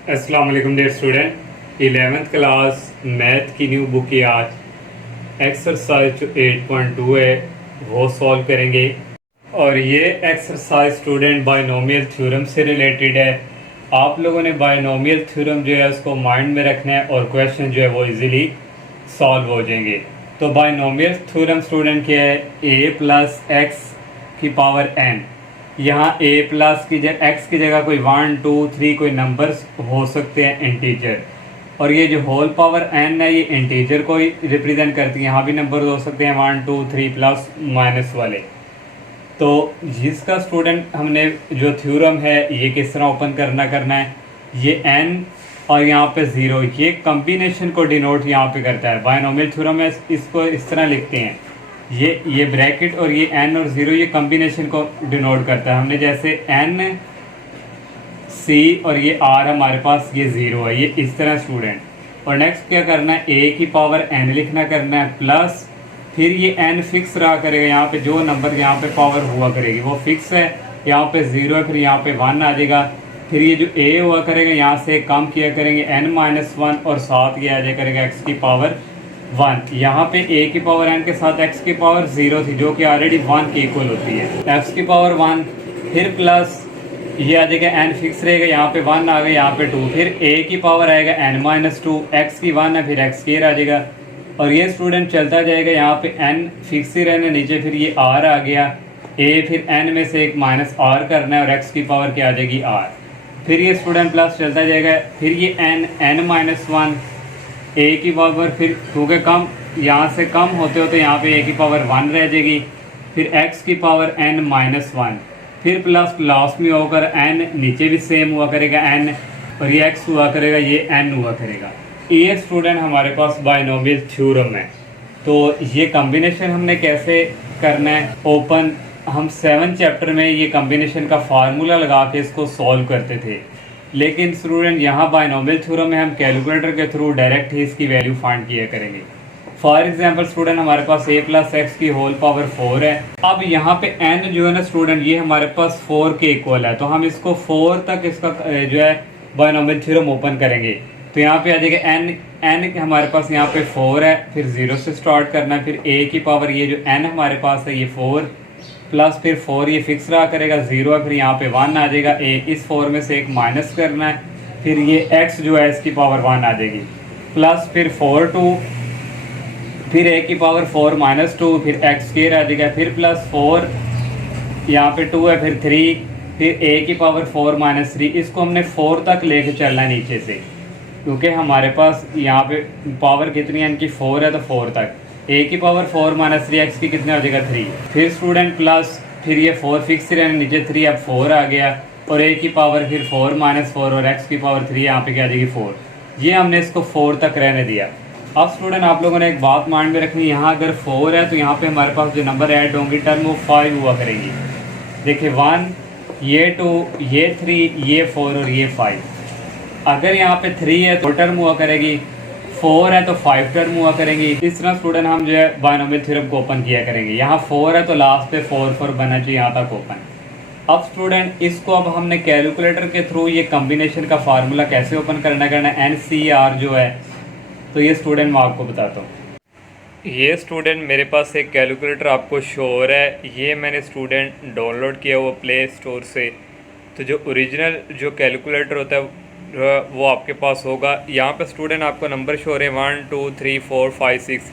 अस्सलाम वालेकुम dear student. 11th class math की न्यू बुक की आज एक्सरसाइज जो 8.2 है वो सॉल्व करेंगे। और ये एक्सरसाइज स्टूडेंट बायनोमियल थ्योरम से रिलेटेड है। आप लोगों ने बायनोमियल थ्योरम जो है उसको माइंड में रखना है और क्वेश्चन जो है वो इजीली सॉल्व हो जाएंगे। तो बायनोमियल थ्योरम स्टूडेंट क्या है? a प्लस एक्स की पावर n। यहाँ a प्लस की जगह x की जगह कोई 1 2 3 कोई नंबर्स हो सकते हैं इंटीजर, और ये जो होल पावर n है ये इंटीजर को ही रिप्रेजेंट करती है। यहाँ भी नंबर हो सकते हैं 1 2 3 प्लस माइनस वाले। तो जिसका स्टूडेंट हमने जो थ्योरम है ये किस तरह ओपन करना है, ये n और यहाँ पे 0 ये कम्बिनेशन को डिनोट यहाँ पे करता है। बायनोमियल थ्योरम में इसको इस तरह लिखते हैं, ये ब्रैकेट और ये n और 0 ये कम्बिनेशन को डिनोट करता है। हमने जैसे n c और ये r हमारे पास ये 0 है, ये इस तरह स्टूडेंट। और नेक्स्ट क्या करना है, a की पावर n लिखना करना है प्लस फिर ये n फिक्स रहा करेगा। यहाँ पे जो नंबर यहाँ पे पावर हुआ करेगी वो फिक्स है, यहाँ पे 0 है, फिर यहाँ पे 1 आ जाएगा। फिर ये जो a हुआ करेगा यहाँ से कम किया करेंगे n-1 और साथ ये आ जाया करेगा x की पावर 1। यहाँ पे a की पावर n के साथ x की पावर 0 थी जो कि ऑलरेडी 1 के इक्वल होती है, x की पावर 1 फिर प्लस ये आ जाएगा n फिक्स रहेगा, यहाँ पे 1 आ गया, यहाँ पे 2, फिर a की पावर आएगा n-2, x की 1 है फिर x स्क्वायर आ जाएगा। और ये स्टूडेंट चलता जाएगा, यहाँ पे n फिक्स ही रहना नीचे, फिर ये r आ गया, a फिर n में से एक माइनस r करना है और x की पावर क्या आ जाएगी r। फिर ये स्टूडेंट प्लस चलता जाएगा, फिर ये n-1 a की पावर, फिर क्योंकि कम यहाँ से कम होते होते यहाँ पे a की पावर 1 रह जाएगी, फिर x की पावर n-1, फिर प्लस लास्ट में होकर n नीचे भी सेम हुआ करेगा n, और ये x हुआ करेगा, ये n हुआ करेगा। ये स्टूडेंट हमारे पास बायनोमियल थ्योरम है। तो ये कम्बिनेशन हमने कैसे करना है ओपन, हम 7 चैप्टर में ये कम्बिनेशन का फार्मूला लगा के इसको सॉल्व करते थे, लेकिन स्टूडेंट यहाँ बायनोमियल थ्योरम में हम कैलकुलेटर के थ्रू डायरेक्ट ही इसकी वैल्यू फाइंड किया करेंगे। फॉर एग्जांपल स्टूडेंट हमारे पास a प्लस एक्स की होल पावर 4 है। अब यहाँ पे n जो है ना स्टूडेंट ये हमारे पास 4 के इक्वल है, तो हम इसको 4 तक इसका जो है बायनोमियल थ्योरम ओपन करेंगे। तो यहाँ पे आ जाएगा n हमारे पास यहाँ पे 4 है, फिर 0 से स्टार्ट करना है, फिर a की पावर ये जो n हमारे पास है ये 4 प्लस फिर 4 ये फिक्स रहा करेगा, 0 है, फिर यहाँ पे 1 आ जाएगा, a इस 4 में से एक माइनस करना है, फिर ये x जो है इसकी पावर 1 आ जाएगी, प्लस फिर 4 2, फिर a की पावर 4 माइनस 2, फिर x स्क्वायर आ जाएगा, फिर प्लस 4 यहाँ पे 2 है, फिर 3, फिर a की पावर 4 माइनस 3। इसको हमने 4 तक लेके चलना है नीचे से, क्योंकि हमारे पास यहाँ पे पावर कितनी है इनकी 4 है, तो 4 तक a की पावर 4 माइनस 3 x की कितने हो जाएगा 3, फिर स्टूडेंट प्लस फिर ये 4 फिक्स रहने नीचे 3, अब 4 आ गया, और a की पावर फिर 4 माइनस 4 और x की पावर 3 यहाँ पे क्या आ जाएगी 4। ये हमने इसको 4 तक रहने दिया। अब स्टूडेंट आप लोगों ने एक बात माइंड में रखनी, यहाँ अगर 4 है तो यहाँ पे हमारे पास जो नंबर ऐड होंगी टर्म वो 5 हुआ करेंगी। देखिए 1 ये 2 ये 3 ये 4 और ये 5। अगर यहाँ पे 3 है तो टर्म हुआ करेगी, 4 है तो 5 टर्म हुआ करेंगी। इस तरह स्टूडेंट हम जो है बायनोमियल थ्योरम को ओपन किया करेंगे। यहाँ 4 है तो लास्ट पे 4 बनना चाहिए यहाँ तक ओपन। अब स्टूडेंट इसको अब हमने कैलकुलेटर के थ्रू ये कम्बिनेशन का फार्मूला कैसे ओपन करना है NCR जो है, तो ये स्टूडेंट मैं आपको बताता हूँ। ये स्टूडेंट मेरे पास एक कैलकुलेटर आपको शो हो रहा है, ये मैंने स्टूडेंट डाउनलोड किया हुआ प्ले स्टोर से। तो जो ओरिजिनल जो कैलकुलेटर होता है वो आपके पास होगा। यहाँ पे स्टूडेंट आपको नंबर शो हो रहे हैं 1 2 3 4 5 6,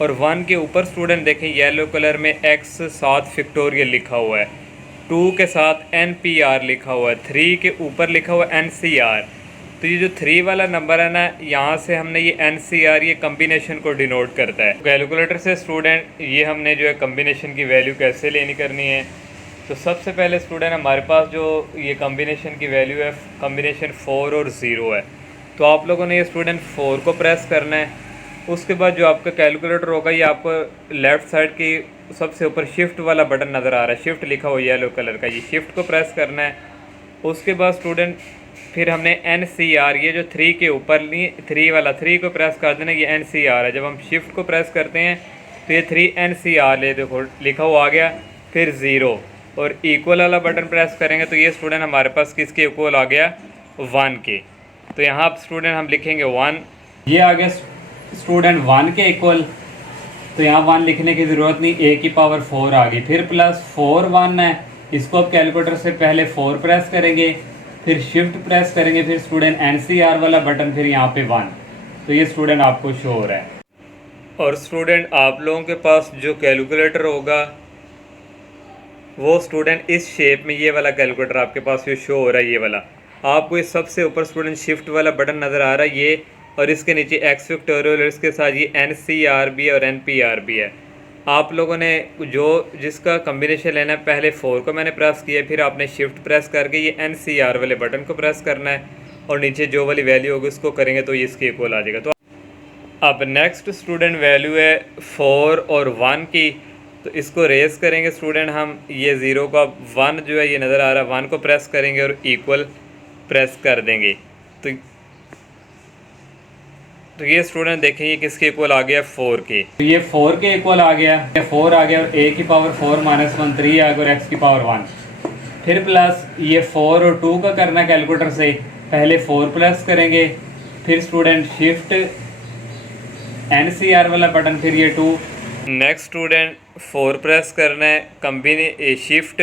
और 1 के ऊपर स्टूडेंट देखें येलो कलर में x साथ फैक्टोरियल लिखा हुआ है, 2 के साथ NPR लिखा हुआ है, 3 के ऊपर लिखा हुआ है NCR। तो ये जो 3 वाला नंबर है ना, यहाँ से हमने ये NCR ये कम्बिनेशन को डिनोट करता है। कैलकुलेटर से स्टूडेंट ये हमने जो है कम्बिनेशन की वैल्यू कैसे लेनी करनी है, तो सबसे पहले स्टूडेंट हमारे पास जो ये कम्बिनेशन की वैल्यू है कम्बिनेशन 4 और 0 है। तो आप लोगों ने ये स्टूडेंट 4 को प्रेस करना है। उसके बाद जो आपका कैलकुलेटर होगा ये आपको लेफ़्ट साइड की सबसे ऊपर शिफ्ट वाला बटन नज़र आ रहा है, शिफ्ट लिखा हुआ येलो कलर का, ये शिफ्ट को प्रेस करना है। उसके बाद स्टूडेंट फिर हमने NCR ये जो 3 के ऊपर 3 वाला 3 को प्रेस कर देना, ये NCR है। जब हम शिफ्ट को प्रेस करते हैं तो ये 3 NCR ले देखो लिखा हुआ आ गया, फिर 0 और इक्वल वाला बटन प्रेस करेंगे तो ये स्टूडेंट हमारे पास किसके इक्वल आ गया 1 के। तो यहाँ आप स्टूडेंट हम लिखेंगे 1, ये आ गया स्टूडेंट 1 के इक्वल, तो यहाँ 1 लिखने की ज़रूरत नहीं, a की पावर 4 आ गई। फिर प्लस 4 1 है, इसको आप कैलकुलेटर से पहले 4 प्रेस करेंगे, फिर शिफ्ट प्रेस करेंगे, फिर स्टूडेंट NCR वाला बटन, फिर यहाँ पे 1, तो ये स्टूडेंट आपको शो हो रहा है। और स्टूडेंट आप लोगों के पास जो कैलकुलेटर होगा वो स्टूडेंट इस शेप में, ये वाला कैलकुलेटर आपके पास जो शो हो रहा है, ये वाला आपको इस सबसे ऊपर स्टूडेंट शिफ्ट वाला बटन नज़र आ रहा है ये, और इसके नीचे एक्स फैक्टोरियल और इसके साथ ये NCR भी और NPR भी है। आप लोगों ने जो जिसका कम्बिनेशन लेना है, पहले 4 को मैंने प्रेस किया, फिर आपने शिफ्ट प्रेस करके ये NCR वाले बटन को प्रेस करना है, और नीचे जो वाली वैल्यू होगी उसको करेंगे तो ये इसके इक्वल आ जाएगा। तो अब नेक्स्ट स्टूडेंट वैल्यू है 4 और 1 की, तो इसको रेस करेंगे स्टूडेंट हम, ये 0 का 1 जो है ये नज़र आ रहा है, 1 को प्रेस करेंगे और इक्वल प्रेस कर देंगे। तो ये स्टूडेंट देखें ये किसके इक्वल आ गया, 4 के, तो ये 4 के इक्वल आ गया, 4 आ गया और a की पावर 4 माइनस 1 3 आ गया और x की पावर 1। फिर प्लस ये 4 और 2 का करना कैलकुलेटर से, पहले 4 प्लस करेंगे, फिर स्टूडेंट शिफ्ट NCR वाला बटन, फिर ये 2, नेक्स्ट स्टूडेंट 4 प्रेस करना है, कम्बिने शिफ्ट,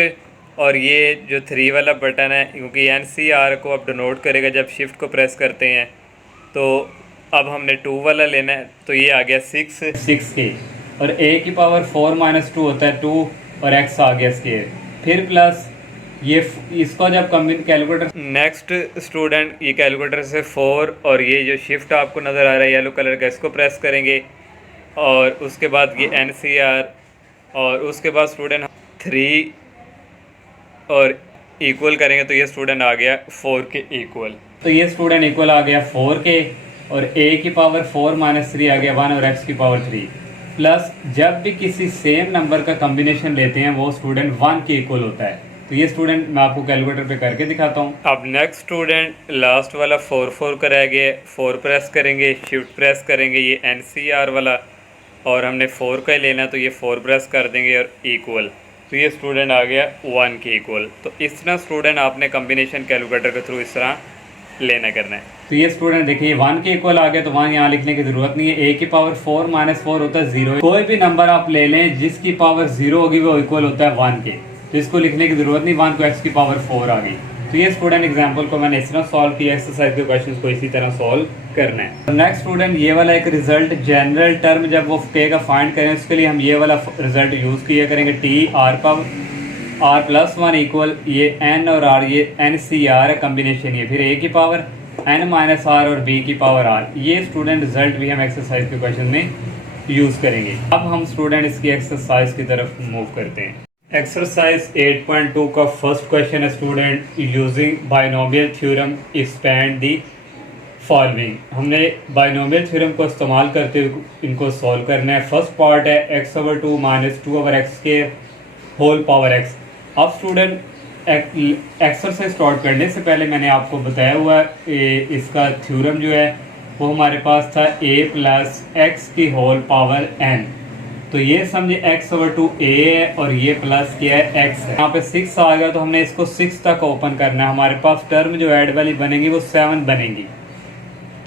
और ये जो 3 वाला बटन है, क्योंकि NCR को आप डिनोट करेगा जब शिफ्ट को प्रेस करते हैं, तो अब हमने 2 वाला लेना है, तो ये आ गया 6 के, और a की पावर 4 माइनस 2 होता है 2, और x आ गया स्केयर, फिर प्लस ये इसको जब कम्बिन कैलकुलेटर, नेक्स्ट स्टूडेंट ये कैलकुलेटर से 4 और ये जो शिफ्ट आपको नज़र आ रहा है येलो कलर का, इसको प्रेस करेंगे, और उसके बाद ये NCR, और उसके बाद स्टूडेंट 3 और इक्वल करेंगे, तो ये स्टूडेंट आ गया 4 के इक्वल, तो ये स्टूडेंट इक्वल आ गया 4 के, और a की पावर 4 माइनस 3 आ गया 1 और x की पावर 3। प्लस जब भी किसी सेम नंबर का कम्बिनेशन लेते हैं वो स्टूडेंट 1 के इक्वल होता है। तो ये स्टूडेंट मैं आपको कैलकुलेटर पे करके दिखाता हूँ। अब नेक्स्ट स्टूडेंट लास्ट वाला 4 का रह गया, 4 प्रेस करेंगे, शिफ्ट प्रेस करेंगे, ये NCR वाला, और हमने 4 का ही लेना है, तो ये 4 प्रेस कर देंगे और इक्वल, तो ये स्टूडेंट आ गया 1 के इक्वल। तो इस तरह स्टूडेंट आपने कम्बिनेशन कैलकुलेटर के थ्रू इस तरह लेना करना है। तो ये स्टूडेंट देखिए 1 के इक्वल आ गया, तो 1 यहाँ लिखने की जरूरत नहीं है, a की पावर 4 माइनस 4 होता है 0। कोई भी नंबर आप ले लें जिसकी पावर 0 होगी वो इक्वल होता है 1 के, तो इसको लिखने की जरूरत नहीं, 1 को x की पावर 4 आ गई। तो ये स्टूडेंट एग्जाम्पल को मैंने इस तरह सॉल्व किया, एक्सरसाइज के क्वेश्चन को इसी तरह सॉल्व करना है। तो नेक्स्ट स्टूडेंट ये वाला एक रिजल्ट जनरल टर्म जब वो k का फाइंड करें उसके लिए हम ये वाला रिजल्ट यूज किया करेंगे, t r power r plus 1 equal ये n और r, ये NCR है कम्बिनेशन, ये फिर a की पावर n माइनस r और b की पावर r। ये स्टूडेंट रिजल्ट भी हम एक्सरसाइज के क्वेश्चन में यूज करेंगे। अब हम स्टूडेंट इसकी एक्सरसाइज की तरफ मूव करते हैं। एक्सरसाइज 8.2 का फर्स्ट क्वेश्चन है student, using binomial theorem expand the following. हमने बाइनोमियल थ्योरम को इस्तेमाल करते हुए इनको सॉल्व करना है। फर्स्ट पार्ट है x/2 माइनस 2/x के होल पावर x। अब स्टूडेंट एक्सरसाइज स्टार्ट करने से पहले मैंने आपको बताया हुआ इसका थ्योरम जो है वो हमारे पास था a प्लस एक्स की होल पावर n। तो ये समझे x/2 a है और ये प्लस क्या है x है। यहाँ पे 6 आ गया तो हमने इसको 6 तक ओपन करना है। हमारे पास टर्म जो ऐड वाली बनेगी वो 7 बनेगी।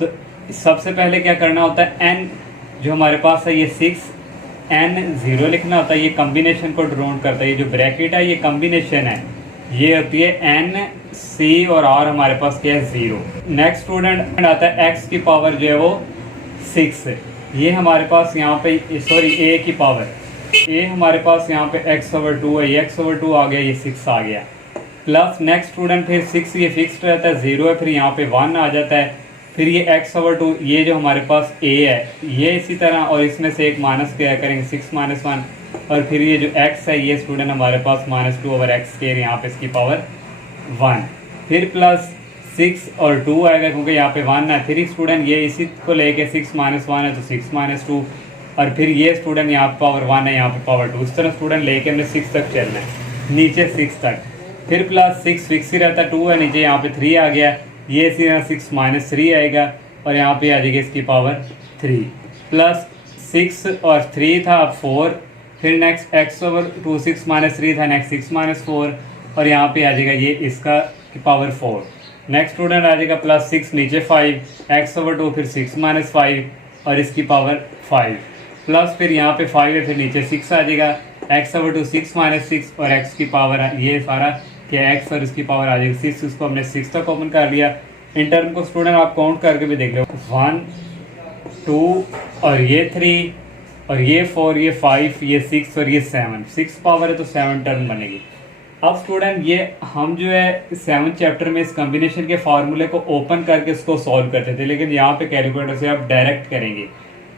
तो सबसे पहले क्या करना होता है, n जो हमारे पास है ये 6, n 0 लिखना होता है। ये कम्बिनेशन को डिनोट करता है, ये जो ब्रैकेट है ये कम्बिनेशन है, ये होती है n c और r हमारे पास क्या है 0। नेक्स्ट स्टूडेंट आता है x की पावर जो है वो 6, ये हमारे पास यहाँ पे सॉरी a की पावर, a हमारे पास यहाँ पे x/2 है, ये x/2 आ गया, ये 6 आ गया। प्लस नेक्स्ट स्टूडेंट फिर 6 ये फिक्स्ड रहता है, 0 है, फिर यहाँ पे 1 आ जाता है। फिर ये x/2 ये जो हमारे पास a है ये इसी तरह, और इसमें से एक माइनस क्या करेंगे 6 माइनस 1, और फिर ये जो x है ये स्टूडेंट हमारे पास -2/x², यहाँ पे इसकी पावर 1। फिर प्लस 6 और 2 आएगा क्योंकि यहाँ पे 1 है। फिर स्टूडेंट ये इसी को लेके 6 माइनस 1 है तो 6 माइनस 2, और फिर ये स्टूडेंट यहाँ पे पावर 1 है, यहाँ पे पावर 2। इस तरह स्टूडेंट लेके हमने 6 तक चलना है, नीचे 6 तक। फिर प्लस 6 फिक्स ही रहता है, 2 है नीचे, यहाँ पे 3 आ गया, ये इसी तरह 6 माइनस 3 आएगा और यहाँ पे आ जाएगी इसकी पावर 3। प्लस 6 और 3 था, अब 4। फिर नेक्स्ट x/2 6 माइनस 3 था, नेक्स्ट 6 माइनस 4, और यहाँ पे आ जाएगा ये इसका पावर 4। नेक्स्ट स्टूडेंट आ जाएगा प्लस 6 नीचे 5 x/2 फिर 6 - 5 और इसकी पावर 5 प्लस फिर यहाँ पे 5 है फिर नीचे 6 आ जाएगा x/2 6 - 6 और x की पावर ये सारा कि x और इसकी पावर आ जाएगी 6। इसको हमने 6 तक ओपन कर लिया। इन टर्म को स्टूडेंट आप काउंट करके भी देख लो 1 2 और ये 3 और ये 4 ये 5 ये 6 और ये 7 6 पावर है तो 7 टर्म बनेगी। अब स्टूडेंट ये हम जो है 7th चैप्टर में इस कॉम्बिनेशन के फार्मूले को ओपन करके इसको सॉल्व करते थे, लेकिन यहाँ पे कैलकुलेटर से आप डायरेक्ट करेंगे।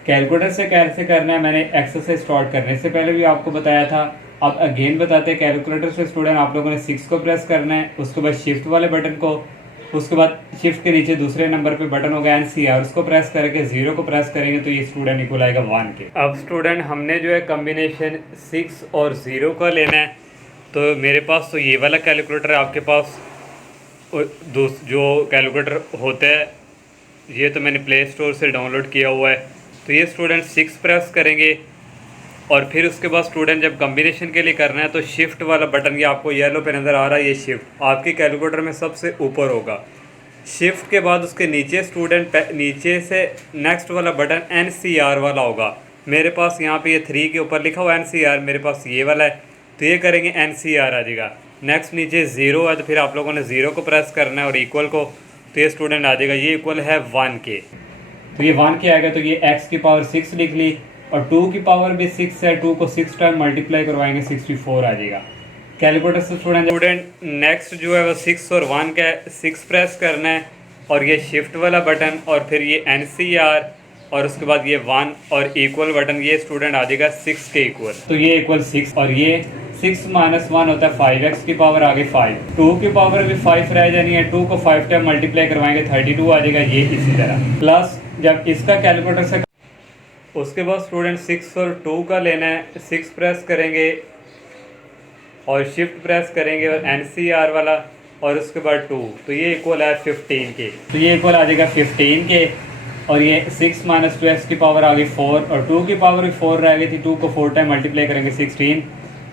कैलकुलेटर से कैसे करना है मैंने एक्सरसाइज स्टार्ट करने से पहले भी आपको बताया था। अब अगेन बताते हैं कैलकुलेटर से स्टूडेंट आप लोगों ने 6 को प्रेस करना है, उसके बाद शिफ्ट वाले बटन को, उसके बाद शिफ्ट के नीचे दूसरे नंबर पे बटन होगा NCR उसको प्रेस करके 0 को प्रेस करेंगे तो ये स्टूडेंट इक्वल आएगा 1 के। अब स्टूडेंट हमने जो है कॉम्बिनेशन 6 और 0 का लेना है, तो मेरे पास तो ये वाला कैलकुलेटर है, आपके पास जो कैलकुलेटर होता है ये तो मैंने प्ले स्टोर से डाउनलोड किया हुआ है। तो ये स्टूडेंट 6 प्रेस करेंगे और फिर उसके बाद स्टूडेंट जब कॉम्बिनेशन के लिए करना है तो शिफ्ट वाला बटन, ये आपको येलो पे नज़र आ रहा है, ये शिफ्ट आपके कैलकुलेटर में सबसे ऊपर होगा। शिफ्ट के बाद उसके नीचे स्टूडेंट नीचे से नेक्स्ट वाला बटन NCR वाला होगा। मेरे पास यहाँ पे ये 3 के ऊपर लिखा हुआ NCR, मेरे पास ये वाला है तो ये करेंगे NCR आ जाएगा। नेक्स्ट नीचे 0 है तो फिर आप लोगों ने 0 को प्रेस करना है और इक्वल को, तो ये स्टूडेंट आ जाएगा, ये इक्वल है 1 के। तो ये 1 के आएगा तो ये x की पावर 6 लिख ली और 2 की पावर भी 6 है, 2 को 6 टाइम मल्टीप्लाई करवाएंगे 64 आ जाएगा। कैलकुलेटर से स्टूडेंट नेक्स्ट जो है वो 6 और 1 का 6 प्रेस करना है और ये शिफ्ट वाला बटन और फिर ये NCR और उसके बाद ये 1 और इक्वल बटन, ये स्टूडेंट आ जाएगा 6 के इक्वल। तो ये इक्वल 6 और ये 6 - 1 होता है 5x की पावर आगे 5, 2 की पावर भी 5 रह जानी है, 2 को 5 टाइम मल्टीप्लाई करवाएंगे 32 आ जाएगा, ये इसी तरह। प्लस जब इसका कैलकुलेटर से उसके बाद स्टूडेंट 6 और 2 का लेना है, 6 प्रेस करेंगे और शिफ्ट प्रेस करेंगे और NCR वाला और उसके बाद 2, तो ये इक्वल है 15 के। तो ये इक्वल आ जाएगा 15 के और ये 6 - 2x की पावर आ गई 4 और 2 की पावर भी 4 रह गई थी, 2 को 4 टाइम मल्टीप्लाई करेंगे 16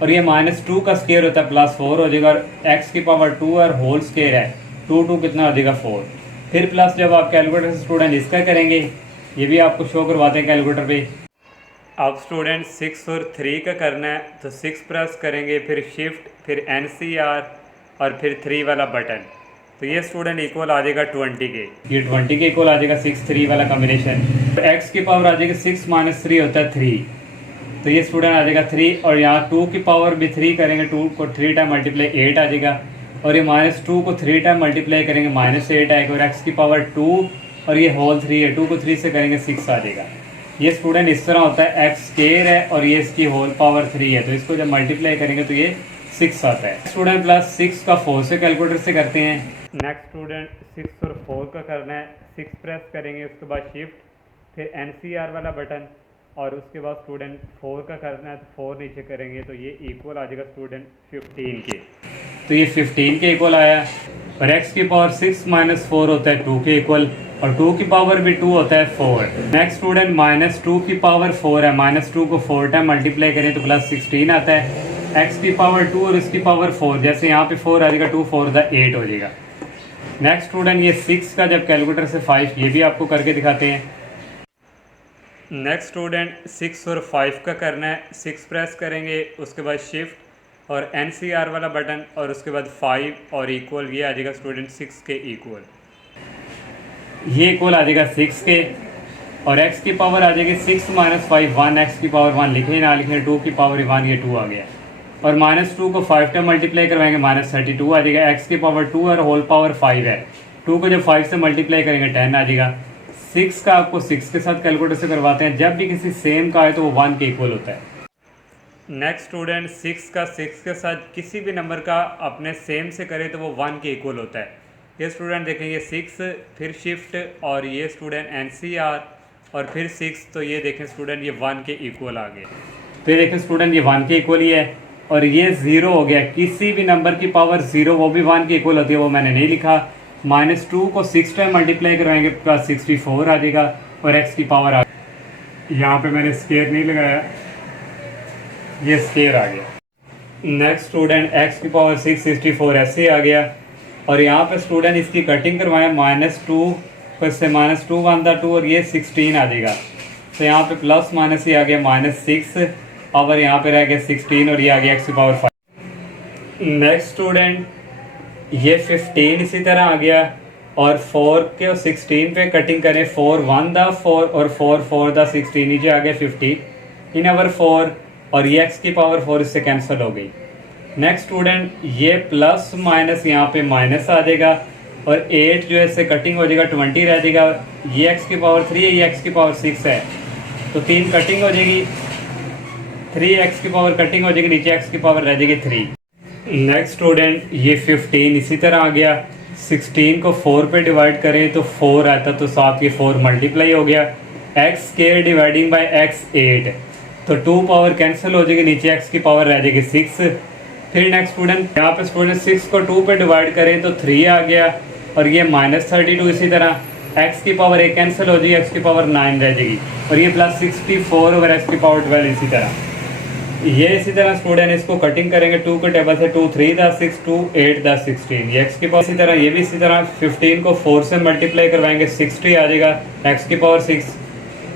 और ये -2 का स्केयर होता है +4 हो जाएगा और x की पावर 2 और होल स्केयर है 2 कितना हो जाएगा 4। फिर प्लस जब आप कैलकुलेटर से स्टूडेंट इसका करेंगे, ये भी आपको शो करवाते हैं कैलकुलेटर पे। अब स्टूडेंट 6 और 3 का करना है तो 6 प्रेस करेंगे फिर शिफ्ट फिर NCR और फिर 3 वाला बटन, तो ये स्टूडेंट इक्वल आ जाएगा 20 के। ये 20 के इक्वल आ जाएगा 6 3 वाला कॉम्बिनेशन। तो x की पावर आ जाएगी 6 - 3 होता है 3, तो ये स्टूडेंट आ जाएगा 3 और यहाँ 2 की पावर भी 3 करेंगे, 2 को 3 टाइम मल्टीप्लाई 8 आ जाएगा और ये -2 को 3 टाइम मल्टीप्लाई करेंगे -8 आएगा और x की पावर 2 और ये होल 3 है, 2 को 3 से करेंगे 6 आ जाएगा। ये स्टूडेंट इस तरह होता है, x स्केयर है और ये इसकी होल पावर 3 है, तो इसको जब मल्टीप्लाई करेंगे तो ये 6 आता है। स्टूडेंट प्लस 6 का 4 से कैलकुलेटर से करते हैं। नेक्स्ट स्टूडेंट 6 और 4 का करना है, 6 प्रेस करेंगे उसके बाद शिफ्ट फिर NCR वाला बटन और उसके बाद स्टूडेंट 4 का करना है तो 4 नीचे करेंगे तो ये इक्वल आ जाएगा स्टूडेंट 15 के। तो ये 15 के इक्वल आया और x की पावर 6 - 4 होता है 2 के इक्वल और 2 की पावर भी 2 होता है 4। नेक्स्ट स्टूडेंट -2 की पावर 4 है, -2 को 4 टाइम मल्टीप्लाई करें तो +16 आता है, x की पावर 2 और इसकी पावर 4, जैसे यहाँ पे 4 आ जाएगा 2 4 8 हो जाएगा। नेक्स्ट स्टूडेंट ये 6 का जब कैलकुलेटर से 5, ये भी आपको करके दिखाते हैं। नेक्स्ट स्टूडेंट 6 और 5 का करना है, 6 प्रेस करेंगे उसके बाद शिफ्ट और NCR वाला बटन और उसके बाद 5 और इक्वल, ये आ जाएगा स्टूडेंट 6 के इक्वल। ये इक्वल आ जाएगा 6 के और x की पावर आ जाएगी 6 - 5 1, x की पावर 1 लिखे ना लिखे, 2 की पावर 1 ये 2 आ गया और -2 को 5 टाइम मल्टीप्लाई करवाएंगे -32 आ जाएगा, x की पावर 2 और होल पावर 5 है, 2 को जब 5 से मल्टीप्लाई करेंगे 10 आ जाएगा। 6 का आपको 6 के साथ कैलकुलेटर से करवाते हैं, जब भी किसी सेम का है तो वो 1 के इक्वल होता है। नेक्स्ट स्टूडेंट 6 का 6 के साथ किसी भी नंबर का अपने सेम से करे तो वो 1 के इक्वल होता है। ये स्टूडेंट देखेंगे 6 फिर शिफ्ट और ये स्टूडेंट NCR और फिर 6, तो ये देखें स्टूडेंट ये 1 के इक्वल आ गए। तो ये देखें स्टूडेंट ये 1 के इक्वल ही है और ये 0 हो गया, किसी भी नंबर की पावर 0 वो भी 1 के इक्वल होती है, वो मैंने नहीं लिखा। -2 को 6 टाइम मल्टीप्लाई करवाएंगे +64 आ जाएगा और x की पावर आ, यहाँ पे मैंने स्केयर नहीं लगाया, ये स्केयर आ गया। नेक्स्ट स्टूडेंट x की पावर 6 64 ऐसे आ गया और यहाँ पे स्टूडेंट इसकी कटिंग करवाएं -2 फिर से -2 1 था 2 और ये 16 आ जाएगा। तो यहाँ पे प्लस माइनस ये आ गया -6 और यहाँ पे रह गया 16 और ये आ गया x⁵। नेक्स्ट स्टूडेंट ये 15 इसी तरह आ गया और 4 के और 16 पे कटिंग करें। 4 1 था 4 और 4 4 था 16 नीचे आ गया 50 इन ओवर 4 और ये x⁴ इससे कैंसिल हो गई। नेक्स्ट स्टूडेंट ये प्लस माइनस यहाँ पे माइनस आ जाएगा और 8 जो है इससे कटिंग हो जाएगा 20 रह जाएगा। ये x⁴ है ये x⁶ है तो 3 कटिंग हो जाएगी 3x⁴ कटिंग हो जाएगी नीचे x⁴ रह जाएगी 3। नेक्स्ट स्टूडेंट ये 15 इसी तरह आ गया। 16 को 4 पे डिवाइड करें तो 4 आता तो साथ ये 4 मल्टीप्लाई हो गया। x² डिवाइडिंग बाय x 8 तो 2 पावर कैंसिल हो जाएगी नीचे x⁴ रह जाएगी 6। फिर नेक्स्ट स्टूडेंट यहाँ पे स्टूडेंट 6 को 2 पे डिवाइड करें तो 3 आ गया और ये -32 इसी तरह x⁴ एक कैंसिल हो जाएगी x⁴ 9 रह जाएगी और ये +64 ओवर x⁴12 इसी तरह। ये इसी तरह स्टूडेंट इसको कटिंग करेंगे 2 के टेबल से 2 3 था 6 2 8 था 16 ये x⁴ इसी तरह ये भी इसी तरह 15 को 4 से मल्टीप्लाई करवाएंगे 60 आ जाएगा x⁴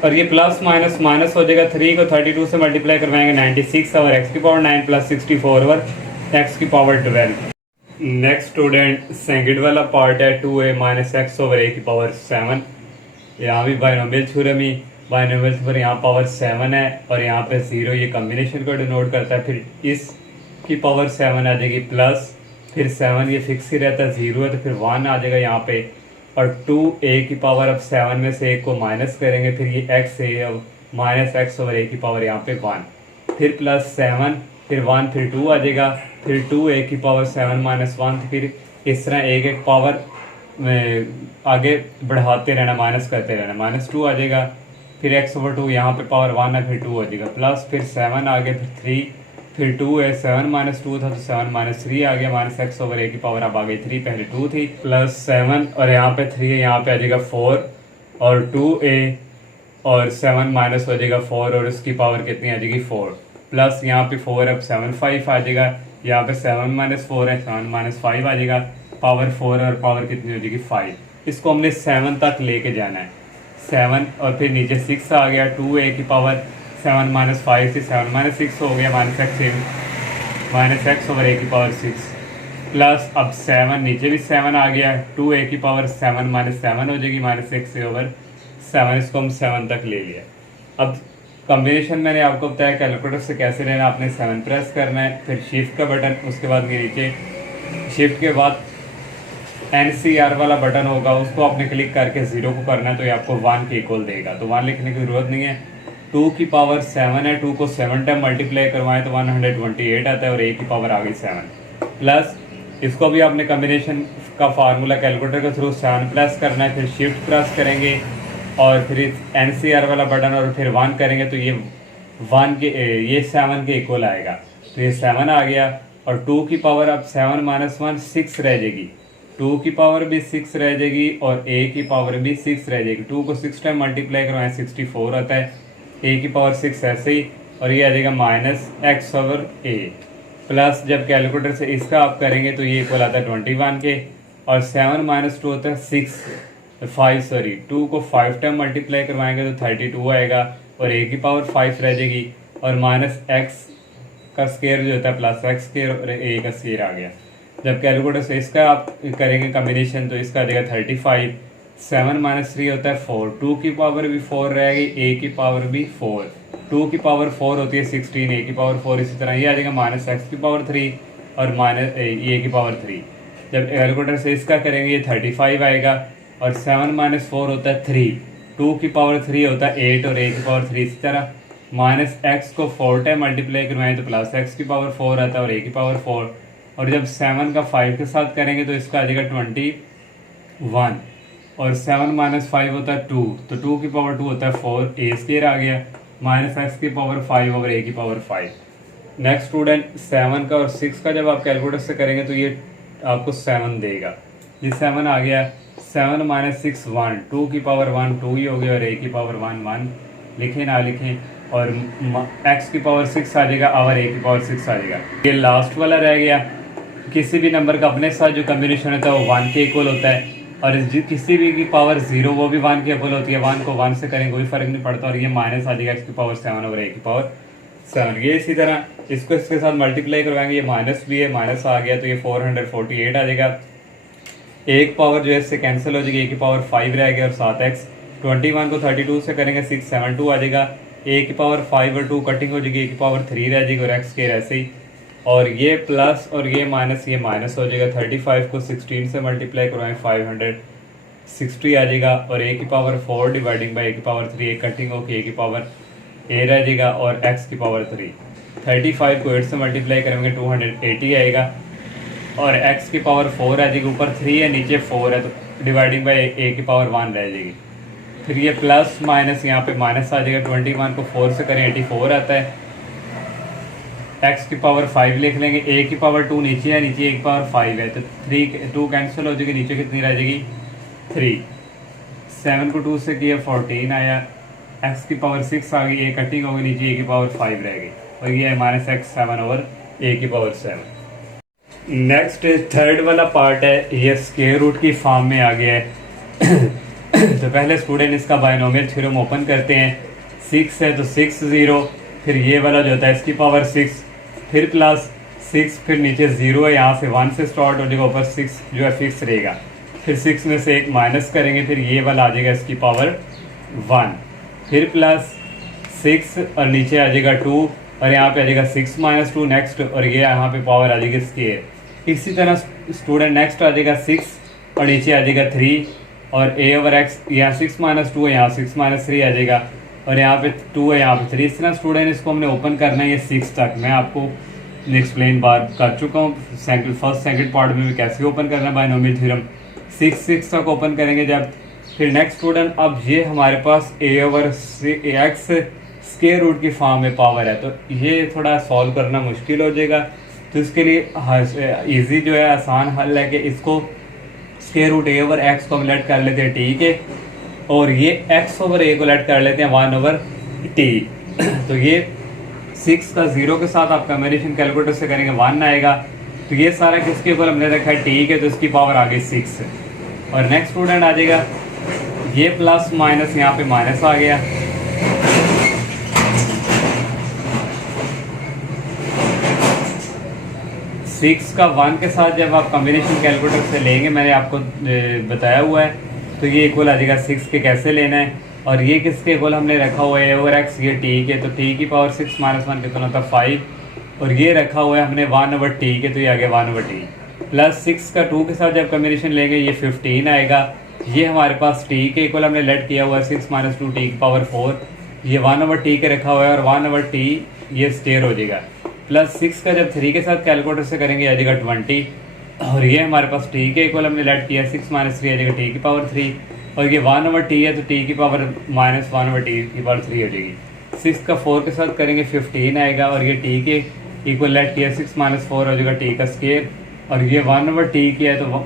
और ये प्लस माइनस माइनस हो जाएगा 3 को 32 से मल्टीप्लाई करवाएंगे 96 और x⁴ 9 + 64 over x⁴12। Next student second वाला पार्ट है 2a - x ओवर a⁴7। यहाँ भी बाइनोमियल थ्योरम ही बाइनोमियल पर यहाँ पावर 7 है और यहाँ पे 0 ये कम्बिनेशन को डिनोट करता है। फिर इस की पावर 7 आ जाएगी प्लस फिर 7 ये फिक्स ही रहता है 0 है तो फिर 1 आ जाएगा यहाँ पे और 2a⁴ अब 7 में से 1 को माइनस करेंगे फिर ये x है अब -x ओवर a⁴ यहाँ पे 1 फिर +7 फिर 1 फिर 2 आ जाएगा फिर 2a⁴ 7 - 1 फिर इस तरह एक पावर आगे बढ़ाते रहना माइनस करते रहना -2 आ जाएगा फिर x/2 यहाँ पे पावर 1 है फिर 2 हो जाएगा प्लस फिर 7 आ गया फिर 3 फिर 2 है 7 - 2 था तो 7 - 3 आ गया -x ओवर a⁴ अब आ गई 3 पहले 2 थी +7 और यहाँ पे 3 है यहाँ पे आ जाएगा 4 और 2a और 7 माइनस हो जाएगा 4 और उसकी पावर कितनी आ जाएगी 4 प्लस यहाँ पे 4 अब 7 5 आ जाएगा यहाँ पे 7 - 4 है 7 - 5 आ जाएगा पावर 4 और पावर कितनी हो जाएगी 5। इसको हमने 7 तक लेके जाना है 7 और फिर नीचे 6 आ गया 2a⁴ 7 - 5 से 7 - 6 हो गया -x ओवर a⁴ 6 प्लस अब 7 नीचे भी 7 आ गया 2a⁴ 7 - 7 हो जाएगी -6 ओवर 7 इसको हम 7 तक ले लिया। अब कॉम्बिनेशन मैंने आपको बताया कैलकुलेटर से कैसे लेना आपने 7 प्रेस करना है फिर शिफ्ट का बटन उसके बाद ये नीचे शिफ्ट के बाद NCR वाला बटन होगा उसको आपने क्लिक करके 0 को करना है तो ये आपको 1 के इक्वल देगा तो 1 लिखने की ज़रूरत नहीं है। 2 की पावर 7 है 2 को 7 टाइम मल्टीप्लाई करवाएं तो 128 आता है और a⁴ आ गई 7 प्लस इसको भी आपने कम्बिनेशन का फार्मूला कैलकुलेटर के थ्रू 7 प्रेस करना है फिर शिफ्ट प्रेस करेंगे और फिर NCR वाला बटन और फिर 1 करेंगे तो ये 1 के ये 7 के इक्वल आएगा तो ये 7 आ गया और 2 की पावर अब 7 - 1 6 रह जाएगी 2 की पावर भी 6 रह जाएगी और a⁴ भी 6 रह जाएगी 2 को 6 टाइम मल्टीप्लाई करवाएं 64 आता है a⁴ 6 ऐसे ही और ये आ जाएगा -x ओवर a प्लस जब कैलकुलेटर से इसका आप करेंगे तो ये इक्वल आता है 21 के और 7 - 2 होता है 2 को 5 टाइम मल्टीप्लाई करवाएंगे तो 32 आएगा और a⁴ 5 रह जाएगी और -x का स्केयर जो होता है +x² और a का स्केयर आ गया। जब कैलकुलेटर से इसका आप करेंगे कम्बिनेशन तो इसका आ जाएगा 35 7 - 3 होता है 4 2 की पावर भी 4 रहेगी a⁴ भी 4 2 की पावर 4 होती है 16 a⁴ इसी तरह ये आ जाएगा -x⁴3 और a⁴3। जब कैलकुलेटर से इसका करेंगे ये 35 आएगा और 7 - 4 होता है 3 2 की पावर 3 होता है 8 और a⁴3 इसी तरह -x को 4 टाइम मल्टीप्लाई करवाएं तो +x⁴ 4 आता है और a⁴4 और जब 7 का 5 के साथ करेंगे तो इसका आ जाएगा 21 और 7 - 5 होता है 2 तो 2 की पावर 2 होता है 4 a² आ गया -x⁴ 5 over a⁴5। Next student 7 का और 6 का जब आप कैलकुलेटर से करेंगे तो ये आपको 7 देगा ये 7 आ गया 7 - 6 1 2 की पावर 1 2 ही हो गया और a⁴ 1 1 लिखें ना लिखें और x⁴ 6 आ जाएगा और a⁴ 6 आ जाएगा। ये लास्ट वाला रह गया किसी भी नंबर का अपने साथ जो कम्बिनेशन होता है वो 1 के इक्वल होता है, और किसी भी की पावर 0 वो भी 1 के इक्वल होती है। 1 को 1 से करेंगे कोई फर्क नहीं पड़ता, और ये माइनस आ जाएगा x की पावर 7 और a की पावर 7। ये इसी तरह इसको इसके साथ मल्टीप्लाई करवाएंगे, ये माइनस भी है, माइनस आ गया तो ये 448 आ जाएगा। एक पावर जो है इससे कैंसिल हो जाएगी, a की पावर 5 रह गया और 7x। 21 को 32 से करेंगे 672 आ जाएगा। a की पावर 5 और 2 कटिंग हो जाएगी, a की पावर 3 रह जाएगी और x के ऐसे ही। और ये प्लस और ये माइनस हो जाएगा। 35 को 16 से मल्टीप्लाई करवाएं 560 आ जाएगा, और a की पावर 4 डिवाइडिंग बाई a की पावर 3, एक कटिंग होकर a की पावर a रह जाएगा और x की पावर 3। 35 को 8 से मल्टीप्लाई करेंगे 280 आएगा, और x की पावर 4 आ जाएगी। ऊपर 3 है नीचे 4 है, तो डिवाइडिंग बाई a की पावर 1 रह जाएगी। फिर ये प्लस माइनस यहाँ पे माइनस आ जाएगा। 21 को 4 से करें 84 आता है। x की पावर 5 लिख लेंगे, a की पावर 2 नीचे है, नीचे a की पावर 5 है, तो 2 कैंसिल हो जाएगी, नीचे कितनी रह जाएगी 3। 7 को 2 से किया 14 आया। x की पावर 6 आ गई, a कटिंग होगी, नीचे a की पावर 5 रह गई, और ये है माइनस x 7 ओवर a की पावर 7। नेक्स्ट थर्ड वाला पार्ट है, ये स्क्वायर रूट की फॉर्म में आ गया है। तो पहले स्टूडेंट इसका बायनोमियल थ्योरम ओपन करते हैं। 6 है तो 6 0, फिर ये वाला जो होता है इसकी पावर 6, फिर प्लस 6, फिर नीचे 0 है, यहाँ से 1 से स्टार्ट हो जाएगा, ऊपर 6 जो है फिक्स रहेगा। फिर 6 में से एक माइनस करेंगे, फिर ये वाला आ जाएगा इसकी पावर 1, फिर प्लस 6 और नीचे आ जाएगा 2, और यहाँ पे आ जाएगा 6 माइनस 2 नेक्स्ट, और ये यहाँ पे पावर आ जाएगी स्क्वायर। इसी तरह स्टूडेंट नेक्स्ट आ जाएगा 6 और नीचे आ जाएगा 3, और a ओवर एक्स, यहाँ 6 माइनस 2 है, यहाँ 6 माइनस 3 आ जाएगा, और यहाँ पे 2 है, यहाँ पे 3। इस तरह स्टूडेंट इसको हमने ओपन करना है ये 6 तक। मैं आपको एक्सप्लेन बार कर चुका हूँ फर्स्ट सेकंड पार्ट में भी कैसे ओपन करना है बायनोमियल थ्योरम। 6 तक ओपन करेंगे जब। फिर नेक्स्ट स्टूडेंट, अब ये हमारे पास a over x square root की फॉर्म में पावर है, तो ये थोड़ा सॉल्व करना मुश्किल हो जाएगा। तो इसके लिए ईजी जो है आसान हल है कि इसको square root a over x को हम लेट कर लेते हैं t के, और ये x ओवर a को लेट कर लेते हैं 1 ओवर t। तो ये 6 का 0 के साथ आप कम्बिनेशन कैलकुलेटर से करेंगे 1 आएगा। तो ये सारा किसके ऊपर हमने रखा है t के, तो इसकी पावर आ गई 6। और नेक्स्ट स्टूडेंट आ जाएगा ये प्लस माइनस, यहाँ पे माइनस आ गया, सिक्स का 1 के साथ जब आप कॉम्बिनेशन कैलकुलेटर से लेंगे, मैंने आपको बताया हुआ है, तो ये इक्वल आ जाएगा 6 के कैसे लेना है। और ये किसके इक्वल हमने रखा हुआ है ओवर एक्स, ये टी के, तो टी की पावर 6 माइनस 1 कितना होता है 5, और ये रखा हुआ है हमने 1 ओवर टी के, तो ये आ गया 1 ओवर टी। प्लस 6 का 2 के साथ जब कॉम्बिनेशन लेंगे ये 15 आएगा। ये हमारे पास टी के इक्वल हमने लेट किया हुआ है 6 माइनस 2 टी की पावर 4, ये 1 ओवर टी के रखा हुआ है, और 1 ओवर टी ये स्क्वायर हो जाएगा। प्लस 6 का जब 3 के साथ कैलकुलेटर से करेंगे आ जाएगा 20, और ये हमारे पास टी के इक्वल हमने लेट किया 6 माइनस 3 आ जाएगा टी की पावर 3, और ये 1 ओवर टी है तो टी की पावर माइनस 1 ओवर टी की पावर 3 हो जाएगी। 6 का 4 के साथ करेंगे 15 आएगा, और ये टी के इक्वल लेट किया 6 माइनस 4 हो जाएगा टी का स्क्वायर, और ये 1 ओवर टी की है तो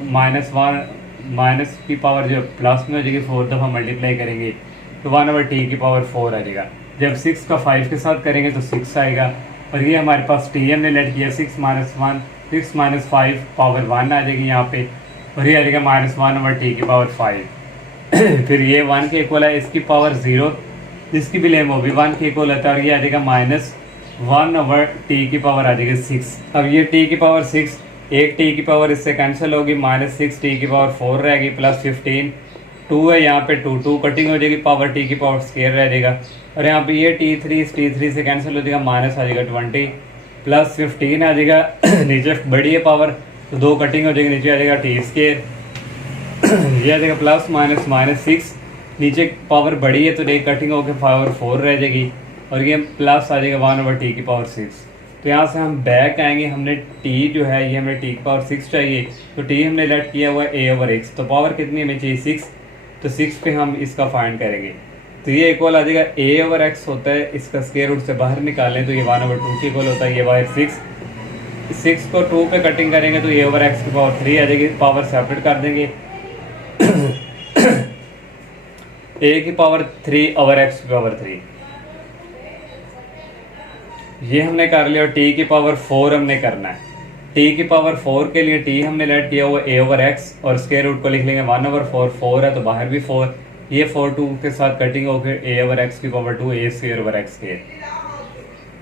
माइनस की पावर जो प्लस में हो जाएगी 4 दफ़ा मल्टीप्लाई करेंगे तो 1 ओवर टी की पावर 4 आ जाएगा। जब 6 का 5 के साथ करेंगे तो 6 आएगा, और ये हमारे पास टी एम ने लेट किया 6 माइनस 5 पावर 1 आ जाएगी यहाँ पे, और ये आ जाएगा माइनस 1 ओवर टी की पावर 5। फिर ये 1 के इक्वल है, इसकी पावर 0, इसकी भी लेम वो भी 1 के इक्वल होता है, और ये आ जाएगा माइनस 1 ओवर टी की पावर आ जाएगी 6। अब ये टी की पावर 6, एक टी की पावर इससे कैंसिल होगी, माइनस 6 टी की पावर 4 रहेगी, प्लस 15, 2 है यहाँ पे 2 कटिंग हो जाएगी, पावर टी की पावर स्क्वायर रह जाएगा, और यहाँ पे ये T3 से कैंसिल हो जाएगा, माइनस आ जाएगा 20, प्लस 15 आ जाएगा। नीचे बड़ी है पावर तो 2 कटिंग हो जाएगी, नीचे आ जाएगा टी स्क्वायर, ये आ जाएगा प्लस माइनस 6, नीचे पावर बड़ी है तो एक कटिंग होकर पावर 4 रह जाएगी, और ये प्लस आ जाएगा 1 ओवर टी की पावर 6। तो यहाँ से हम बैक आएंगे, हमने टी जो है ये हमें टी की पावर 6 चाहिए, तो टी हमने लेट किया हुआ है a ओवर x, तो पावर कितनी हमें चाहिए 6, तो 6 पे हम इसका फाइंड करेंगे, तो ये इक्वल आ जाएगा a ओवर x होता है, इसका स्क्वायर रूट से बाहर निकालें तो ये 1 ओवर 2 के इक्वल होता है, ये बाहर 6 को 2 पे कटिंग करेंगे तो a ओवर x की पावर 3 आ जाएगी, पावर सेपरेट कर देंगे। a की पावर 3 ओवर x की पावर 3 ये हमने कर लिया, और t की पावर 4 हमने करना है। t टी की पावर 4 के लिए टी हमने लेट किया हुआ a ओवर एक्स और स्क्वायर रूट को लिख लेंगे 1/4, 4 है तो बाहर भी 4, ये 4 2 के साथ कटिंग होकर a ओवर एक्स की power 2 a square over x square.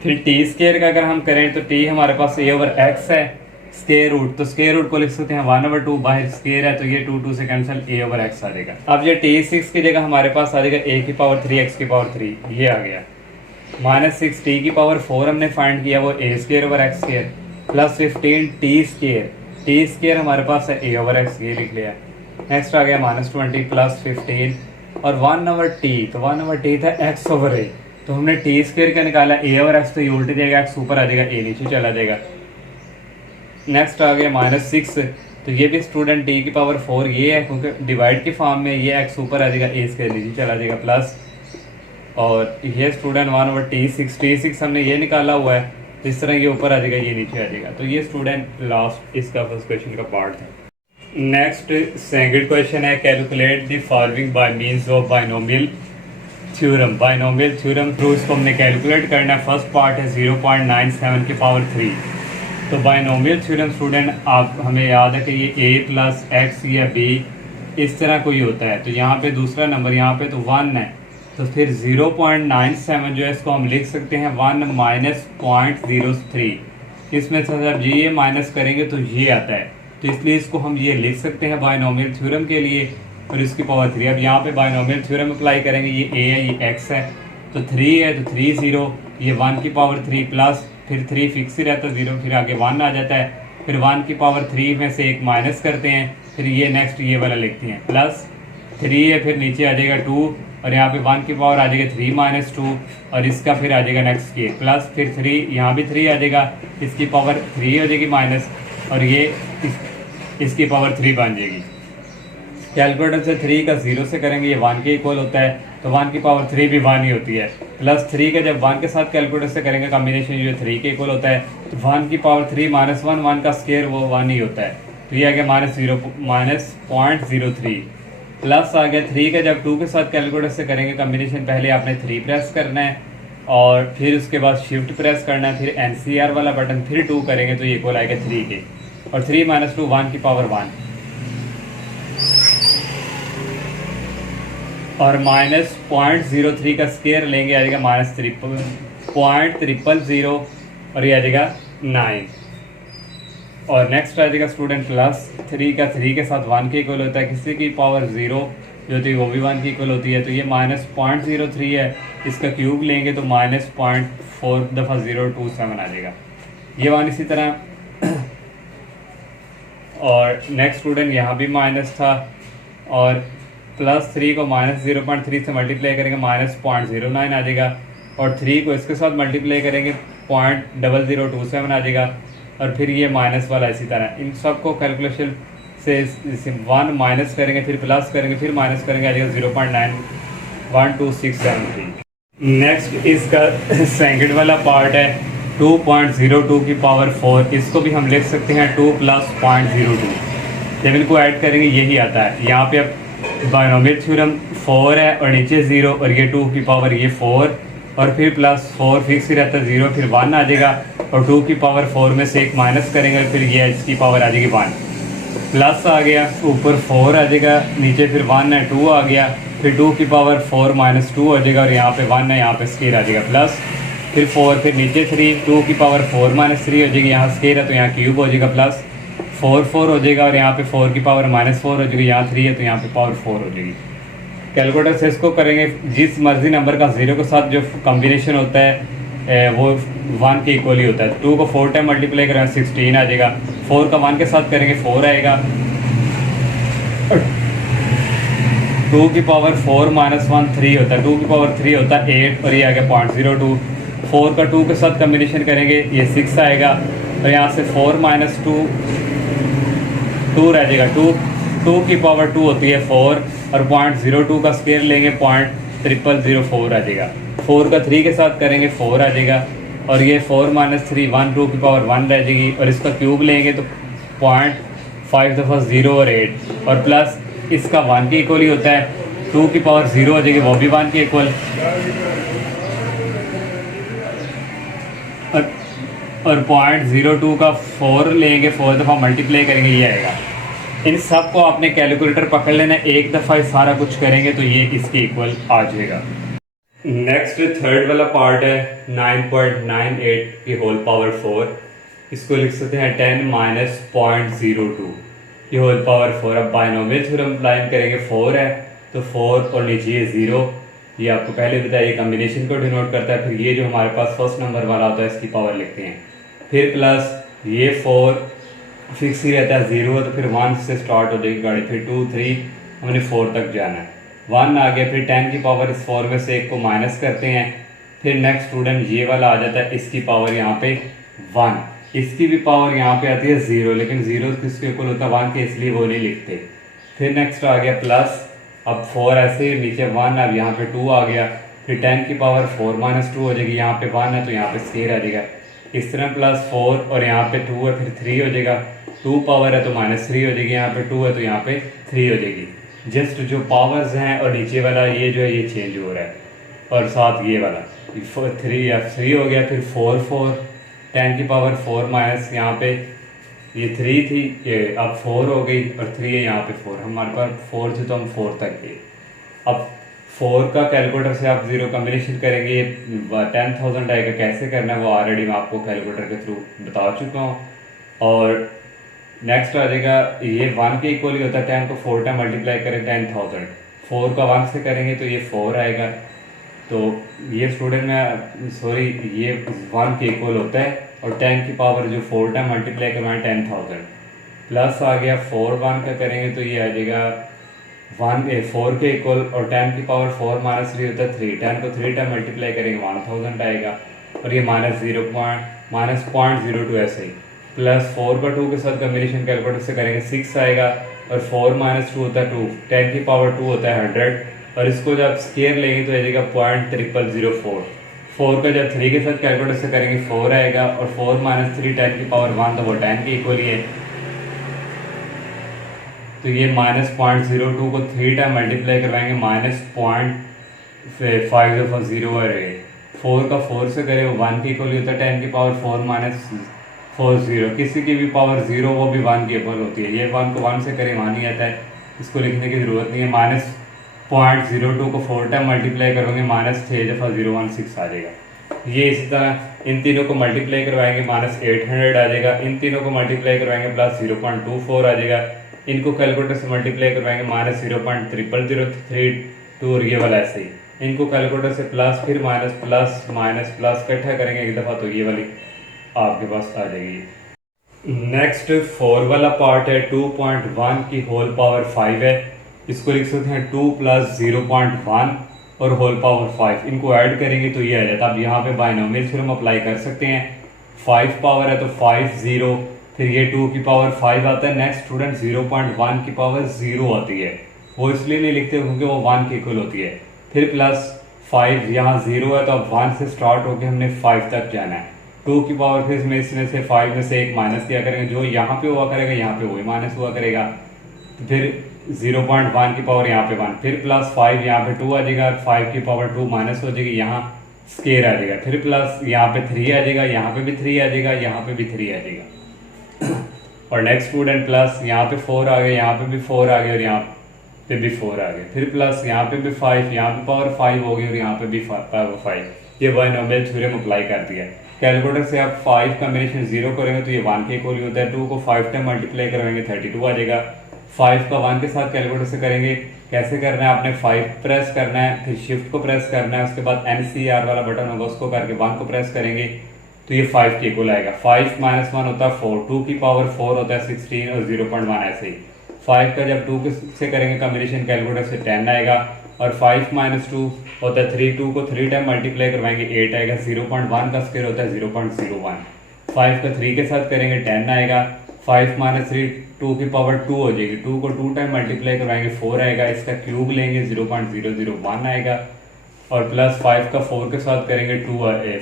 फिर टी स्क्वायर का अगर हम करें तो टी हमारे पास a ओवर एक्स है, स्क्वायर रूट तो स्क्वायर रूट को लिख सकते हैं 1/2, बाहर स्क्वायर है तो ये 2 2 से कैंसिल a ओवर एक्स आ जाएगा। अब ये t6 की जगह हमारे पास आ जाएगा a की पावर 3 x की पावर 3, ये आ गया। -6 टी की पावर 4 हमने फाइंड किया वो a square over x square plus 15 T square हमारे पास है a ओवर एक्स, ये लिख लिया। नेक्स्ट आ गया -20 प्लस 15 और 1/t, तो 1/t था x ओवर a, तो हमने टी स्क्वायर का निकाला a ओवर एक्स, तो ये उल्टे जाएगा, x ऊपर आ जाएगा a नीचे चला जाएगा। नेक्स्ट आ गया -6, तो ये भी स्टूडेंट टी की पावर 4 ये है क्योंकि डिवाइड की फॉर्म में ये x ऊपर आ जाएगा a स्क्वायर नीचे चला जाएगा प्लस, और ये स्टूडेंट 1/t6 हमने ये निकाला हुआ है, तो इस तरह ये ऊपर आ जाएगा ये नीचे आ जाएगा। तो ये स्टूडेंट लास्ट इसका फर्स्ट क्वेश्चन का पार्ट है। नेक्स्ट सेकंड क्वेश्चन है calculate the following by means of binomial theorem. Binomial theorem through इसको हमने कैलकुलेट करना है। फर्स्ट पार्ट है 0.97 की पावर 3। तो बाइनोमियल थ्योरम स्टूडेंट आप हमें याद है कि ये a प्लस एक्स या b इस तरह कोई होता है, तो यहाँ पे दूसरा नंबर यहाँ पे तो 1 है, तो फिर 0.97 जो है इसको हम लिख सकते हैं 1 माइनस 0.03। इसमें से जब ये माइनस करेंगे तो ये आता है, तो इसलिए इसको हम ये लिख सकते हैं बाइनोमियल थ्योरम के लिए और इसकी पावर 3। अब यहाँ पे बाइनोमियल थ्योरम अप्लाई करेंगे, ये a है ये x है, तो 3 है तो 3 0, ये 1 की पावर 3 प्लस फिर 3 फिक्स ही रहता है 0, फिर आगे 1 आ जाता है, फिर 1 की पावर 3 में से एक माइनस करते हैं, फिर ये नेक्स्ट ये वाला लिखते हैं प्लस 3 है, फिर नीचे आ जाएगा 2 और यहाँ पे 1 की पावर आ जाएगा 3 माइनस 2 और इसका फिर आ जाएगा नेक्स्ट के प्लस फिर 3, यहाँ भी 3 आ जाएगा, इसकी पावर 3 हो जाएगी माइनस और ये इसकी पावर 3 बन जाएगी। कैलकुलेटर से 3 का 0 से करेंगे, ये 1 के इक्वल होता है, तो 1 की पावर 3 भी 1 ही होती है, प्लस 3 का जब 1 के साथ कैलकुलेटर से करेंगे कॉम्बिनेशन जो 3 के इक्वल होता है, तो 1 की पावर 3 माइनस 1 का स्क्वायर वो 1 ही होता है, तो ये आ गया -0.03 प्लस आ गया 3 का जब 2 के साथ कैलकुलेटर से करेंगे कॉम्बिनेशन, पहले आपने 3 प्रेस करना है और फिर उसके बाद शिफ्ट प्रेस करना है, फिर NCR वाला बटन, फिर 2 करेंगे तो ये इक्वल आएगा 3 के, और 3 माइनस 2 1 की पावर 1 और -0.03 का स्क्वायर लेंगे आ जाएगा -0.000 और ये आ जाएगा 9 और नेक्स्ट आ जाएगा स्टूडेंट प्लस 3 का 3 के साथ 1 के इक्वल होता है, किसी की पावर 0 जो होती है वो भी 1 की इक्वल होती है, तो ये -0.03 है, इसका क्यूब लेंगे तो -0.4 दफ़ा 027 आ जाएगा, ये 1 इसी तरह। और नेक्स्ट स्टूडेंट यहाँ भी माइनस था और प्लस 3 को -0.3 से मल्टीप्लाई करेंगे -0.09 आ जाएगा और 3 को इसके साथ मल्टीप्लाई करेंगे 0.0027 आ जाएगा और फिर ये माइनस वाला इसी तरह। इन सब को कैलकुलेशन से 1 माइनस करेंगे फिर प्लस करेंगे फिर माइनस करेंगे आ जाएगा 0.912673। नेक्स्ट इसका सेकंड वाला पार्ट है 2.02 की पावर 4, इसको भी हम लिख सकते हैं 2 प्लस 0.02। जब इनको ऐड करेंगे यही आता है। यहाँ पे अब बाइनोमियल थ्योरम 4 है और नीचे 0 और ये 2 की पावर ये 4 और फिर प्लस 4 फिक्स ही रहता है 0, फिर 1 आ जाएगा और 2 की पावर 4 में से एक माइनस करेंगे फिर ये इसकी पावर आ जाएगी 1, प्लस आ गया ऊपर 4 आ जाएगा, नीचे फिर 1 है 2 आ गया, फिर 2 की पावर 4 माइनस 2 हो जाएगा और यहाँ पे 1 है यहाँ पे स्क्वायर आ जाएगा प्लस फिर 4, फिर नीचे 3, 2 की पावर 4 माइनस 3 हो जाएगी, यहाँ स्क्वायर है तो यहाँ क्यूब हो जाएगा प्लस 4 4 हो जाएगा और यहाँ पे 4 की पावर -4 हो जाएगी, यहाँ 3 है तो यहाँ पे पावर 4 हो जाएगी। कैलकुलेटर से इसको करेंगे, जिस मर्जी नंबर का 0 के साथ जो कॉम्बिनेशन होता है वो 1 के इक्वल ही होता है। 2 को 4 टाइम मल्टीप्लाई करेंगे 16 आ जाएगा, 4 का 1 के साथ करेंगे 4 आएगा, 2 की पावर 4 माइनस 1 3 होता है, 2 की पावर 3 होता है 8 और ये आ गया 0.02। 4 का 2 के साथ कॉम्बिनेशन करेंगे ये 6 आएगा और यहाँ से 4 माइनस 2 रह जाएगा, 2 की पावर 2 होती है 4 और 0.02 का स्क्वायर लेंगे 0.0004 आ जाएगा। 4 का 3 के साथ करेंगे 4 आ जाएगा और ये 4 माइनस 3 1 2 की पावर 1 रह जाएगी और इसका क्यूब लेंगे तो 0.5 दफ़ा 0 और 8 और प्लस इसका 1 के इक्वल ही होता है, 2 की पावर 0 हो जाएगी वो भी 1 के इक्वल और 0.02 का 4 लेंगे, 4 दफ़ा मल्टीप्लाई करेंगे, ये आएगा। इन सब को आपने कैलकुलेटर पकड़ लेना, एक दफ़ा सारा कुछ करेंगे तो ये इसके इक्वल आ जाएगा। नेक्स्ट थर्ड वाला पार्ट है 9.98 की होल पावर 4। इसको लिख सकते हैं 10 माइनस 0.02 की होल पावर 4। अब बायनोमियल थ्योरम अप्लाई करेंगे, 4 है तो 4 और नीचे ये 0, ये आपको पहले बताया कम्बिनेशन को डिनोट करता है। फिर ये जो हमारे पास फर्स्ट नंबर वाला होता है इसकी पावर लिखते हैं, फिर प्लस ये 4 फिक्स ही रहता है, 0 तो फिर 1 से स्टार्ट हो जाएगी गाड़ी, फिर 2 3 हमने 4 तक जाना है, 1 आ गया, फिर 10 की पावर इस 4 में से एक को माइनस करते हैं, फिर नेक्स्ट स्टूडेंट ये वाला आ जाता है, इसकी पावर यहाँ पे 1, इसकी भी पावर यहाँ पे आती है 0, लेकिन 0 किसके इक्वल होता है 1 के, इसलिए वो नहीं लिखते। फिर नेक्स्ट आ गया प्लस, अब 4 ऐसे नीचे 1, अब यहाँ पे 2 आ गया, फिर 10 की पावर 4 माइनस 2 हो जाएगी, यहाँ पे 1 है तो यहाँ पे स्केयर आ जाएगा, इस तरह प्लस 4 और यहाँ पे 2 है फिर 3 हो जाएगा, 2 पावर है तो माइनस 3 हो जाएगी, यहाँ पे 2 है तो यहाँ पे 3 हो जाएगी। जस्ट जो पावर्स हैं और नीचे वाला ये जो है ये चेंज हो रहा है, और साथ ये वाला 3 हो गया, फिर 4 10 की पावर 4 माइनस यहाँ पे ये 3 थी, ये अब 4 हो गई और 3 है यहाँ पे 4, हमारे पास 4 थी तो हम 4 तक गए। अब 4 का कैलकुलेटर से आप 0 कम्बिनेशन करेंगे, 10,000 आएगा, कैसे करना है वो ऑलरेडी मैं आपको कैलकुलेटर के थ्रू बता चुका हूँ। और नेक्स्ट आ जाएगा ये 1 के इक्वल ही होता है, 10 को 4 टाइम मल्टीप्लाई करें 10,000, 4 का 1 से करेंगे तो ये 4 आएगा, तो ये स्टूडेंट में सॉरी ये 1 के इक्वल होता है, और 10 की पावर जो 4 टाइम मल्टीप्लाई करवाएं 10,000, प्लस आ गया 4 1 का करेंगे तो ये आ जाएगा 4 के इक्वल, और 10 की पावर 4 माइनस 3 होता है 3, 10 को 3 टाइम मल्टीप्लाई करेंगे 1000 आएगा, और ये माइनस 0.02 ऐसे ही, प्लस 4 का 2 के साथ कम्बिनेशन कैलकुलेटर से करेंगे 6 आएगा, और 4 माइनस 2 होता है 2, 10 की पावर 2 होता है 100, और इसको जब स्केयर लेंगे तो आ जाएगा 0.0004, 4 का जब 3 के साथ कैलकुलेटर से करेंगे 4 आएगा, और 4 माइनस 3 10 की पावर 1 तो वो 10 के इक्वल ही है, तो ये माइनस 0.02 को 3 टाइम मल्टीप्लाई करवाएंगे माइनस 0.5 है, 4 का 4 से करें 1 के इक्वल होता है, 10 की पावर 4 माइनस 40, किसी की भी पावर 0 वो भी 1 के इक्वल होती है, ये 1 को 1 से करें 1 ही आता है, इसको लिखने की ज़रूरत नहीं है। माइनस 0.02 को 4 टाइम मल्टीप्लाई करोगे माइनस 6 दफ़ा 016 आ जाएगा। ये इसी तरह इन तीनों को मल्टीप्लाई करवाएंगे माइनस 800 आ जाएगा, इन तीनों को मल्टीप्लाई करवाएंगे प्लस 0.24 आ जाएगा, इनको कैलकुलेटर से मल्टीप्लाई करवाएंगे माइनस 0.0032, और ये वाला ऐसे ही, इनको कैलकुलेटर से प्लस फिर माइनस प्लस माइनस प्लस इकट्ठा करेंगे एक दफ़ा तो ये वाली आपके पास आ जाएगी। नेक्स्ट 4 वाला पार्ट है 2.1 की होल पावर 5 है, इसको लिख सकते हैं 2 प्लस 0.1 और होल पावर 5, इनको ऐड करेंगे तो ये आ जाता है। अब यहाँ पे बायनोमियल थ्योरम अप्लाई कर सकते हैं, 5 पावर है तो 5 0, फिर ये 2 की पावर 5 आता है, नेक्स्ट स्टूडेंट 0.1 की पावर 0 आती है, वो इसलिए नहीं लिखते क्योंकि वो 1 की इक्वल होती है, फिर प्लस 5 यहाँ 0 है तो अब 1 से स्टार्ट होकर हमने 5 तक जाना है, 2 की पावर फिर इसमें से 5 में से एक माइनस किया करेंगे, जो यहाँ पे हुआ करेगा यहाँ पे वही माइनस हुआ करेगा, फिर 0.1 की पावर यहाँ पे 1, फिर प्लस 5 यहाँ पे 2 आ जाएगा, 5 की पावर 2 माइनस हो जाएगी, यहाँ स्केयर आ जाएगा, फिर प्लस यहाँ पे 3 आ जाएगा, यहाँ पे भी 3 आ जाएगा, यहाँ पे भी 3 आ जाएगा, और नेक्स्ट स्टूडेंट प्लस यहाँ पे 4 आ गया, यहाँ पे भी 4 आ गया, और यहाँ पे भी 4 आ गया, फिर प्लस यहाँ पे भी 5, यहाँ पे पावर 5 हो गई और यहाँ पे भी पावर 5, ये बायनोमियल थ्योरम अप्लाई कर दिया। कैलकुलेटर से आप 5 कॉम्बिनेशन 0 करेंगे तो ये 1 के इक्वल होता है, 2 को 5 टाइम मल्टीप्लाई करवाएंगे 32 आ जाएगा, 5 का 1 के साथ कैलकुलेटर से करेंगे, कैसे करना है आपने 5 प्रेस करना है, फिर शिफ्ट को प्रेस करना है, उसके बाद NCR वाला बटन होगा उसको करके 1 को प्रेस करेंगे तो ये 5 के इक्वल आएगा, 5 माइनस 1 होता है 4, 2 की पावर 4 होता है 16 और 0.1 ऐसे ही, 5 का जब 2 से करेंगे कॉम्बिनेशन कैलकुलेटर से 10 आएगा, और 5 माइनस 2 होता है 3, 2 को 3 टाइम मल्टीप्लाई करवाएंगे 8 आएगा, 0.1 का स्क्वायर होता है 0.01, 5 का 3 के साथ करेंगे 10 आएगा, 5 माइनस 3 2 की पावर 2 हो जाएगी, 2 को 2 टाइम मल्टीप्लाई करवाएंगे 4 आएगा, इसका क्यूब लेंगे 0.001 आएगा, और प्लस 5 का 4 के साथ करेंगे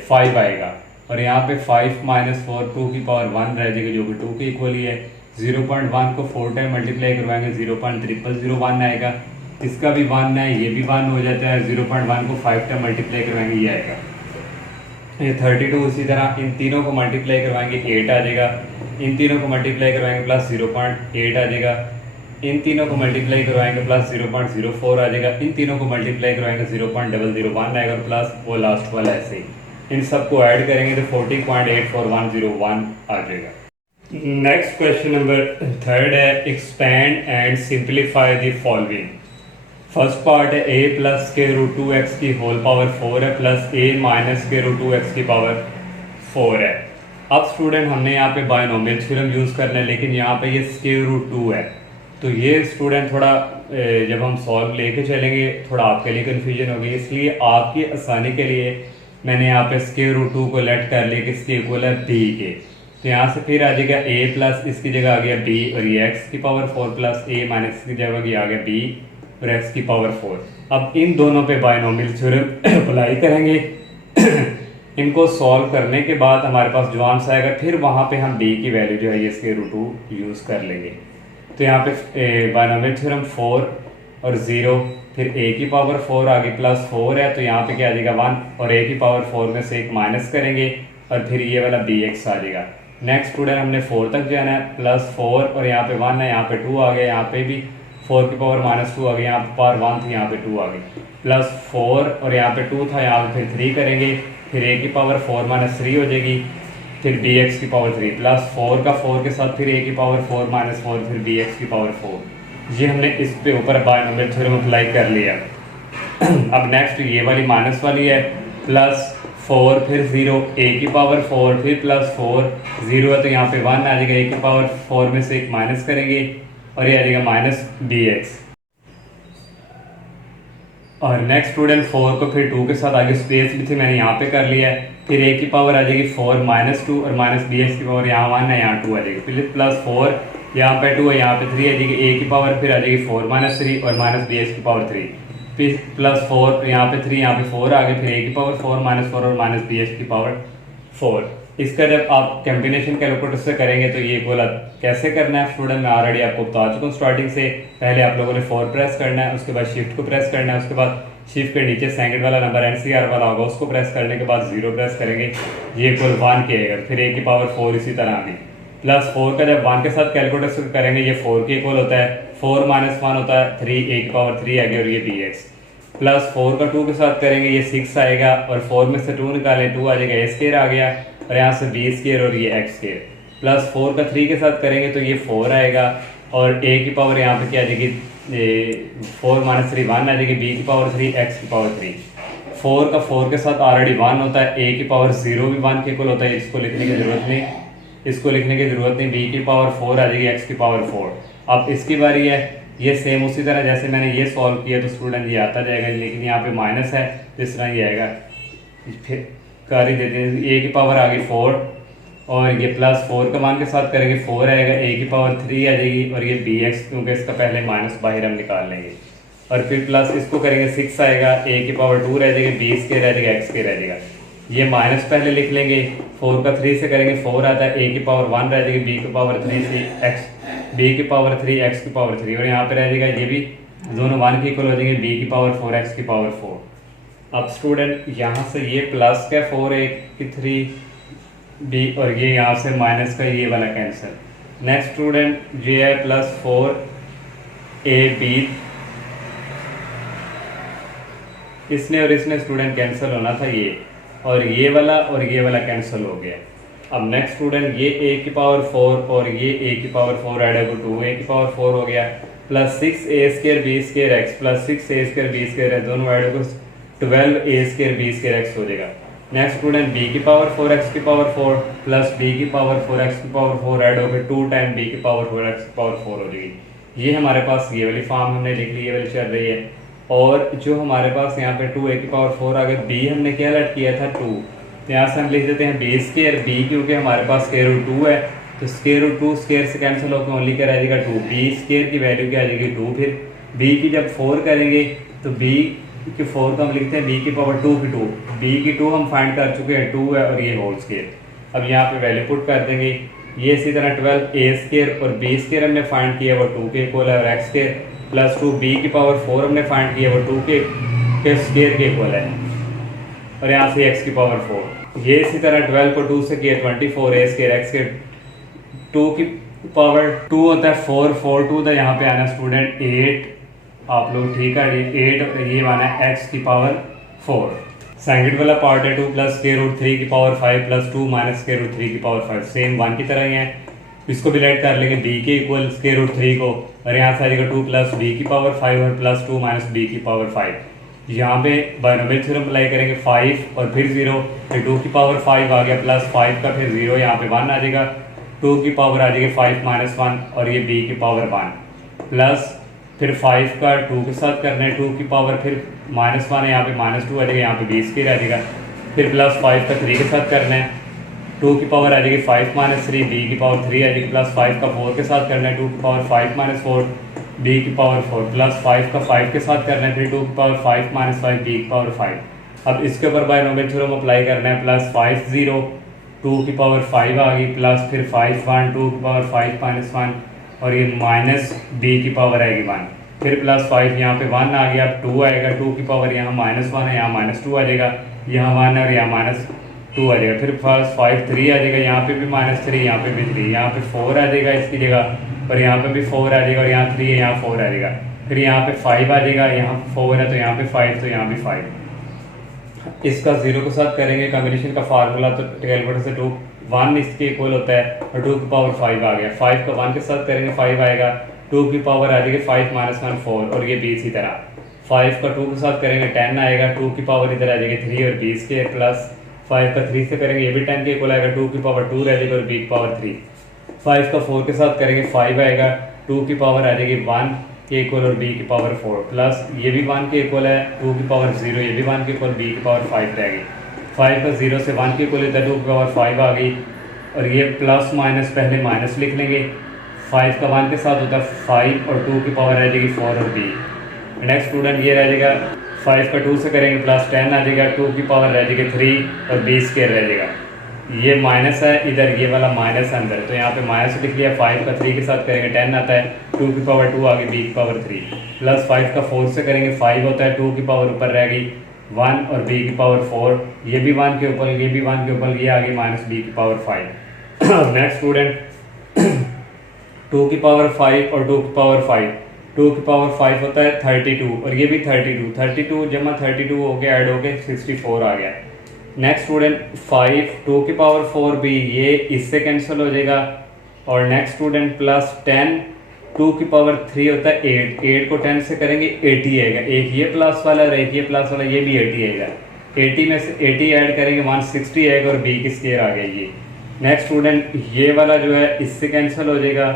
5 आएगा, और यहाँ पे 5 माइनस 4 2 की पावर 1 रह जाएगी जो कि 2 के इक्वल ही है, 0.1 को 4 टाइम मल्टीप्लाई करवाएंगे 0.0001 आएगा, इसका भी 1 है, ये भी 1 हो जाता है, 0.1 को 5 टाइम मल्टीप्लाई करवाएंगे ये आएगा। 32 इसी तरह इन तीनों को मल्टीप्लाई करवाएंगे 8 आ जाएगा, इन तीनों को मल्टीप्लाई करवाएंगे प्लस 0.8 आ जाएगा, इन तीनों को मल्टीप्लाई करवाएंगे प्लस 0.04 आ जाएगा, इन तीनों को मल्टीप्लाई करवाएंगे 0.001 आएगा प्लस वो लास्ट वाला ऐसे ही इन सबको ऐड करेंगे तो 40.84101 आ जाएगा। नेक्स्ट क्वेश्चन नंबर थर्ड है, expand and simplify the following. First part है a plus square root 2x की होल पावर 4 है plus a minus square root 2x की पावर 4 है। अब स्टूडेंट हमने यहाँ पे बायनोमियल थ्योरम यूज़ करना है, लेकिन यहाँ पे ये स्क्वायर रूट 2 है, तो ये स्टूडेंट थोड़ा जब हम सॉल्व लेके चलेंगे थोड़ा आपके लिए कन्फ्यूजन होगी, इसलिए आपकी आसानी के लिए मैंने यहाँ पे स्क्वायर रूट 2 को लेट कर लिया कि इसके इक्वल है b के, तो यहाँ से फिर आ जाएगा a प्लस इसकी जगह आ गया b और ये x की पावर 4 प्लस a माइनस इसकी जगह ये आ गया b और x की पावर 4। अब इन दोनों पे बायनोमियल थ्योरम अप्लाई करेंगे इनको सॉल्व करने के बाद हमारे पास जो आंसर आएगा फिर वहाँ पे हम b की वैल्यू जो है ये स्क्वायर रूट 2 यूज़ कर लेंगे। तो यहाँ पे बायनोमियल थ्योरम 4 और 0 फिर a की पावर 4 आगे प्लस 4 है, तो यहाँ पे क्या आ जाएगा 1 और a की पावर 4 में से एक माइनस करेंगे और फिर ये वाला bx आ जाएगा। नेक्स्ट स्टूडेंट हमने 4 तक जाना है प्लस 4 और यहाँ पे 1 है, यहाँ पे 2 आ गया, यहाँ पे भी 4 की पावर माइनस 2 आ गई, यहाँ पे पावर 1 थी यहाँ पे 2 आ गई प्लस 4 और यहाँ पे 2 था, यहाँ पे फिर 3 करेंगे, फिर a की पावर 4 माइनस 3 हो जाएगी, फिर bx की पावर 3 प्लस 4 का 4 के साथ फिर a की पावर 4 माइनस 4 फिर bx की पावर 4। ये हमने इस पे ऊपर बायनोमियल थ्योरम अप्लाई कर लिया। अब नेक्स्ट ये वाली माइनस वाली है प्लस 4 फिर 0 a की पावर 4 फिर प्लस 4 0 है, तो यहाँ पे 1 आ जाएगा, a की पावर 4 में से एक माइनस करेंगे और ये आ जाएगा माइनस bx। और नेक्स्ट स्टूडेंट 4 को फिर 2 के साथ आगे स्पेस भी थी मैंने यहाँ पे कर लिया है, फिर a की पावर आ जाएगी 4 माइनस 2 और माइनस bx की पावर यहाँ 1 है यहाँ 2 आ जाएगी, फिर प्लस 4 यहाँ पे 2 है यहाँ पे 3 आ जाएगी, a की पावर फिर आ जाएगी 4 माइनस 3 और माइनस bx की पावर 3 फिर प्लस 4 यहाँ पे 3 यहाँ पे 4 आ गए, फिर a की पावर 4 माइनस 4 और माइनस bx की पावर 4। इसका जब आप कॉम्बिनेशन कैलकुलेटर से करेंगे तो ये बोला कैसे करना है स्टूडेंट, मैं ऑलरेडी आपको बता चुका हूँ स्टार्टिंग से। पहले आप लोगों ने 4 प्रेस करना है, उसके बाद शिफ्ट को प्रेस करना है, उसके बाद शिफ्ट के नीचे सेकंड वाला नंबर एनसीआर वाला होगा उसको प्रेस करने के बाद 0 प्रेस करेंगे, ये इक्वल 1 के आएगा, फिर a की पावर 4 इसी तरह आनी प्लस 4 का जब 1 के साथ कैलकुलेटर से करेंगे ये 4 के इक्वल होता है, 4 माइनस 1 होता है 3 a की पावर 3 आ गई और ये bx प्लस 4 का 2 के साथ करेंगे ये 6 आएगा और 4 में से 2 निकालें 2 आ जाएगा a स्क्वायर आ गया और यहाँ से b स्क्वायर और ये x स्क्वायर प्लस 4 का 3 के साथ करेंगे तो ये 4 आएगा और a की पावर यहाँ पे क्या आ जाएगी 4 माइनस 3 1 आ जाएगी, b की पावर 3 x की पावर 3। 4 का 4 के साथ ऑलरेडी 1 होता है, a की पावर 0 भी 1 के इक्वल होता है, इसको लिखने की जरूरत नहीं, इसको लिखने की जरूरत नहीं, b की पावर 4 आ जाएगी x की पावर 4। अब इसकी बारी है, ये सेम उसी तरह जैसे मैंने ये सॉल्व किया तो स्टूडेंट ये आता जाएगा, लेकिन यहाँ पे माइनस है जिस तरह ये आएगा फिर कर ही देते हैं, a की पावर आ गई 4 और ये प्लस 4 का मान के साथ करेंगे 4 आएगा, a की पावर 3 आ जाएगी और ये bx क्योंकि इसका पहले माइनस बाहर हम निकाल लेंगे और फिर प्लस इसको करेंगे 6 आएगा, a की पावर 2 रह जाएगी, b स्क्वायर रह जाएगा, x स्क्वायर रह जाएगा, ये माइनस पहले लिख लेंगे, 4 का 3 से करेंगे 4 आता है, a की पावर 1 रह जाएगी, b की पावर 3 से b की पावर 3 x की पावर 3 और यहाँ पे रह जाएगा ये भी दोनों 1 के इक्वल हो जाएंगे, b की पावर 4 x की पावर 4। अब स्टूडेंट यहाँ से ये प्लस का 4 a की 3 b और ये यहाँ से माइनस का ये वाला कैंसिल। नेक्स्ट स्टूडेंट ये है प्लस 4 a b, इसने और इसने स्टूडेंट कैंसिल होना था ये और ये वाला कैंसिल हो गया। अब नेक्स्ट स्टूडेंट ये a की पावर 4 और ये a की पावर 4 ऐड है 2 a की पावर 4 हो गया plus 6a square b square x plus 6a square b square है, दोनों ऐड हो 12a square b square x हो जाएगा। नेक्स्ट स्टूडेंट b की पावर 4x की पावर 4 प्लस b की पावर 4x की पावर 4 ऐड हो गए 2 टाइम b की पावर 4x की पावर 4 हो जाएगी। ये हमारे पास ये वाली फॉर्म हमने लिख ली, ये वाली चल रही है और जो हमारे पास यहाँ पे 2a की पावर 4 आ गए, b हमने क्या लट किया था 2, तो यहाँ से हम लिख देते हैं b स्क्वायर, b क्योंकि हमारे पास स्क्वायर रूट 2 है तो स्क्वायर रूट 2 स्क्वायर से कैंसिल होकर ओनली क्या रह जाएगा 2, b स्क्वायर की वैल्यू क्या आ जाएगी 2, फिर b की जब 4 करेंगे तो b की 4 को हम लिखते हैं b की पावर 2 की 2, b की 2 हम फाइंड कर चुके हैं 2 है और ये होल स्क्वायर। अब यहाँ पे वैल्यू पुट कर देंगे, ये इसी तरह 12a स्क्वायर और b स्क्वायर हमने फाइंड किया वो 2 के इक्वल है और x स्क्वायर प्लस 2 b की पावर 4 हमने फाइंड किया वो 2 के स्क्वायर के इक्वल है और यहाँ से x की पावर 4 ये इसी तरह 12 को 2 से किया 24 ए स्क्वायर एक्स के 2 की पावर 2 होता है 4 4 2 था यहाँ पे आना स्टूडेंट 8 आप लोग ठीक है 8 और ये आना है एक्स की पावर 4। सेकंड वाला पार्ट है 2 प्लस स्क्वायर रूट 3 की power 5 plus 2 minus square root 3 की पावर 5 सेम 1 की तरह ही है। इसको भी लेट कर लेंगे b के इक्वल स्क्वायर रूट 3 को और यहाँ से आ जाएगा 2 प्लस b की पावर 5 और प्लस 2 माइनस b की पावर 5। यहाँ पे बायनोमियल थ्योरम अप्लाई करेंगे 5 और फिर 0 फिर 2 की पावर 5 आ गया प्लस 5 का फिर 0 यहाँ पे 1 आ जाएगा 2 की पावर आ जाएगी 5 माइनस 1 और ये b की पावर 1 प्लस फिर 5 का 2 के साथ करना है 2 की पावर फिर माइनस 1 है यहाँ पे माइनस 2 आ जाएगा यहाँ पे 20 की रह जाएगा फिर प्लस 5 का 3 के साथ करना है 2 की पावर आ जाएगी 5 माइनस 3 b की पावर 3 आ जाएगी प्लस 5 का 4 के साथ करना है 2 की पावर 5 माइनस 4 b की पावर 4 प्लस 5 का 5 के साथ करना है फिर 2 की पावर 5 माइनस 5 b की पावर 5। अब इसके ऊपर बायनोमियल थ्योरम अप्लाई करना है प्लस 5 0 2 की पावर 5 आ गई प्लस फिर 5 1 2 की पावर 5 माइनस 1 और ये माइनस b की पावर आएगी 1 फिर प्लस 5 यहाँ पे 1 आ गया 2 आएगा 2 की पावर यहाँ माइनस 1 है यहाँ माइनस 2 आ जाएगा यहाँ 1 और यहाँ माइनस 2 आ जाएगा फिर प्लस 5 3 आ जाएगा यहाँ पे भी माइनस 3 यहाँ पे भी 3 यहाँ पे 4 आ जाएगा इसकी जगह और यहाँ पे भी 4 आ जाएगा और यहाँ 3 है यहाँ 4 आ जाएगा फिर यहाँ पे 5 आ जाएगा यहाँ 4 है तो यहाँ पे 5 तो यहाँ भी 5। इसका 0 के साथ करेंगे कॉम्बिनेशन का फार्मूला तो कैलकुलेटर से 2 1 इसके इक्वल होता है और 2 की पावर 5 आ गया 5 का 1 के साथ करेंगे 5 आएगा 2 की पावर आ जाएगी 5 माइनस 1 4 और ये 20 इसी तरह 5 का 2 के साथ करेंगे 10 आएगा 2 की पावर इधर आ जाएगी 3 और 20 के प्लस 5 का 3 से करेंगे ये भी 10 के इक्वल आएगा 2 की पावर 2 रह जाएगा और b की पावर 3। 5 का 4 के साथ करेंगे 5 आएगा 2 की पावर आ जाएगी 1 के इक्वल और b की पावर 4 प्लस ये भी 1 के इक्वल है 2 की पावर 0 ये भी 1 के इक्वल b की पावर 5 रहेगी 5 का 0 से 1 के इक्वल होता है 2 की पावर 5 आ गई और ये प्लस माइनस पहले माइनस लिख लेंगे 5 का 1 के साथ होता है 5 और 2 की पावर आ जाएगी 4 और b। नेक्स्ट स्टूडेंट ये रह जाएगा 5 का 2 से करेंगे प्लस 10 आ जाएगा 2 की पावर रह जाएगी 3 और b स्क्वायर रह जाएगा ये माइनस है इधर ये वाला माइनस अंदर तो यहाँ पे माइनस लिख लिया 5 का 3 के साथ करेंगे 10 आता है 2 की पावर 2 आ गई b की पावर 3 प्लस 5 का 4 से करेंगे 5 होता है 2 की पावर ऊपर रह गई 1 और b की पावर 4 ये भी 1 के ऊपर ये भी 1 के ऊपर ये आ गई माइनस b की पावर 5। नेक्स्ट स्टूडेंट 2 की पावर 5 और 2 की पावर 5 2 की पावर 5 होता है 32 और ये भी 32 जमा 32 हो गया ऐड हो गया 64 आ गया। नेक्स्ट स्टूडेंट 5 2 की पावर 4 भी ये इससे कैंसिल हो जाएगा और नेक्स्ट स्टूडेंट प्लस 10 2 की पावर 3 होता है 8 को 10 से करेंगे 80 आएगा एक ये प्लस वाला और एक ये प्लस वाला ये भी 80 आएगा 80 में से 80 ऐड करेंगे 160 आएगा और b की स्क्वायर आ गया ये। नेक्स्ट स्टूडेंट ये वाला जो है इससे कैंसिल हो जाएगा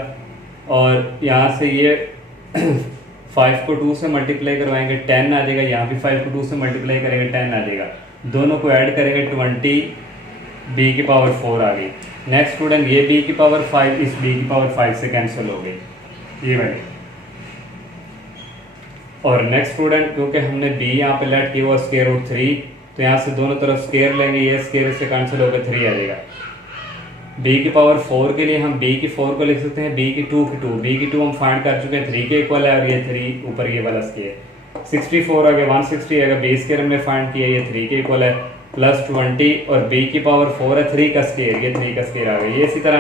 और यहाँ से ये 5 को 2 से मल्टीप्लाई करवाएंगे 10 आ जाएगा यहाँ भी 5 को 2 से मल्टीप्लाई करेंगे 10 आ जाएगा दोनों को ऐड करेंगे 20 b की पावर 4 आ गई। नेक्स्ट स्टूडेंट ये b की पावर 5 इस b की पावर 5 से कैंसिल हो गई ये वाली और नेक्स्ट स्टूडेंट क्योंकि हमने b यहाँ पे लेट किया हुआ स्क्वायर रूट 3 तो यहाँ से दोनों तरफ स्क्वायर लेंगे ये स्क्वायर से कैंसिल होकर 3 आ जाएगा। b की पावर 4 के लिए हम b की 4 को लिख सकते हैं b की 2 की 2 b की 2 हम फाइंड कर चुके हैं 3 के इक्वल है और ये 3 ऊपर ये वाला स्क्वायर 64 आ गया 160 आएगा b स्क्वायर हमने फाइंड किया ये 3 के इक्वल है प्लस 20 और b की पावर 4 है 3 का स्क्वायर ये 3 का स्क्वायर आ गया ये इसी तरह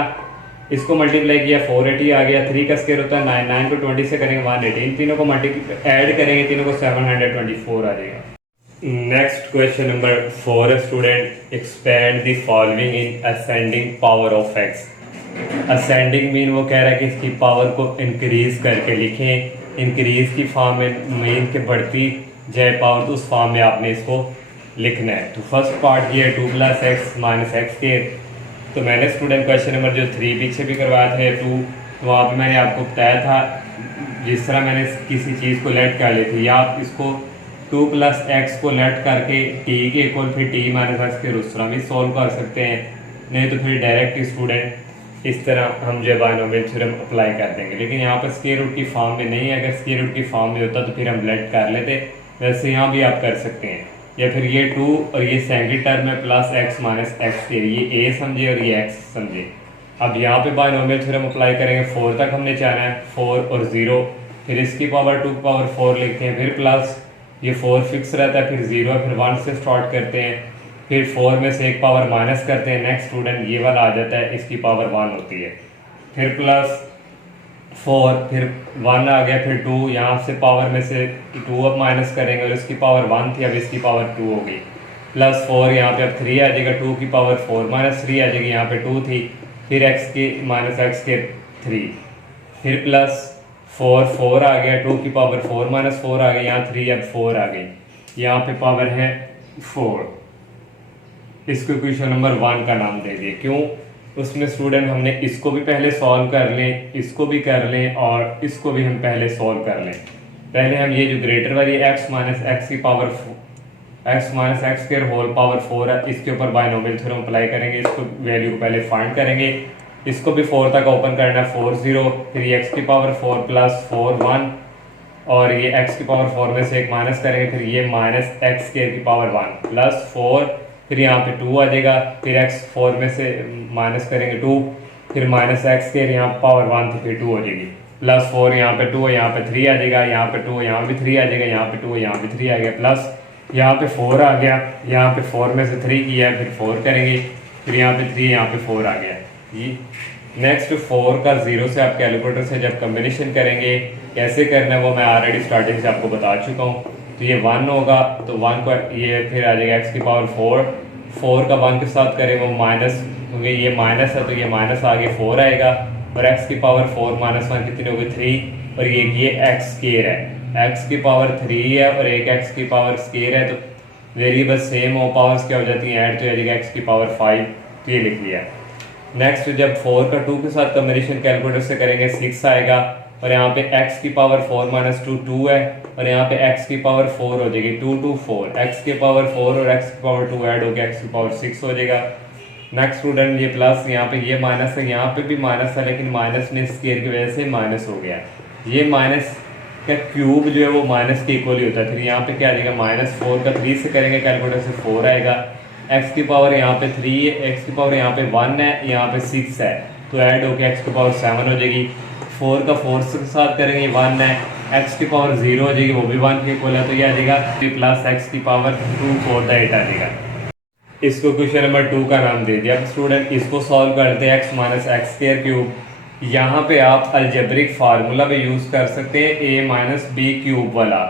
इसको मल्टीप्लाई किया 480 आ गया 3 का स्क्वायर होता है 9 9 को 20 से करेंगे 180 इन तीनों को मल्टीप्लाई ऐड करेंगे तीनों को 724 आ जाएगा। Next question number 4 student expand the following in ascending power of x। Ascending mean वो कह रहा है कि इसकी पावर को इंक्रीज करके लिखें इंक्रीज की फॉर्म में मीन के बढ़ती जाए पावर तो उस फॉर्म में आपने इसको लिखना है। तो फर्स्ट पार्ट ये है 2 प्लस एक्स माइनस एक्स के तो मैंने स्टूडेंट क्वेश्चन नंबर जो 3 पीछे भी करवाया थे 2 तो वहाँ पे मैंने आपको बताया था जिस तरह मैंने किसी चीज़ को लेट कर ली थी या आप इसको 2 प्लस एक्स को लेट करके t के इक्वल फिर t माइनस एक्स के उस तरह भी सॉल्व कर सकते हैं नहीं तो फिर डायरेक्ट स्टूडेंट इस तरह हम जो बायनोमियल थ्योरम अप्लाई कर देंगे लेकिन यहाँ पर स्क्वायर रूट की फॉर्म में नहीं है अगर स्क्वायर रूट की फॉर्म में होता तो फिर हम लेट कर लेते वैसे यहाँ भी आप कर सकते हैं या फिर ये 2 और ये सेकंड टर्म है प्लस एक्स माइनस एक्स के ये a समझे और ये x समझे। अब यहाँ पे बायनोमियल थ्योरम अप्लाई करेंगे 4 तक हमने जाना है 4 और 0 फिर इसकी पावर 2 की पावर 4 लिखते हैं फिर प्लस ये 4 फिक्स रहता है फिर 0 फिर 1 से स्टार्ट करते हैं फिर 4 में से एक पावर माइनस करते हैं, नेक्स्ट स्टूडेंट ये वाला आ जाता है, इसकी पावर 1 होती है। फिर प्लस 4, फिर 1 आ गया, फिर 2, यहाँ से पावर में से 2 अब माइनस करेंगे और इसकी पावर 1 थी, अब इसकी पावर 2 हो गई। प्लस 4 यहाँ पे अब 3 आ जाएगा, 2 की पावर 4 माइनस 3 आ जाएगी, यहाँ पे 2 थी, फिर x की माइनस एक्स के 3, फिर प्लस 4 आ गया, 2 की पावर 4 माइनस 4 आ गई, यहाँ 3 अब 4 आ गई, यहाँ पे पावर है 4। इसको क्वेश्चन नंबर 1 का नाम दे दिए। क्यों? उसमें स्टूडेंट हमने इसको भी पहले सॉल्व कर लें, इसको भी कर लें और इसको भी हम पहले सॉल्व कर लें। पहले हम ये जो ग्रेटर वाली x माइनस एक्स की power x minus x square whole power 4 है, इसके ऊपर बाइनोमियल थ्योरम अप्लाई करेंगे, इसको वैल्यू को पहले फाइंड करेंगे, इसको भी 4 तक ओपन करना है, 4 0, फिर ये x की पावर 4 प्लस 4 1 और ये x की पावर 4 में से एक माइनस करेंगे, फिर ये माइनस एक्स स्क्वायर की पावर 1 प्लस 4, फिर यहाँ पे 2 आ जाएगा, फिर x 4 में से माइनस करेंगे 2, फिर माइनस एक्स स्क्वायर यहाँ पावर 1 थी, फिर 2 हो जाएगी, प्लस 4 यहाँ पे 2 है, यहाँ पे 3 आ जाएगा, यहाँ पे 2 यहाँ भी 3 आ जाएगा, यहाँ पे 2 यहाँ भी 3 आ गया, प्लस यहाँ पे 4 आ गया, यहाँ पे 4 में से 3 किया है, फिर 4 करेंगे, फिर यहाँ पे 3 यहाँ पे 4 आ गया जी। नेक्स्ट 4 का 0 से आप कैलकुलेटर से जब कम्बिनेशन करेंगे कैसे करना है वो मैं ऑलरेडी स्टार्टिंग से आपको बता चुका हूँ। तो ये 1 होगा, तो 1 को ये फिर आ जाएगा x की पावर 4 का 1 के साथ करेंगे वो माइनस, क्योंकि ये माइनस है तो ये माइनस आगे 4 आएगा, और x की पावर 4 माइनस 1 कितनी होगी 3, और ये x स्क्वायर है, x की पावर 3 है और एक x की पावर स्क्वायर है, तो वेरिएबल सेम हो, पावर्स क्या हो जाती हैं ऐड, तो आ जाएगा x की पावर 5, तो ये लिख लिया। नेक्स्ट जब 4 का 2 के साथ कम्बिनेशन कैलकुलेटर से करेंगे 6 आएगा, और यहाँ पे x की पावर 4 माइनस 2 2 है, और यहाँ पे x की पावर 4 हो जाएगी 2 2 4, x की पावर 4 और x की पावर 2 ऐड हो गया, x की पावर 6 हो जाएगा। नेक्स्ट स्टूडेंट ये प्लस, यहाँ पे ये माइनस है, यहाँ पे भी माइनस है, लेकिन माइनस में स्क्वायर की वजह से माइनस हो गया, ये माइनस का क्यूब जो है वो माइनस के इक्वल ही होता है। फिर यहाँ पे क्या आ जाएगा, माइनस 4 का 3 से करेंगे कैलकुलेटर से 4 आएगा, x की पावर यहाँ पे 3 है, x की पावर यहाँ पे 1 है, यहाँ पे 6 है, तो ऐड होकर x की पावर 7 हो जाएगी। 4 का 4 के साथ करेंगे 1 है, x की पावर 0 हो जाएगी, वो भी 1 के इक्वल है, तो ये आ जाएगा प्लस x की पावर 2 4 8 आ जाएगा। इसको क्वेश्चन नंबर 2 का नाम दे दिया। अब स्टूडेंट इसको सॉल्व करते हैं, x minus x square cube, यहाँ पे आप अलजेब्रिक फार्मूला भी यूज़ कर सकते हैं a माइनस बी क्यूब वाला,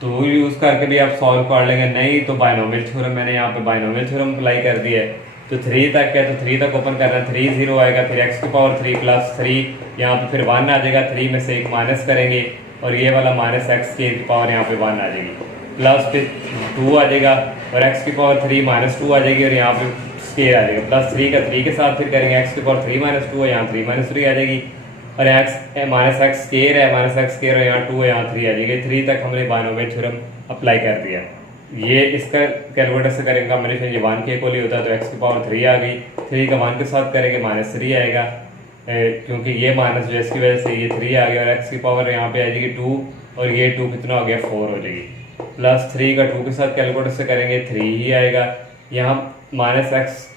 तो यूज़ करके भी आप सॉल्व कर लेंगे, नहीं तो बाइनोमियल थ्योरम, मैंने यहाँ पे बाइनोमियल थ्योरम अप्लाई कर दिया है, तो 3 तक है, तो 3 तक ओपन करना है, 3 0 आएगा, फिर x की पावर 3 प्लस 3, यहाँ पे फिर 1 आ जाएगा, 3 में से एक माइनस करेंगे, और ये वाला माइनस एक्स की पावर यहाँ पे 1 आ जाएगी, प्लस फिर 2 आ जाएगा, और x की पावर 3 माइनस 2 आ जाएगी, और यहाँ पे स्केयर आ जाएगा, प्लस 3 का 3 के साथ फिर करेंगे, x की पावर 3 माइनस 2 है, यहाँ 3 माइनस 3 आ जाएगी, और x माइनस एक्स स्केयर है, माइनस एक्स स्केयर है, यहाँ 2 है, यहाँ 3 आ जाएगी, 3 तक हमने बाइनोमियल थ्योरम अप्लाई कर दिया। ये इसका कैलकुलेटर से करेंगे कॉम्बिनेशन, ये 1 के इक्वल ही होता है, तो x की पावर 3 आ गई, 3 का 1 के साथ करेंगे माइनस 3 आएगा, क्योंकि ये माइनस जो इसकी वजह से ये 3 आ गया, और x की पावर यहाँ पे आ जाएगी 2, और ये 2 कितना हो गया 4 हो जाएगी, प्लस 3 का 2 के साथ कैलकुलेटर से करेंगे 3 ही आएगा, यहाँ माइनस एक्स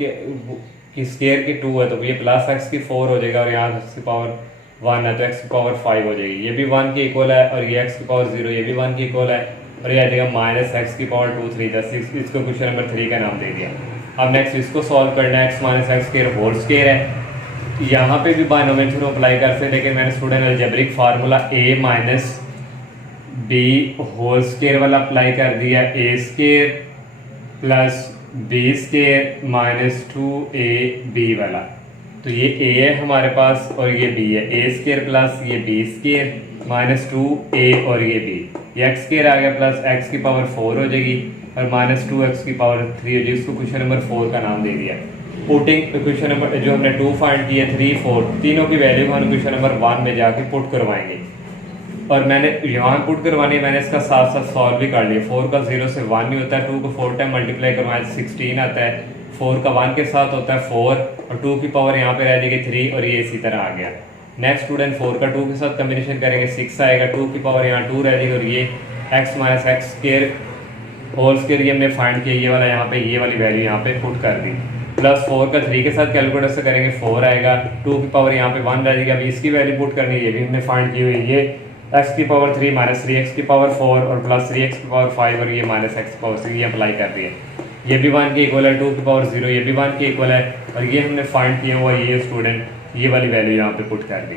की स्केयर की 2 है, तो ये प्लस एक्स की 4 हो जाएगा, और यहाँ x की पावर 1 है, तो x की पावर 5 हो जाएगी, ये भी 1 के इक्वल है, और ये x की पावर 0 ये भी 1 के इक्वल है, और ये आ जाएगा माइनस एक्स की पावर 2 3 10, इसको क्वेश्चन नंबर 3 का नाम दे दिया। अब नेक्स्ट इसको सॉल्व करना है, x minus x square whole square है, यहाँ पे भी बाइनोमियल थ्योरम अप्लाई कर सकते हैं, लेकिन मैंने student algebraic formula a minus B whole square वाला अप्लाई कर दिया, a square plus B square minus 2ab वाला, तो ये a है हमारे पास और ये b है, a स्केयर प्लस ये b स्केयर माइनस 2a और ये b, ये x स्केयर आ गया, प्लस x की पावर 4 हो जाएगी, और माइनस 2x की पावर 3 हो जाएगी, इसको क्वेश्चन नंबर 4 का नाम दे दिया। पुटिंग क्वेश्चन नंबर जो हमने 2 फाइंड किए 3 4 तीनों की वैल्यू हम क्वेश्चन नंबर 1 में जाके पुट करवाएंगे, और मैंने यहाँ पुट करवानी है, मैंने इसका साथ साथ सॉल्व भी कर लिया। 4 का 0 से 1 नहीं होता है, 2 को 4 टाइम मल्टीप्लाई करवाएं 16 आता है, 4 का 1 के साथ होता है 4, और 2 की पावर यहाँ पे रह जाएगी 3, और ये इसी तरह आ गया। नेक्स्ट स्टूडेंट 4 का 2 के साथ कम्बिनेशन करेंगे 6 आएगा, 2 की पावर यहाँ 2 रह जाएगी, और ये x minus x square whole square ये हमने फाइंड किया, ये वाला यहाँ पे ये वाली वैल्यू यहाँ पे पुट कर दी, प्लस 4 का 3 के साथ कैलकुलेटर से करेंगे 4 आएगा, 2 की पावर यहाँ पे 1 रह जाएगी, अभी इसकी वैल्यू पुट करनी है, ये भी हमने फाइंड की हुई है, ये x की पावर 3 माइनस 3x की पावर 4 और प्लस 3x की पावर 5, और ये माइनस x की पावर 3 ये अप्लाई कर दिए। ये भी 1 के इक्वल है, 2 की पावर 0 ये भी 1 के इक्वल है, और ये हमने फाइंड किया हुआ ये स्टूडेंट ये वाली वैल्यू यहाँ पे पुट कर दी।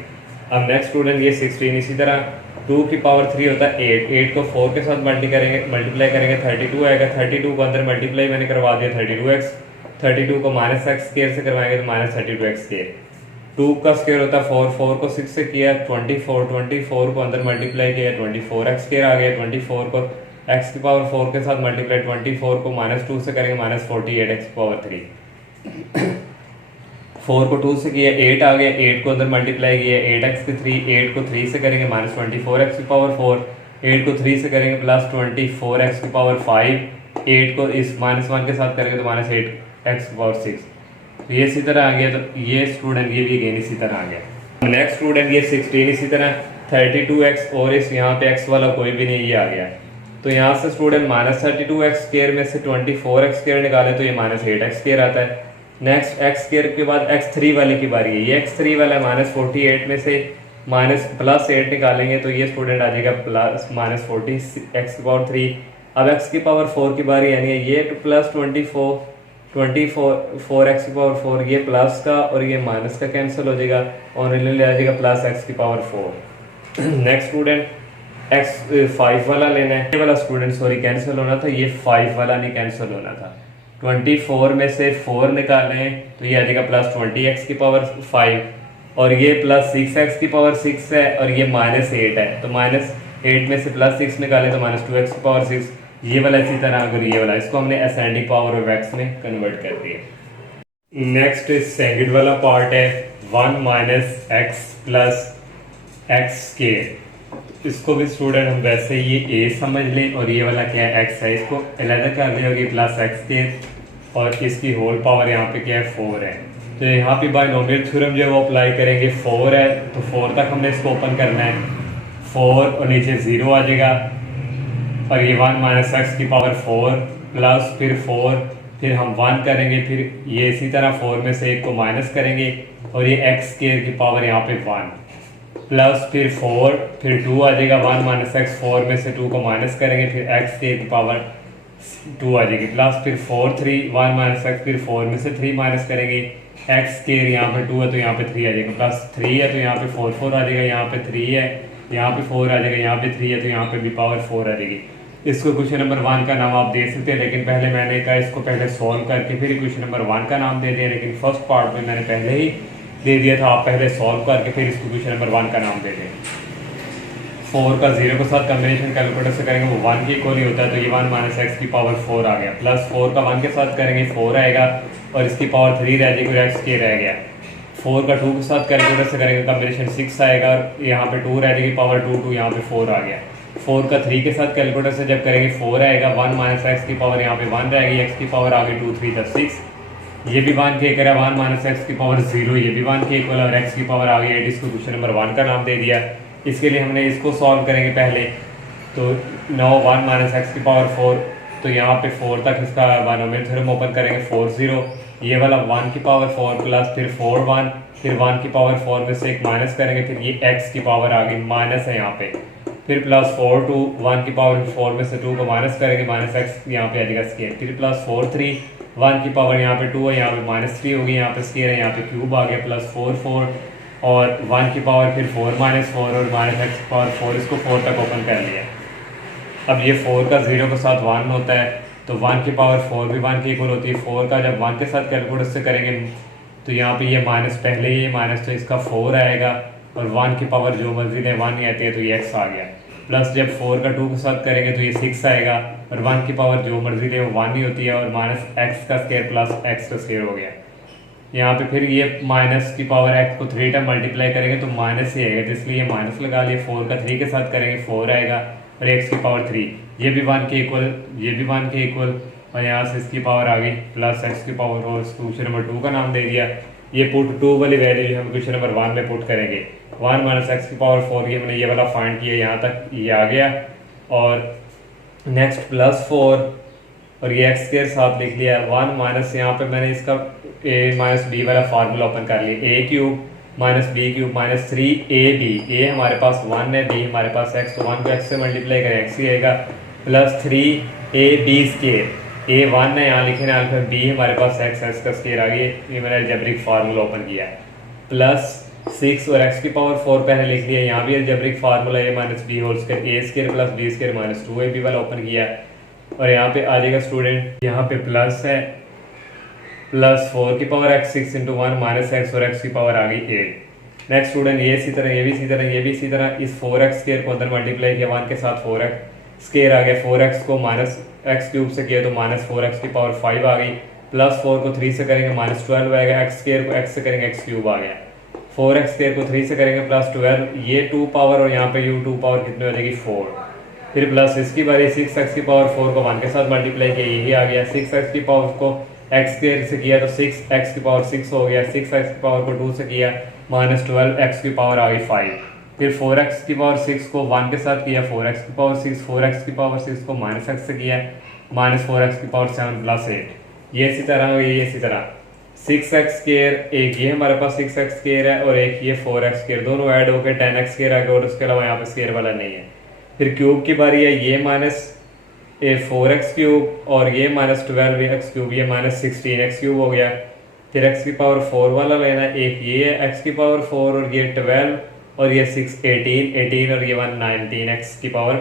अब नेक्स्ट स्टूडेंट ये 16, इसी तरह 2 की पावर 3 होता है 8 को 4 के साथ मल्टीप्लाई करेंगे 32 आएगा। 32 को अंदर मल्टीप्लाई मैंने करवा दिया 32x, 32 को माइनस एक्स स्केयर से करवाएंगे तो माइनस 32x स्केयर। 2 का स्केयर होता है 4, 4 को 6 से किया 24, 24 को अंदर मल्टीप्लाई किया 24x स्केयर आ गया। 24 को x की पावर 4 के साथ मल्टीप्लाई, 24 को -2 से करेंगे -48x की पावर 3। 4 को 2 से किया 8 आ गया, 8 को अंदर मल्टीप्लाई किया 8x की 3, 8 को 3 से करेंगे -24x की पावर 4, 8 को 3 से करेंगे +24x की पावर 5, 8 को इस -1 के साथ करेंगे तो -8x की पावर 6। तो ये इसी तरह आ गया। तो ये स्टूडेंट ये भी अगेन इसी तरह आ गया। नेक्स्ट स्टूडेंट ये 16, इसी तरह 32x और इस यहाँ पे x वाला कोई भी नहीं, ये आ गया। तो यहाँ से स्टूडेंट -32x स्केयर में से 24x स्केयर निकाले तो ये -8x स्केयर आता है। नेक्स्ट x स्केयर के बाद x3 वाले की बारी है। ये x3 वाला -48 में से +8 निकालेंगे तो ये स्टूडेंट आ जाएगा -40x की पावर 3। अब x की पावर 4 की बारी यानी ये +24x की पावर 4, ये प्लस का और ये माइनस का कैंसिल हो जाएगा और ले आ जाएगा +x की पावर 4। नेक्स्ट स्टूडेंट x5 वाला लेना है। ये वाला स्टूडेंट सॉरी कैंसिल होना था, ये 5 वाला नहीं कैंसिल होना था। 24 में से 4 निकालें तो ये आ जाएगा +20x की पावर 5 और ये +6x की पावर 6 है और ये -8 है। तो -8 में से +6 निकालें तो -2x की पावर 6। ये वाला इसी तरह अगर ये वाला इसको हमने असेंडिंग पावर ऑफ x में कन्वर्ट कर दिया। नेक्स्ट सेकंड वाला पार्ट है 1 - x + x स्केयर। इसको भी स्टूडेंट हम वैसे ये a समझ लें और ये वाला क्या है x है, इसको अलग कर लें और ये +x स्केयर और इसकी होल पावर यहाँ पे क्या है 4 है। तो यहाँ पे बायनोमियल थ्योरम जो है वो अप्लाई करेंगे। 4 है तो 4 तक हमने इसको ओपन करना है, 4 और नीचे 0 आ जाएगा और ये 1 - x की पावर 4 प्लस फिर 4, फिर हम 1 करेंगे, फिर ये इसी तरह 4 में से 1 को माइनस करेंगे और ये x स्केयर की पावर यहाँ पे 1 प्लस फिर 4, फिर 2 आ जाएगा। 1 - x 4 में से 2 को माइनस करेंगे फिर x स्केयर की पावर 2 आ जाएगी प्लस फिर 4 3 1 - x फिर 4 में से 3 माइनस करेंगे, x स्केयर यहाँ पे 2 है तो यहाँ पे 3 आ जाएगा प्लस 3 है तो यहाँ पे 4 4 आ जाएगा, यहाँ पे 3 है यहाँ पे 4 आ जाएगा, यहाँ पे 3 है तो यहाँ पे भी पावर 4 आ जाएगी। इसको क्वेश्चन नंबर 1 का नाम आप दे सकते हैं, लेकिन पहले मैंने कहा इसको पहले सॉल्व करके फिर क्वेश्चन नंबर 1 का नाम दे दिया, लेकिन फर्स्ट पार्ट में मैंने पहले ही दे दिया था, आप पहले सॉल्व करके फिर इसको क्वेश्चन नंबर 1 का नाम दे दें। 4 का 0 के साथ कम्बिनेशन कैलकुलेटर से करेंगे वो 1 के इक्वल ही होता है, तो ये 1 - x की पावर 4 आ गया प्लस 4 का 1 के साथ करेंगे 4 आएगा और इसकी पावर 3 रह जाएगी और x के रह गया। 4 का 2 के साथ कैलकुलेटर से करेंगे कम्बिनेशन 6 आएगा और यहाँ पे 2 रह जाएगी पावर 2 2 यहाँ पे 4 आ गया। 4 का 3 के साथ कैलकुलेटर से जब करेंगे 4 आएगा, 1 - x की पावर यहाँ पे 1 रहेगी, x की पावर आ गई 2 3 + 6, ये भी 1 के इक्वल है। 1 - x की पावर 0 ये भी 1 के इक्वल और x की पावर आ गई 8, इसको क्वेश्चन नंबर 1 का नाम दे दिया। इसके लिए हमने इसको सॉल्व करेंगे पहले, तो 9 1 - x की पावर 4, तो यहाँ पे 4 तक इसका बायनोमियल थ्योरम ओपन करेंगे 4 0, ये वाला 1 की पावर 4 प्लस फिर 4 1, फिर 1 की पावर 4 में से एक माइनस करेंगे, फिर ये x की पावर आ गई माइनस है यहाँ पे, फिर प्लस 4 2, 1 की पावर 4 में से 2 को माइनस करेंगे -x यहाँ पे आ जाएगा स्केयर, फिर प्लस 4 3, 1 की पावर यहाँ पे 2 है, यहाँ पे -3 होगी, यहाँ पे स्केयर है, यहाँ पे क्यूब आ गया प्लस 4 4 और 1 की पावर फिर 4 -4 और -x की पावर 4, इसको 4 तक ओपन कर लिया। अब ये 4 का 0 के साथ 1 होता है तो 1 की पावर 4 भी 1 के इक्वल होती है। 4 का जब 1 के साथ कैलकुलेटर से करेंगे तो यहाँ पे ये माइनस, पहले ही माइनस तो इसका 4 आएगा और 1 की पावर जो मर्जी है 1 ही आती है तो ये x आ गया, प्लस जब 4 का 2 के साथ करेंगे तो ये 6 आएगा और 1 की पावर जो मर्जी है वो 1 ही होती है और -x का स्केयर प्लस x का स्केयर हो गया। यहाँ पे फिर ये माइनस की पावर x को 3 टाइम मल्टीप्लाई करेंगे तो माइनस ही आएगा, तो इसलिए माइनस लगा लिए। 4 का 3 के साथ करेंगे 4 आएगा और x की पावर 3, ये भी 1 के इक्वल, ये भी 1 के इक्वल और यहाँ से इसकी पावर आ गई प्लस x की पावर और इसको क्वेश्चन नंबर 2 का नाम दे दिया। ये पुट 2 वाली वैल्यू हम क्वेश्चन नंबर 1 में पुट करेंगे। 1 - x की पावर 4 ये हमने ये वाला फाइंड किया, यहाँ तक ये आ गया और नेक्स्ट प्लस 4 और ये x स्क्वायर साथ लिख लिया। 1 माइनस यहाँ पे मैंने इसका a - b वाला फार्मूला ओपन कर लिया, a cube - b cube - 3ab, a हमारे पास 1 है, b हमारे पास x, तो 1 को x से मल्टीप्लाई करें x ही आएगा प्लस 3ab स्क्वायर। A1 है, यहाँ लिखे ना अल्फा, B हमारे पास एक्स का स्केयर आ गया, ये मैंने अलजेब्रिक फार्मूला ओपन किया है, प्लस 6 और x की पावर 4 पहले लिख लिया, यहाँ भी algebraic formula a minus B whole square A square plus B square minus 2ab वाला ओपन किया है। और यहाँ पे आ जाएगा स्टूडेंट, यहाँ पे प्लस है, प्लस 4 की power x 6 into 1 minus x और x की पावर आ गई 8। नेक्स्ट स्टूडेंट ये इसी तरह, ये भी इसी तरह, ये भी इसी तरह, इस 4x स्क्वायर को अंदर मल्टीप्लाई किया 1 के साथ 4x स्क्वायर आ गया, 4x को माइनस एक्स क्यूब से किया तो माइनस 4x की पावर 5 आ गई, प्लस 4 को 3 से करेंगे माइनस 12 आएगा, एक्स स्क्वायर को x से करेंगे एक्स क्यूब आ गया, 4x स्क्वायर को 3 से करेंगे प्लस 12, ये 2 पावर और यहाँ पे u 2 पावर कितनी हो जाएगी 4। फिर प्लस इसकी बारी 6x की पावर 4 को 1 के साथ मल्टीप्लाई किया, यही आ गया, 6x की पावर को x स्क्वायर से किया तो 6x की पावर 6 हो गया, 6x की पावर को 2 से किया माइनस 12x की पावर आ गई 5। फिर 4x की पावर 6 को 1 के साथ किया, 4x की पावर 6, 4x की पावर 6 को माइनस x से किया, माइनस 4x की पावर 7 प्लस 8। ये इसी तरह हो, ये इसी तरह 6x स्क्वायर, एक ये हमारे पास 6x स्क्वायर है और एक ये 4x स्क्वायर, दोनों ऐड होकर 10x स्क्वायर आ गया और उसके अलावा यहाँ पे स्क्वायर वाला नहीं है। फिर क्यूब की बारी है, ये माइनस 4x क्यूब और ये माइनस 12x क्यूब, ये माइनस 16x क्यूब हो गया। फिर x की पावर 4 वाला लेना, एक ये है x की पावर 4 और ये 12 और ये 6 18 और ये 1 19x की पावर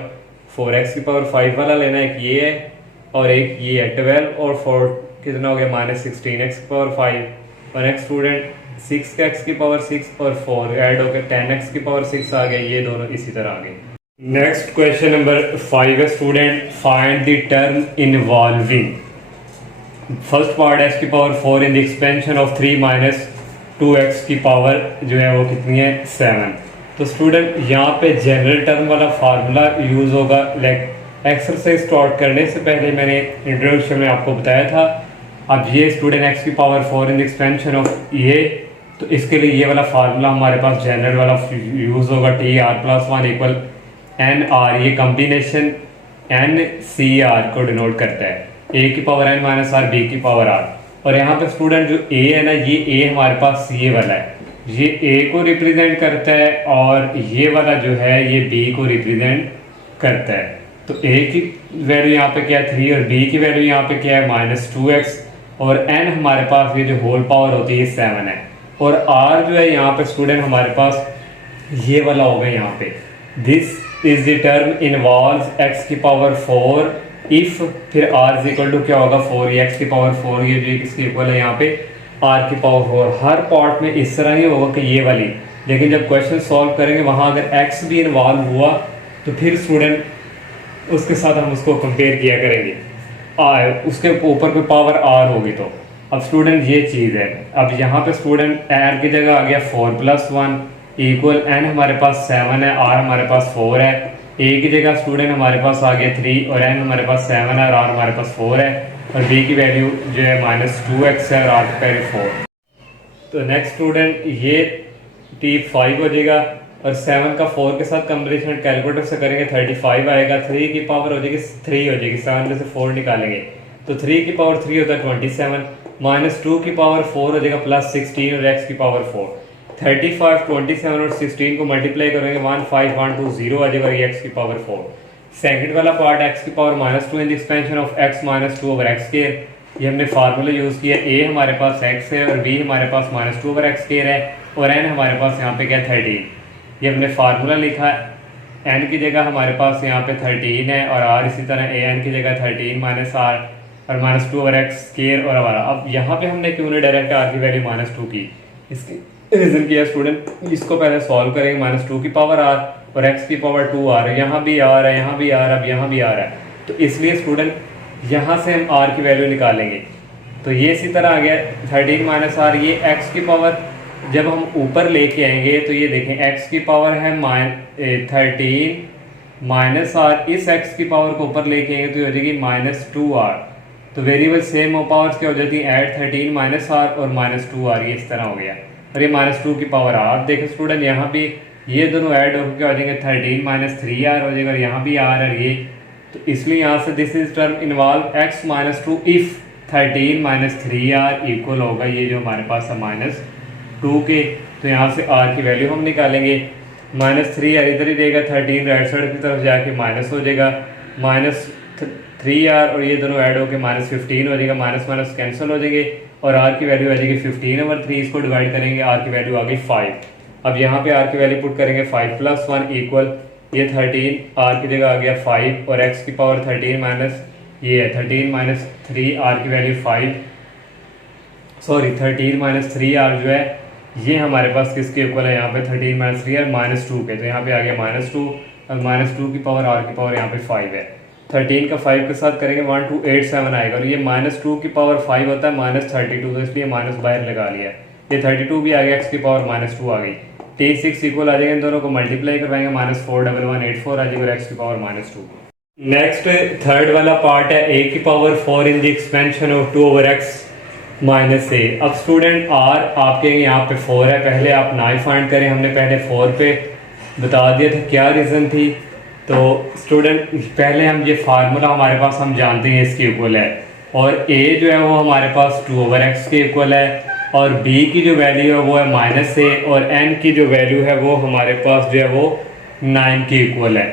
4x की पावर 5 वाला लेना, एक ये है और एक ये है 12 और 4 कितना हो गया माइनस 16x की पावर 5। और नेक्स्ट स्टूडेंट 6x की पावर 6 और 4 ऐड होकर 10x की पावर 6 आ गए, ये दोनों इसी तरह आ गए। नेक्स्ट क्वेश्चन नंबर 5 है student, find the term involving first part x की power 4 in the expansion of 3 minus 2x की पावर जो है वो कितनी है 7। तो स्टूडेंट यहाँ पे जनरल टर्म वाला फार्मूला यूज होगा। लाइक एक्सरसाइज स्टार्ट करने से पहले मैंने इंट्रोडक्शन में आपको बताया था, अब ये स्टूडेंट x की power 4 in the expansion of ये, तो इसके लिए ये वाला फार्मूला हमारे पास जनरल वाला यूज होगा, TR+1 इक्वल NR, ये कॉम्बिनेशन NCR को डिनोट करता है, a की power n minus R, b की पावर r। और यहाँ पे स्टूडेंट जो a है ना, ये a हमारे पास ये वाला है, ये a को रिप्रेजेंट करता है और ये वाला जो है ये b को रिप्रेजेंट करता है। तो a की वैल्यू यहाँ पे क्या है 3 और b की वैल्यू यहाँ पे क्या है माइनस 2x और n हमारे पास ये जो होल पावर होती है 7 है। और r जो है यहाँ पे स्टूडेंट हमारे पास ये वाला होगा यहाँ पे, this is the term involves x की पावर 4 इफ, फिर r इज इक्वल टू क्या होगा 4, ये x की पावर 4 ये जो इसके इक्वल है यहाँ पे r की पावर 4। हर पार्ट में इस तरह ही होगा कि ये वाली, लेकिन जब क्वेश्चन सॉल्व करेंगे वहाँ अगर x भी इन्वॉल्व हुआ तो फिर स्टूडेंट उसके साथ हम उसको कंपेयर किया करेंगे, उसके ऊपर कोई पावर r होगी तो। अब स्टूडेंट ये चीज़ है, अब यहाँ पे स्टूडेंट r की जगह आ गया 4+1 इक्वल n हमारे पास 7 है, r हमारे पास 4 है, a की जगह स्टूडेंट हमारे पास आ गया 3 और n हमारे पास 7 है और r हमारे पास 4 है और b की वैल्यू जो है माइनस 2x है और r की वैल्यू 4। तो नेक्स्ट स्टूडेंट ये t5 हो जाएगा और 7 का 4 के साथ कॉम्बिनेशन कैलकुलेटर से करेंगे 35 आएगा, 3 की पावर हो जाएगी 3 हो जाएगी, 7 में से 4 निकालेंगे तो 3 की पावर 3 होता है 27, माइनस 2 की पावर 4 हो जाएगा प्लस 16 और x की पावर 4। 35, 27 और 16 को मल्टीप्लाई करेंगे 15120 आ जाएगा x की पावर 4। सेकंड वाला पार्ट x की power -2 in the expansion of x minus 2 over x square, ये हमने फार्मूला यूज़ किया, a हमारे पास x है और b हमारे पास -2 ओवर x स्क्वायर है और n हमारे पास यहाँ पे क्या 13, ये हमने फार्मूला लिखा है। n की जगह हमारे पास यहाँ पे 13 है और r इसी तरह an की जगह 13 माइनस r और -2 ओवर x स्क्वायर और हमारा। अब यहाँ पे हमने क्यों नहीं डायरेक्ट r की वैल्यू -2 की, इसकी रीजन किया स्टूडेंट, इसको पहले सॉल्व करेंगे -2 की पावर r और x की पावर 2 r, यहाँ भी r है, यहाँ भी r, अब यहाँ भी r है, तो इसलिए स्टूडेंट यहाँ से हम r की वैल्यू निकालेंगे। तो ये इसी तरह आ गया 13 माइनस r, ये x की पावर जब हम ऊपर लेके आएंगे तो ये देखें x की पावर है 13 माइनस r, इस x की पावर को ऊपर लेके आएंगे तो हो जाएगी -2r। तो वेरिएबल सेम हो, पावर्स क्या हो जाती है ऐड 13 माइनस r और -2r, ये इस तरह हो गया और ये -2 की पावर r। देखें स्टूडेंट यहाँ भी ये दोनों ऐड होकर क्या हो जाएंगे 13 माइनस 3r हो जाएगा और यहाँ भी r है ये, तो इसलिए यहाँ से this is term involve x -2 if 13 minus 3r equal होगा ये जो हमारे पास है -2 के। तो यहाँ से r की वैल्यू हम निकालेंगे, -3r इधर ही देगा, 13 राइट साइड की तरफ जाके माइनस हो जाएगा, 3r और ये दोनों ऐड होकर -15 हो जाएगा, माइनस माइनस कैंसिल हो जाएंगे और r की वैल्यू आ जाएगी 15/3। इसको डिवाइड करेंगे, r की वैल्यू आ गई 5। अब यहाँ पे r की वैल्यू पुट करेंगे 5 + 1 इक्वल ये 13, r की जगह आ गया 5 और x की पावर 13 माइनस ये है 13 - 3, r की वैल्यू 5, सॉरी 13 - 3r जो है ये हमारे पास किसके इक्वल है, यहाँ पे 13 - 3r -2 के, तो यहाँ पे आ गया -2 और -2 की पावर r की पावर यहाँ पे 5 है। 13 का 5 के साथ करेंगे 1287 आएगा और ये -2 की पावर 5 होता है -32, तो इसलिए माइनस बाहर लगा लिया। ये 32 भी आ गया, x की पावर -2 आ गई। T6 इक्वल आ जाएगा, इन दोनों को मल्टीप्लाई करवाएंगे, -41184 आ जाएगा और x की पावर -2। नेक्स्ट थर्ड वाला पार्ट है a की power 4 in the expansion of 2/x - a। अब स्टूडेंट r आपके यहाँ पे 4 है, पहले आप ना ही फाइंड करें, हमने पहले 4 पे बता दिया था क्या रीज़न थी। तो स्टूडेंट पहले हम ये फार्मूला हमारे पास हम जानते हैं इसके इक्वल है और a जो है वो हमारे पास 2/x के इक्वल है और b की जो वैल्यू है वो है -a और n की जो वैल्यू है वो हमारे पास जो है वो 9 के इक्वल है।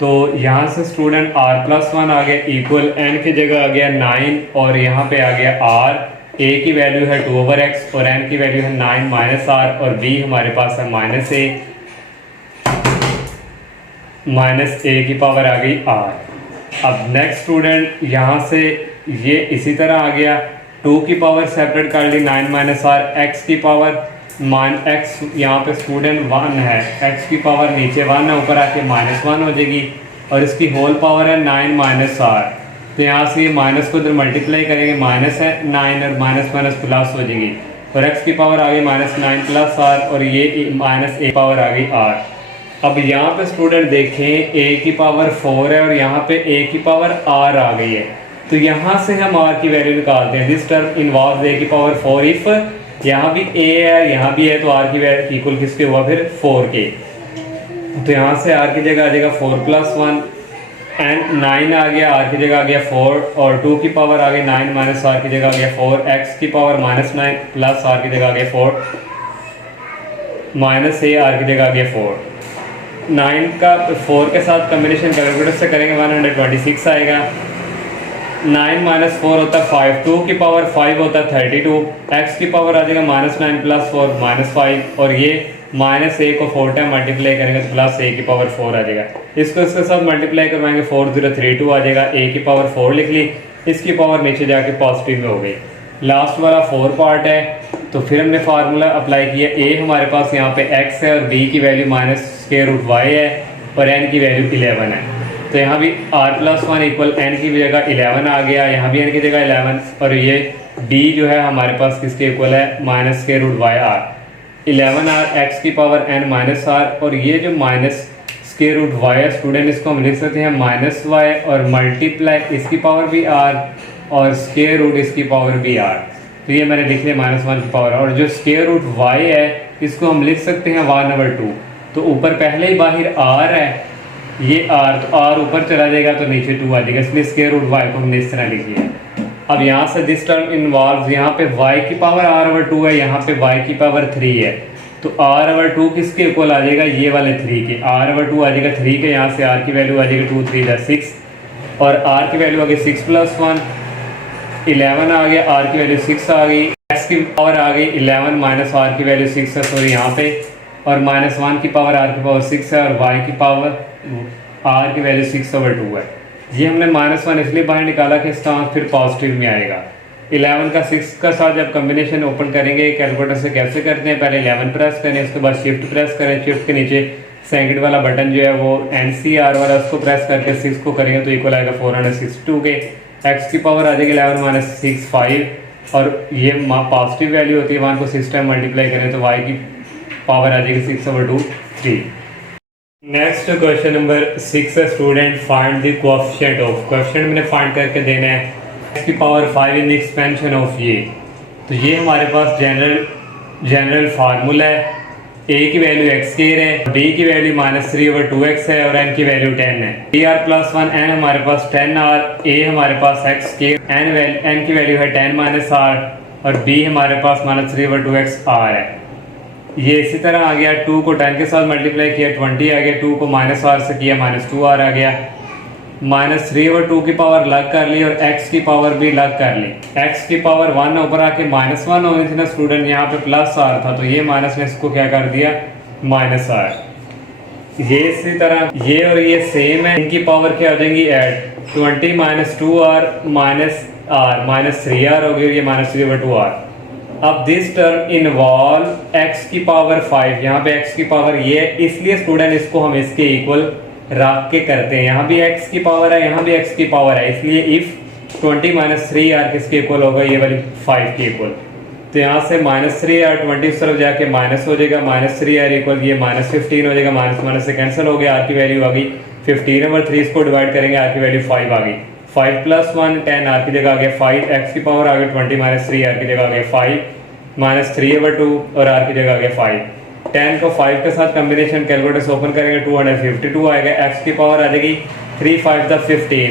तो यहाँ से स्टूडेंट r+1 आ गया इक्वल n की जगह आ गया 9 और यहाँ पे आ गया r, a की वैल्यू है 2/x और n की वैल्यू है 9 - r और b हमारे पास है -a की पावर आ गई r। अब नेक्स्ट स्टूडेंट यहाँ से ये इसी तरह आ गया, 2 की पावर सेपरेट कर ली 9 - r, x की पावर x यहाँ पे स्टूडेंट 1 है, x की पावर नीचे 1 है, ऊपर आके -1 हो जाएगी और इसकी होल पावर है 9 - r। तो यहाँ से ये माइनस को इधर मल्टीप्लाई करेंगे, माइनस है 9 और माइनस माइनस प्लस हो जाएगी और x की पावर आ गई -9 + r और ये -a पावर आ गई r। अब यहाँ पे स्टूडेंट देखें a की पावर 4 है और यहाँ पे a की पावर r आ गई है, तो यहाँ से हम r की वैल्यू निकालते हैं। दिस टर्म इन्वॉल्व a की पावर 4 इफ यहाँ भी a है यहाँ भी है, तो r की वैल्यू इक्वल किसके हुआ फिर 4 के। तो यहाँ से r की जगह आ जाएगा 4 + 1 एंड 9 आ गया, r की जगह आ गया 4 और 2 की पावर आ गई 9 - r की जगह आ गया 4, x की पावर -9 प्लस r की जगह आ गया 4 -a r की जगह आ गया 4। 9 का 4 के साथ कम्बिनेशन कैलकुलेटर से करेंगे 126 आएगा। 9 - 4 होता है 5, 2 की पावर 5 होता है 32, x की पावर आ जाएगा -9 + 4 -5 और ये -a को 4 टाइम मल्टीप्लाई करेंगे तो +a की पावर 4 आ जाएगा। इसको इसके साथ मल्टीप्लाई करवाएंगे 4032 आ जाएगा, a की पावर 4 लिख ली, इसकी पावर नीचे जाके पॉजिटिव में हो गई। लास्ट वाला 4 पार्ट है, तो फिर हमने फार्मूला अप्लाई किया, a हमारे पास यहाँ पे x है और b की वैल्यू -√y है और n की वैल्यू 11 है। तो यहाँ भी r+1 इक्वल n की जगह 11 आ गया, यहाँ भी n की जगह 11 और ये b जो है हमारे पास किसके इक्वल है -√y r। 11r x की पावर n -r और ये जो -√y है स्टूडेंट इसको हम लिख सकते हैं -y और मल्टीप्लाई इसकी पावर भी r और स्क्वायर रूट इसकी पावर भी r। तो ये मैंने लिख लिया -1 की पावर, और जो √y है इसको हम लिख सकते हैं 1/2। तो ऊपर पहले ही बाहर r है, ये r, तो r ऊपर चला जाएगा तो नीचे 2 आ जाएगा, इसलिए √y को हमने इस तरह लिख लिया। अब यहाँ से दिस टर्म इन्वॉल्व, यहाँ पे y की पावर r/2 है, यहाँ पे y की पावर 3 है, तो r/2 किसके इक्वल आ जाएगा, ये वाले 3 के। r/2 आ जाएगा 3 के, यहाँ से r की वैल्यू आ जाएगी 2 3 6 और r की वैल्यू आ गई 6 + 1 11 आ गया, r की वैल्यू 6 आ गई, x की पावर आ गई 11 - r की वैल्यू 6 है, सॉरी यहाँ पे, और -1 की पावर r की पावर 6 है और y की पावर r की वैल्यू 6/2 है। ये हमने -1 इसलिए बाहर निकाला कि इसका आंसर फिर पॉजिटिव में आएगा। 11 का 6 का साथ जब कम्बिनेशन ओपन करेंगे कैलकुलेटर से कैसे करते हैं, पहले 11 प्रेस करें, उसके बाद शिफ्ट प्रेस करें, शिफ्ट के नीचे सेकंड वाला बटन जो है वो NCR वाला उसको प्रेस करके 6 को करेंगे तो इक्वल आएगा 462 के। x की पावर आ जाएगी 11 - 6 5 और ये पॉजिटिव वैल्यू होती है, 1 को 6 टाइम मल्टीप्लाई करें तो y की पावर आ जाएगी 6/2 3। नेक्स्ट क्वेश्चन नंबर 6 है student, find the coefficient of, coefficient मैंने फाइंड करके देना है x की power 5 in the expansion of ये। तो ये हमारे पास जनरल फार्मूला है, a की वैल्यू x² है, b की वैल्यू -3/2x है और n की वैल्यू 10 है। r+1 n हमारे पास 10r, a हमारे पास x², n की वैल्यू है 10 - r और b हमारे पास -3/2x r है। ये इसी तरह आ गया, 2 को 10 के साथ मल्टीप्लाई किया 20 आ गया, 2 को -r से किया -2r आ गया। -3/2 की पावर लग कर ली और x की पावर भी लग कर ली। x की पावर 1 ऊपर आके -1 होनी थी ना स्टूडेंट, यहाँ पे प्लस आर था तो ये माइनस ने इसको क्या कर दिया -r। ये इसी तरह ये और ये सेम है, इनकी पावर क्या हो जाएंगी ऐड, 20 - 2r - 3r हो गई और ये -3/2r। अब दिस टर्म इन्वॉल्व x की पावर 5, यहाँ पे x की पावर ये है, इसलिए स्टूडेंट इसको हम इसके इक्वल रख के करते हैं। यहाँ भी x की पावर है, यहाँ भी x की पावर है, इसलिए इफ 20 - 3r किसके इक्वल होगा, ये वाली 5 के इक्वल। तो यहाँ से -3r 20 उस तरफ जाके माइनस हो जाएगा, -3r इक्वल ये -15 हो जाएगा, माइनस से कैंसिल हो गया, r की वैल्यू आ गई 15/3, इसको डिवाइड करेंगे r की वैल्यू 5 आ गई। 5 + 1 10, r की जगह आ गया 5, x की पावर आ गई 20 - 3r की जगह आ गया 5 -3/2 और r की जगह आ गया 5। 10 को 5 के साथ कॉम्बिनेशन कैलकुलेटर से ओपन करेंगे 252 आएगा, x की पावर आ जाएगी 3 × 5 = 15,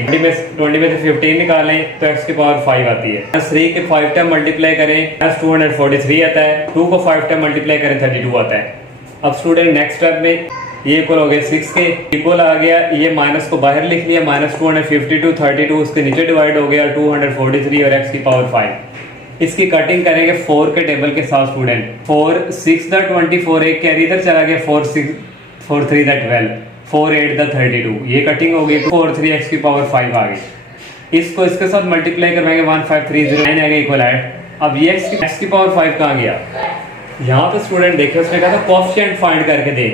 20 में से 15 निकालें तो x की पावर 5 आती है। 3 के 5 टाइम मल्टीप्लाई करें 243 आता है, 2 को 5 टाइम मल्टीप्लाई करें 32 आता है। अब स्टूडेंट नेक्स्ट स्टेप में ये इक्वल हो गया 6 के, इक्वल आ गया, ये माइनस को बाहर लिख लिया, -252 32 उसके नीचे डिवाइड हो गया 243 और x की पावर 5। इसकी कटिंग करेंगे 4 के टेबल के साथ स्टूडेंट। 4 6 द 24, एक कैरी इधर चला गया, 4 6 4 3 द 12, 4 8 द 32, ये कटिंग हो गई 4 3 x की पावर 5 आ गई। इसको इसके साथ मल्टीप्लाई करवाएंगे 15309 आएगा इक्वल ऐड। अब ये x की पावर 5 कहाँ गया, यहाँ पे स्टूडेंट देखिए उसने कहा था कोएफिशिएंट फाइंड करके दे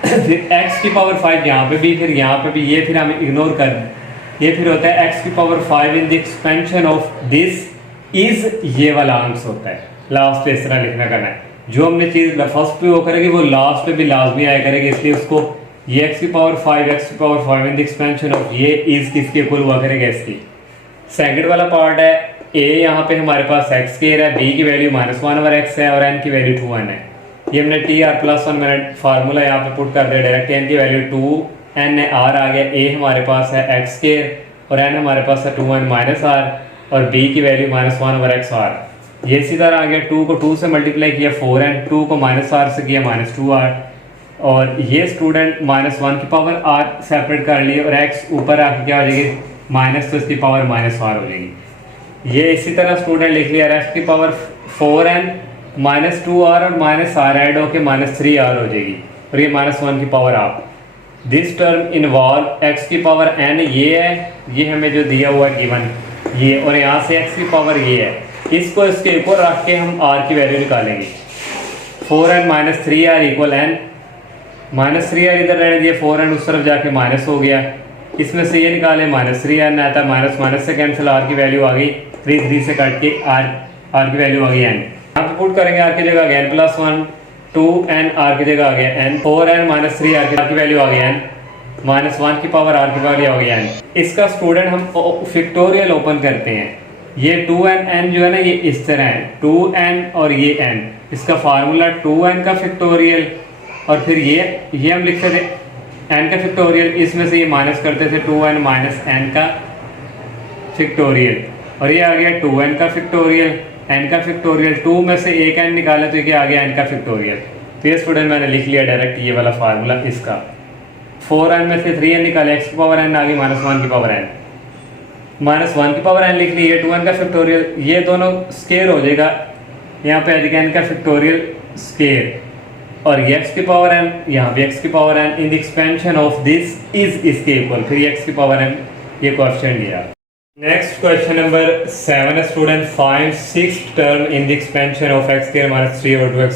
फिर x की पावर 5 यहाँ पे भी, फिर यहाँ पे भी, ये फिर हम इग्नोर कर, ये फिर होता है x की power 5 in the expansion of this is, ये वाला आंसर होता है। लास्ट पे इस तरह लिखना करना है, जो हमने चीज फर्स्ट पे वो करेगी वो लास्ट पे भी लाजमी आया करेगी, इसलिए उसको ये x की पावर 5 x की power 5 in the expansion of ये इज किसके इक्वल हुआ करेगा इसकी। सेकंड वाला पार्ट है a, यहाँ पे हमारे पास x स्क्वायर है, b की वैल्यू -1/x है और n की वैल्यू 2n है। ये हमने tr+1 मैंने फार्मूला यहाँ पे पुट कर दिया डायरेक्ट, n की वैल्यू 2n है, r आ गया, a हमारे पास है x स्क्वायर और n हमारे पास है 2n - r और b की वैल्यू -1/x r। ये इसी तरह आ गया, 2 को 2 से मल्टीप्लाई किया 4n, 2 को -r से किया -2r और ये स्टूडेंट -1 की पावर r सेपरेट कर ली और x ऊपर आके क्या हो जाएगी माइनस, तो इसकी पावर -r हो जाएगी। ये इसी तरह स्टूडेंट लिख लिया, x की पावर 4n -2r और -r ऐड होके -3r हो जाएगी और ये -1 की पावर आप। दिस टर्म इन्वॉल्व x की पावर n, ये है, ये हमें जो दिया हुआ है गिवन ये, और यहाँ से x की पावर ये है, इसको इसके ऊपर रख के हम r की वैल्यू निकालेंगे। 4n - 3r equal n, -3r इधर रहने दिया, 4n उस तरफ जाके माइनस हो गया, इसमें से ये निकाले -3n आता है, माइनस से कैंसिल, r की वैल्यू आ गई 3 से कट के r की वैल्यू आ गई n। यहाँ पे पुट करेंगे r की जगह आ गया n+1, 2n r की जगह आ गया n, 4n - 3r की वैल्यू आ गई n, -1 की पावर r की वैल्यू आ गई n। इसका स्टूडेंट हम फैक्टोरियल ओपन करते हैं, ये 2n जो है ना ये इस तरह है, 2n और ये n, इसका फार्मूला 2n का फैक्टोरियल और फिर ये हम लिखते थे n का फैक्टोरियल, इसमें से ये माइनस करते थे 2n - n का फैक्टोरियल और ये आ गया 2n का फैक्टोरियल, n का फैक्टोरियल, 2 में से एक n निकाले तो ये आ गया n का फैक्टोरियल। तो ये स्टूडेंट मैंने लिख लिया डायरेक्ट ये वाला फार्मूला इसका। 4n में से 3n निकाले, x की पावर n आ गई -1 की पावर n, -1 की पावर n लिख ली, ये 2n का फैक्टोरियल, ये दोनों स्केयर हो जाएगा, यहाँ पे आ जाएगा n का फैक्टोरियल स्केयर और ये x की पावर n, यहाँ भी x की power n in the expansion of this is इसके इक्वल, फिर ये x की पावर n ये कोएफिशिएंट दिया। Next question number 7 student, find sixth term in the expansion of x square - 3/2x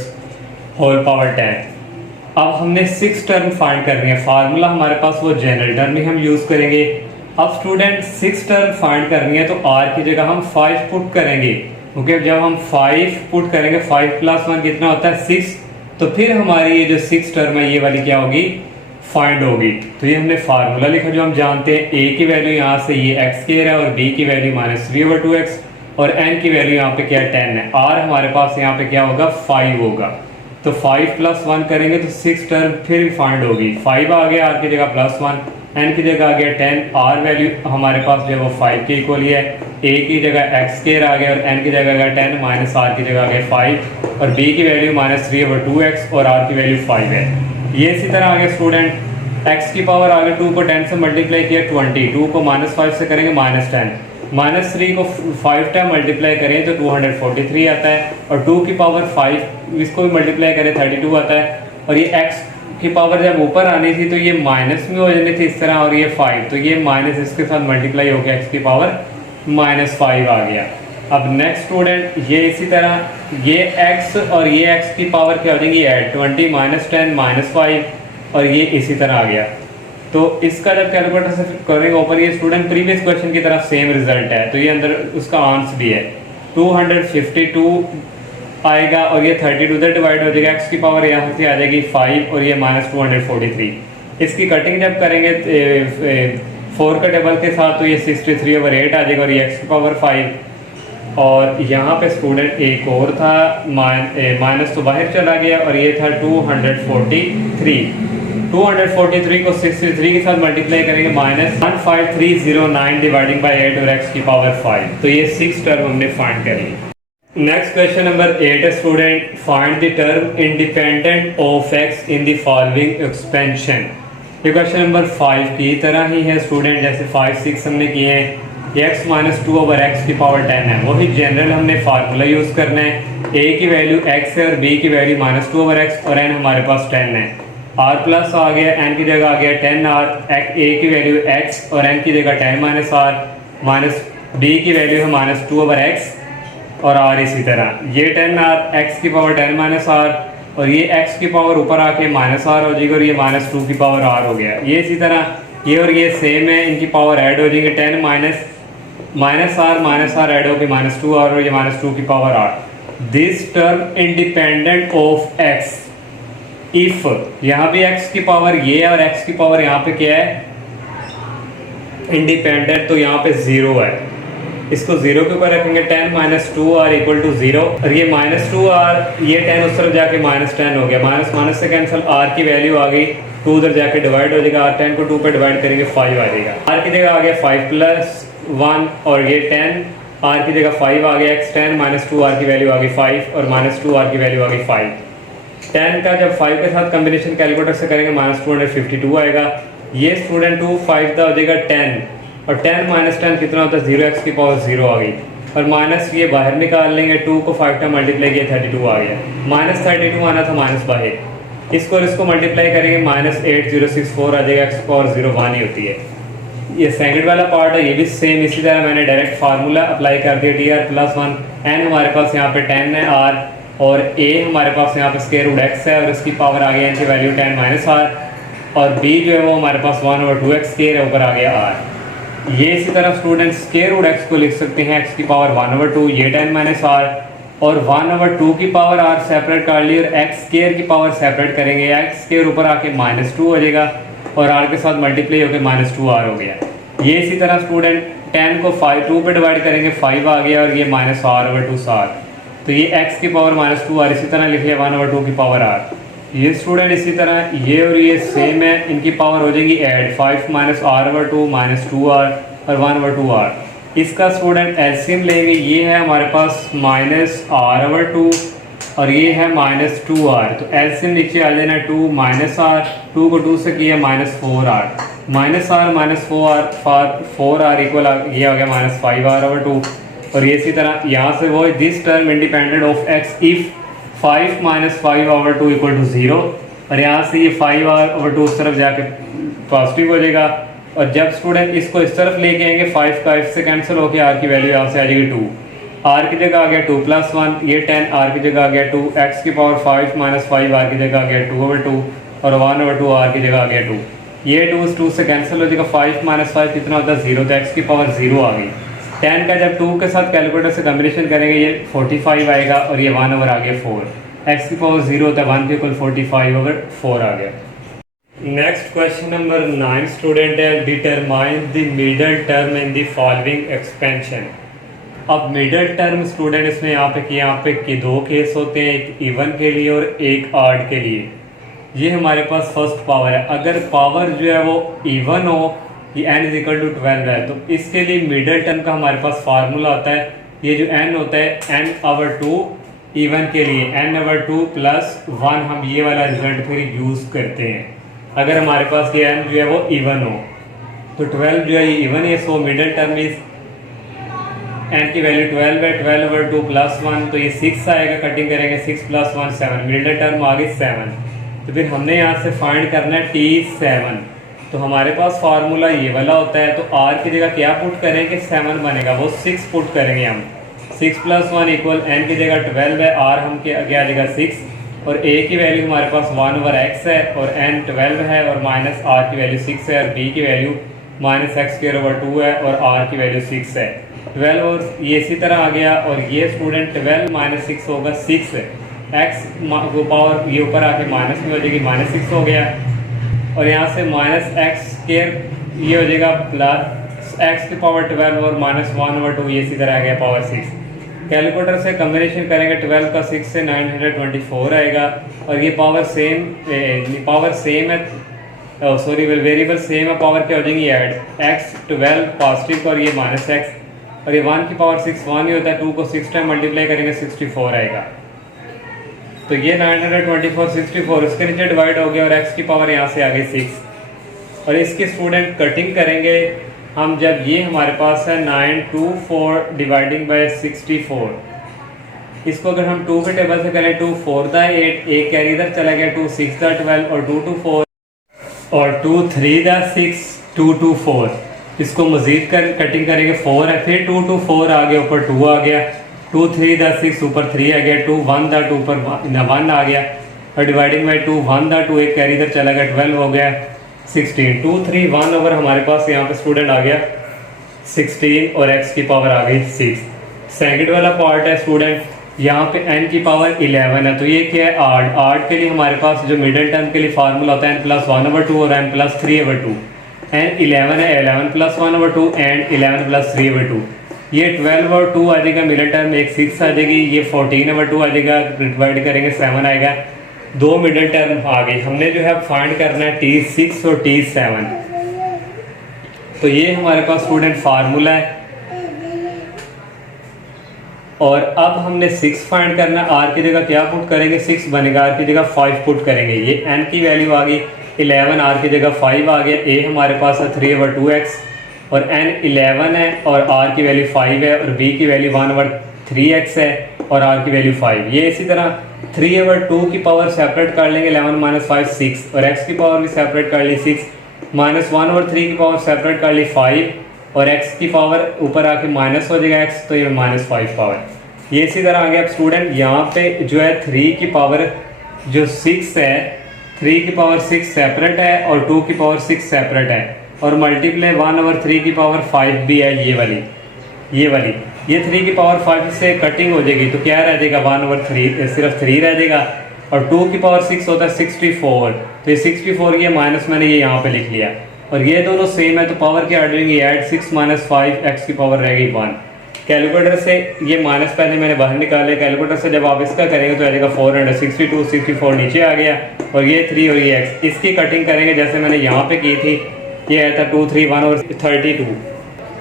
whole power 10। अब हमने 6 टर्म फाइंड करनी है, फार्मूला हमारे पास वो जनरल टर्म ही हम यूज करेंगे। अब स्टूडेंट 6 टर्म फाइंड करनी है तो r की जगह हम 5 पुट करेंगे, क्योंकि जब हम 5 पुट करेंगे 5 + 1 कितना होता है 6, तो फिर हमारी ये जो 6 टर्म है ये वाली क्या होगी फाइंड होगी। तो ये हमने फार्मूला लिखा जो हम जानते हैं, a की वैल्यू यहाँ से ये x स्क्वायर है और b की वैल्यू -3/2x और n की वैल्यू यहाँ पे क्या 10 है, r हमारे पास यहाँ पे क्या होगा 5 होगा। तो 5 + 1 करेंगे तो 6 टर्म फिर फाइंड होगी, 5 आ गया r की जगह +1, n की जगह आ गया 10, r वैल्यू हमारे पास जो है वो 5 के इक्वल ही है, a की जगह x स्क्वायर आ गया और n की जगह आ गया 10 -r की जगह आ गया 5 और b की वैल्यू -3/2x और r की वैल्यू 5 है। ये इसी तरह आ गया स्टूडेंट एक्स की पावर आगे 2 को 10 से मल्टीप्लाई किया 20, 2 को -5 से करेंगे -10, -3 को 5 टाइम मल्टीप्लाई करें तो 243 आता है, और 2 की पावर 5 इसको भी मल्टीप्लाई करें 32 आता है, और ये x की पावर जब ऊपर आनी थी तो ये माइनस में हो जानी थी इस तरह, और ये 5 तो ये माइनस इसके साथ मल्टीप्लाई हो गया, x की पावर -5 आ गया। अब नेक्स्ट स्टूडेंट ये इसी तरह ये x और ये x की पावर क्या हो जाएगी ऐड 20 -10 -5, और ये इसी तरह आ गया। तो इसका जब कैलकुलेटर से करेंगे ऊपर, ये स्टूडेंट प्रीवियस क्वेश्चन की तरह सेम रिजल्ट है, तो ये अंदर उसका आंसर भी है 252 आएगा, और ये 32 से डिवाइड हो जाएगा, एक्स की पावर यहाँ से आ जाएगी 5 और ये -243। इसकी कटिंग जब करेंगे 4 का टेबल के साथ तो ये 63/8 आ जाएगा, और ये एक्स की पावर 5, और यहाँ पे स्टूडेंट एक और था माइनस तो बाहर चला गया, और ये था 243 को 63 के साथ मल्टीप्लाई करेंगे -15309 डिवाइडिंग बाय 8 और x की पावर 5, तो ये 6 टर्म हमने फाइंड कर ली। नेक्स्ट क्वेश्चन नंबर 8 है student, find the term independent of x in the following expansion. ये क्वेश्चन नंबर 5 की तरह ही है स्टूडेंट, जैसे 5 6 हमने किए हैं। x -2/x की पावर 10 है, वही जनरल हमने फार्मूला यूज करना है, a की वैल्यू x है और b की वैल्यू -2/x और n हमारे पास 10 है, r प्लस आ गया, n की जगह आ गया 10r, a की वैल्यू x और n की जगह 10 -r, माइनस b की वैल्यू है -2/x और r इसी तरह, ये 10r x की पावर 10 -r, और ये x की पावर ऊपर आके -r हो जाएगी, और ये -2 की पावर r हो गया। ये इसी तरह ये और ये सेम है, इनकी पावर ऐड हो जाएंगे 10 -r ऐड होके -2r, और ये -2 की power r। This term independent of x if, यहाँ भी x की पावर ये है और x की पावर यहाँ पे क्या है इंडिपेंडेंट, तो यहाँ पे 0 है, इसको 0 के ऊपर रखेंगे 10 -2r = 0, और ये -2r ये 10 उस तरफ जाके -10 हो गया, माइनस से कैंसिल, r की वैल्यू आ गई 2 उधर जाके डिवाइड हो जाएगा, r 10 को 2 पे डिवाइड करेंगे 5 आ जाएगा, r की जगह आ गया 5 + 1 और ये 10, r की जगह 5 आ गया, x 10 -2r की वैल्यू आ गई 5 और -2r की वैल्यू आ गई 5। 10 का जब 5 के साथ कॉम्बिनेशन कैलकुलेटर से करेंगे -252 आएगा, ये स्टूडेंट 2 5 का हो जाएगा 10, और 10 -10 कितना होता है 0x की पावर 0 आ गई, और माइनस ये बाहर निकाल लेंगे, 2 को 5 टाइम मल्टीप्लाई किया 32 आ गया, -32 आना था माइनस बाहर, इसको और इसको मल्टीप्लाई करेंगे -8064 आ जाएगा, x की पावर 0 1 ही होती है। ये सेकंड वाला पार्ट है, ये भी सेम इसी तरह मैंने डायरेक्ट फार्मूला अप्लाई कर दिया, dr+1, n हमारे पास यहाँ पे 10 है, r और a हमारे पास यहाँ पे स्क्वायर रूट x है, और इसकी पावर आ गई n की वैल्यू 10 -r, और b जो है वो हमारे पास 1/2x स्क्वायर है, ऊपर आ गया r। ये इसी तरह स्टूडेंट स्क्वायर रूट x को लिख सकते हैं, x की पावर 1/2, ये 10 -r, और 1/2 की पावर r सेपरेट कर ली, और x स्क्वायर की पावर सेपरेट करेंगे, x स्क्वायर ऊपर आके -2 हो जाएगा, और r के साथ मल्टीप्लाई होकर -2r हो गया। ये इसी तरह स्टूडेंट 10 को 2 पे डिवाइड करेंगे 5 आ गया, और ये -r/2r, तो ये x की पावर -2r इसी तरह लिख लिया 1/2 की पावर r। ये स्टूडेंट इसी तरह ये और ये सेम है, इनकी पावर हो जाएगी ऐड 5 -r/2 -2r और 1/2r। इसका स्टूडेंट एलसीएम लेंगे, ये है हमारे पास -r/2 और ये है -2r, तो एलसीएम नीचे आ जाना 2 -r, 2 को 2 से किया -4r, -4r इक्वल ये आ गया -5r/2, और ये इसी तरह यहाँ से वो this term independent of x if 5 -5/2 = 0, और यहाँ से ये 5r/2 उस तरफ जाके पॉजिटिव हो जाएगा, और जब स्टूडेंट इसको इस तरफ लेके आएंगे 5 से कैंसिल होकर r की वैल्यू यहाँ से आ जाएगी 2, r की जगह आ गया 2 + 1, ये 10 r की जगह आ गया 2, x की पावर 5 -5 r की जगह आ गया 2/2, और 1/2 r की जगह आ गया 2, ये 2 से कैंसिल हो जाएगा, 5 -5 कितना होता है 0, तो x की पावर 0 आ गई। 10 का जब 2 के साथ कैलकुलेटर से कॉम्बिनेशन करेंगे ये 45 आएगा, और ये 1 ओवर आ गया 4, x की पावर 0 होता है 1 के इक्वल 45/4 आ गया। नेक्स्ट क्वेश्चन नंबर 9 स्टूडेंट है, determine the middle term in the following expansion. अब मिडल टर्म स्टूडेंट इसमें यहाँ पे कि 2 केस होते हैं, एक इवन के लिए और एक ऑड के लिए। ये हमारे पास फर्स्ट पावर है, अगर पावर जो है वो इवन हो, ये n = 12 है, तो इसके लिए मिडल टर्म का हमारे पास फार्मूला होता है, ये जो n होता है n/2 इवन के लिए n/2 + 1, हम ये वाला रिजल्ट फिर यूज़ करते हैं। अगर हमारे पास ये n जो है वो इवन हो, तो 12 जो है ये इवन है, so middle term is n की वैल्यू 12 है, 12/2 प्लस 1, तो ये 6 आएगा, कटिंग करेंगे 6 + 1 7, मिडिल टर्म आ गई 7। तो फिर हमने यहाँ से फाइंड करना है T7। तो हमारे पास फार्मूला ये वाला होता है, तो r की जगह क्या पुट करेंगे, 7 बनेगा, वो 6 पुट करेंगे हम। 6 + 1 = n की जगह 12 है, r हम के आगे आ जाएगा 6, और a की वैल्यू हमारे पास 1/x है, और n 12 है, और माइनस r की वैल्यू 6 है, और b की वैल्यू -x²/2 है, और r की वैल्यू 6 है। 12 और ये इसी तरह आ गया, और ये स्टूडेंट 12 - 6 होगा 6, x को पावर ये ऊपर आके माइनस में हो जाएगी, -6 हो गया, और यहाँ से -x² ये हो जाएगा प्लस x की पावर 12 और -1/2 ये इसी तरह आ गया पावर 6। कैलकुलेटर से कम्बिनेशन करेंगे 12 का 6 से 924 आएगा, और ये पावर सेम है, सॉरी वेरिएबल सेम है, पावर क्या हो जाएगी ऐड, x 12 पॉजिटिव और ये -x, और ये 1 की पावर 6 1 ही होता है, 2 को 6 टाइम मल्टीप्लाई करेंगे 64 आएगा। तो ये 924 64 उसके नीचे डिवाइड हो गया, और x की पावर यहाँ से आ गई 6, और इसकी स्टूडेंट कटिंग करेंगे हम, जब ये हमारे पास है 924 डिवाइडिंग बाय 64, इसको अगर हम 2 के टेबल से करें, 2 4 दा 8, एक कैरी इधर चला गया, 2 6 दा 12, और 2 2 4, और 2 3 दा 6, 2 2 4, इसको मजीद कटिंग करेंगे 4 है, फिर 2 2 4 आ गया, ऊपर 2 आ गया, 2 3 दा 6 ऊपर 3 आ गया, 2 1 दा 2 ऊपर 1 आ गया, और डिवाइडिंग बाय 2 1 दा 2, एक कैरी इधर चला गया, 12 हो गया 16, 2 3 1 ओवर हमारे पास यहाँ पे स्टूडेंट आ गया 16, और x की पावर आ गई 6। सेकंड वाला पार्ट है स्टूडेंट, यहाँ पे n की पावर 11 है, तो ये क्या है आर्ड के लिए हमारे पास जो मिडिल टर्म के लिए फार्मूला होता है n + 1/2 और n + 3/2, n 11 है, 11 + 1/2 एंड 11 + 3/2, ये 12/2 आ जाएगा, मिडिल टर्म एक 6 आ जाएगी, ये 14/2 आ जाएगा, डिवाइड करेंगे 7 आएगा, 2 मिडिल टर्म आ गई। हमने जो है फाइंड करना है T6 और T7, तो ये हमारे पास स्टूडेंट फार्मूला है, और अब हमने 6 फाइंड करना है, r की जगह क्या पुट करेंगे, 6 बनेगा, r की जगह 5 पुट करेंगे, ये n की वैल्यू आ गई 11, r की जगह 5 आ गया, a हमारे पास है 3/2x, और n 11 है, और r की वैल्यू 5 है, और b की वैल्यू 1/3x है, और r की वैल्यू 5। ये इसी तरह 3/2 की पावर सेपरेट कर लेंगे, 11 - 5 6, और x की पावर भी सेपरेट कर ली 6, -1/3 की पावर सेपरेट कर ली 5, और x की पावर ऊपर आके माइनस हो जाएगा x, तो ये -5 पावर। ये इसी तरह आ गया। अब स्टूडेंट यहाँ पे जो है 3 की पावर जो 6 है, 3 की पावर 6 सेपरेट है, और 2 की पावर 6 सेपरेट है, और मल्टीप्लाई 1/3 की पावर 5 भी है, ये वाली ये 3 की पावर 5 से कटिंग हो जाएगी, तो क्या रह जाएगा 1/3, सिर्फ 3 रह जाएगा, और 2 की पावर 6 होता है 64, तो ये 64 ये माइनस मैंने ये यहाँ पे लिख लिया, और ये दोनों सेम है, तो पावर क्या आ जाएगी ऐड 6 - 5, x की पावर रहेगी 1। कैलकुलेटर से ये माइनस पहले मैंने बाहर निकाले, कैलकुलेटर से जब आप इसका करेंगे तो आ जाएगा 462, 64 नीचे आ गया, और ये 3 और ये x, इसकी कटिंग करेंगे जैसे मैंने यहाँ पे की थी, ये आया था 2 3 1 और